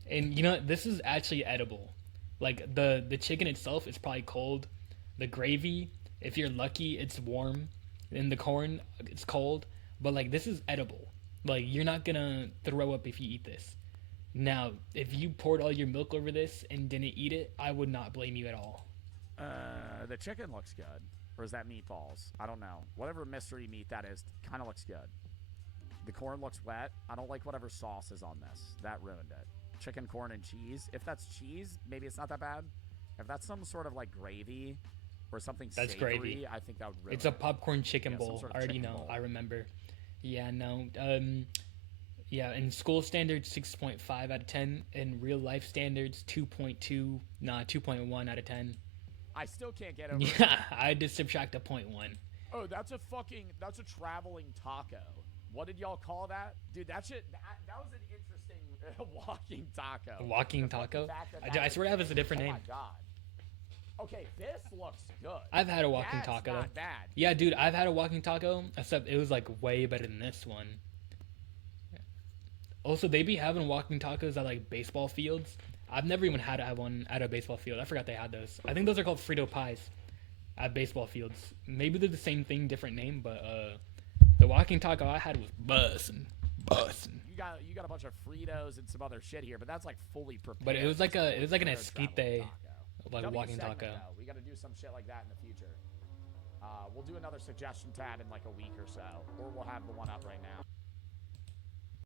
And you know, this is actually edible. Like, the chicken itself is probably cold. The gravy, if you're lucky, it's warm. And the corn, it's cold. But, like, this is edible. Like, you're not gonna throw up if you eat this. Now, if you poured all your milk over this and didn't eat it, I would not blame you at all. The chicken looks good. Or is that meatballs? I don't know. Whatever mystery meat that is, kind of looks good. The corn looks wet. I don't like whatever sauce is on this. That ruined it. Chicken, corn, and cheese. If that's cheese, maybe it's not that bad. If that's some sort of like gravy or something that's savory, gravy. I think that would ruin It's a it. popcorn chicken bowl. Sort of I already chicken know. bowl. I remember. Yeah, no. Yeah, in school standards, 6.5 out of 10. In real life standards, 2.1 out of 10. I still can't get over Yeah, I had to subtract a 0.1. Oh, that's a traveling taco. What did y'all call that? Dude, that was an interesting walking taco. A walking taco? I swear that was a different name. Oh my god. Okay, this looks good. I've had a walking That's taco. Not bad. Yeah, dude, I've had a walking taco, except it was like way better than this one. Also, they be having walking tacos at like baseball fields. I've never even had one at a baseball field. I forgot they had those. I think those are called Frito pies at baseball fields. Maybe they're the same thing, different name, but the walking taco I had was bussin'. You got a bunch of Fritos and some other shit here, but that's like fully prepared. But it was like an esquite, like W walking segment, taco. though. We got to do some shit like that in the future. We'll do another suggestion tab in like a week or so, or we'll have the one up right now.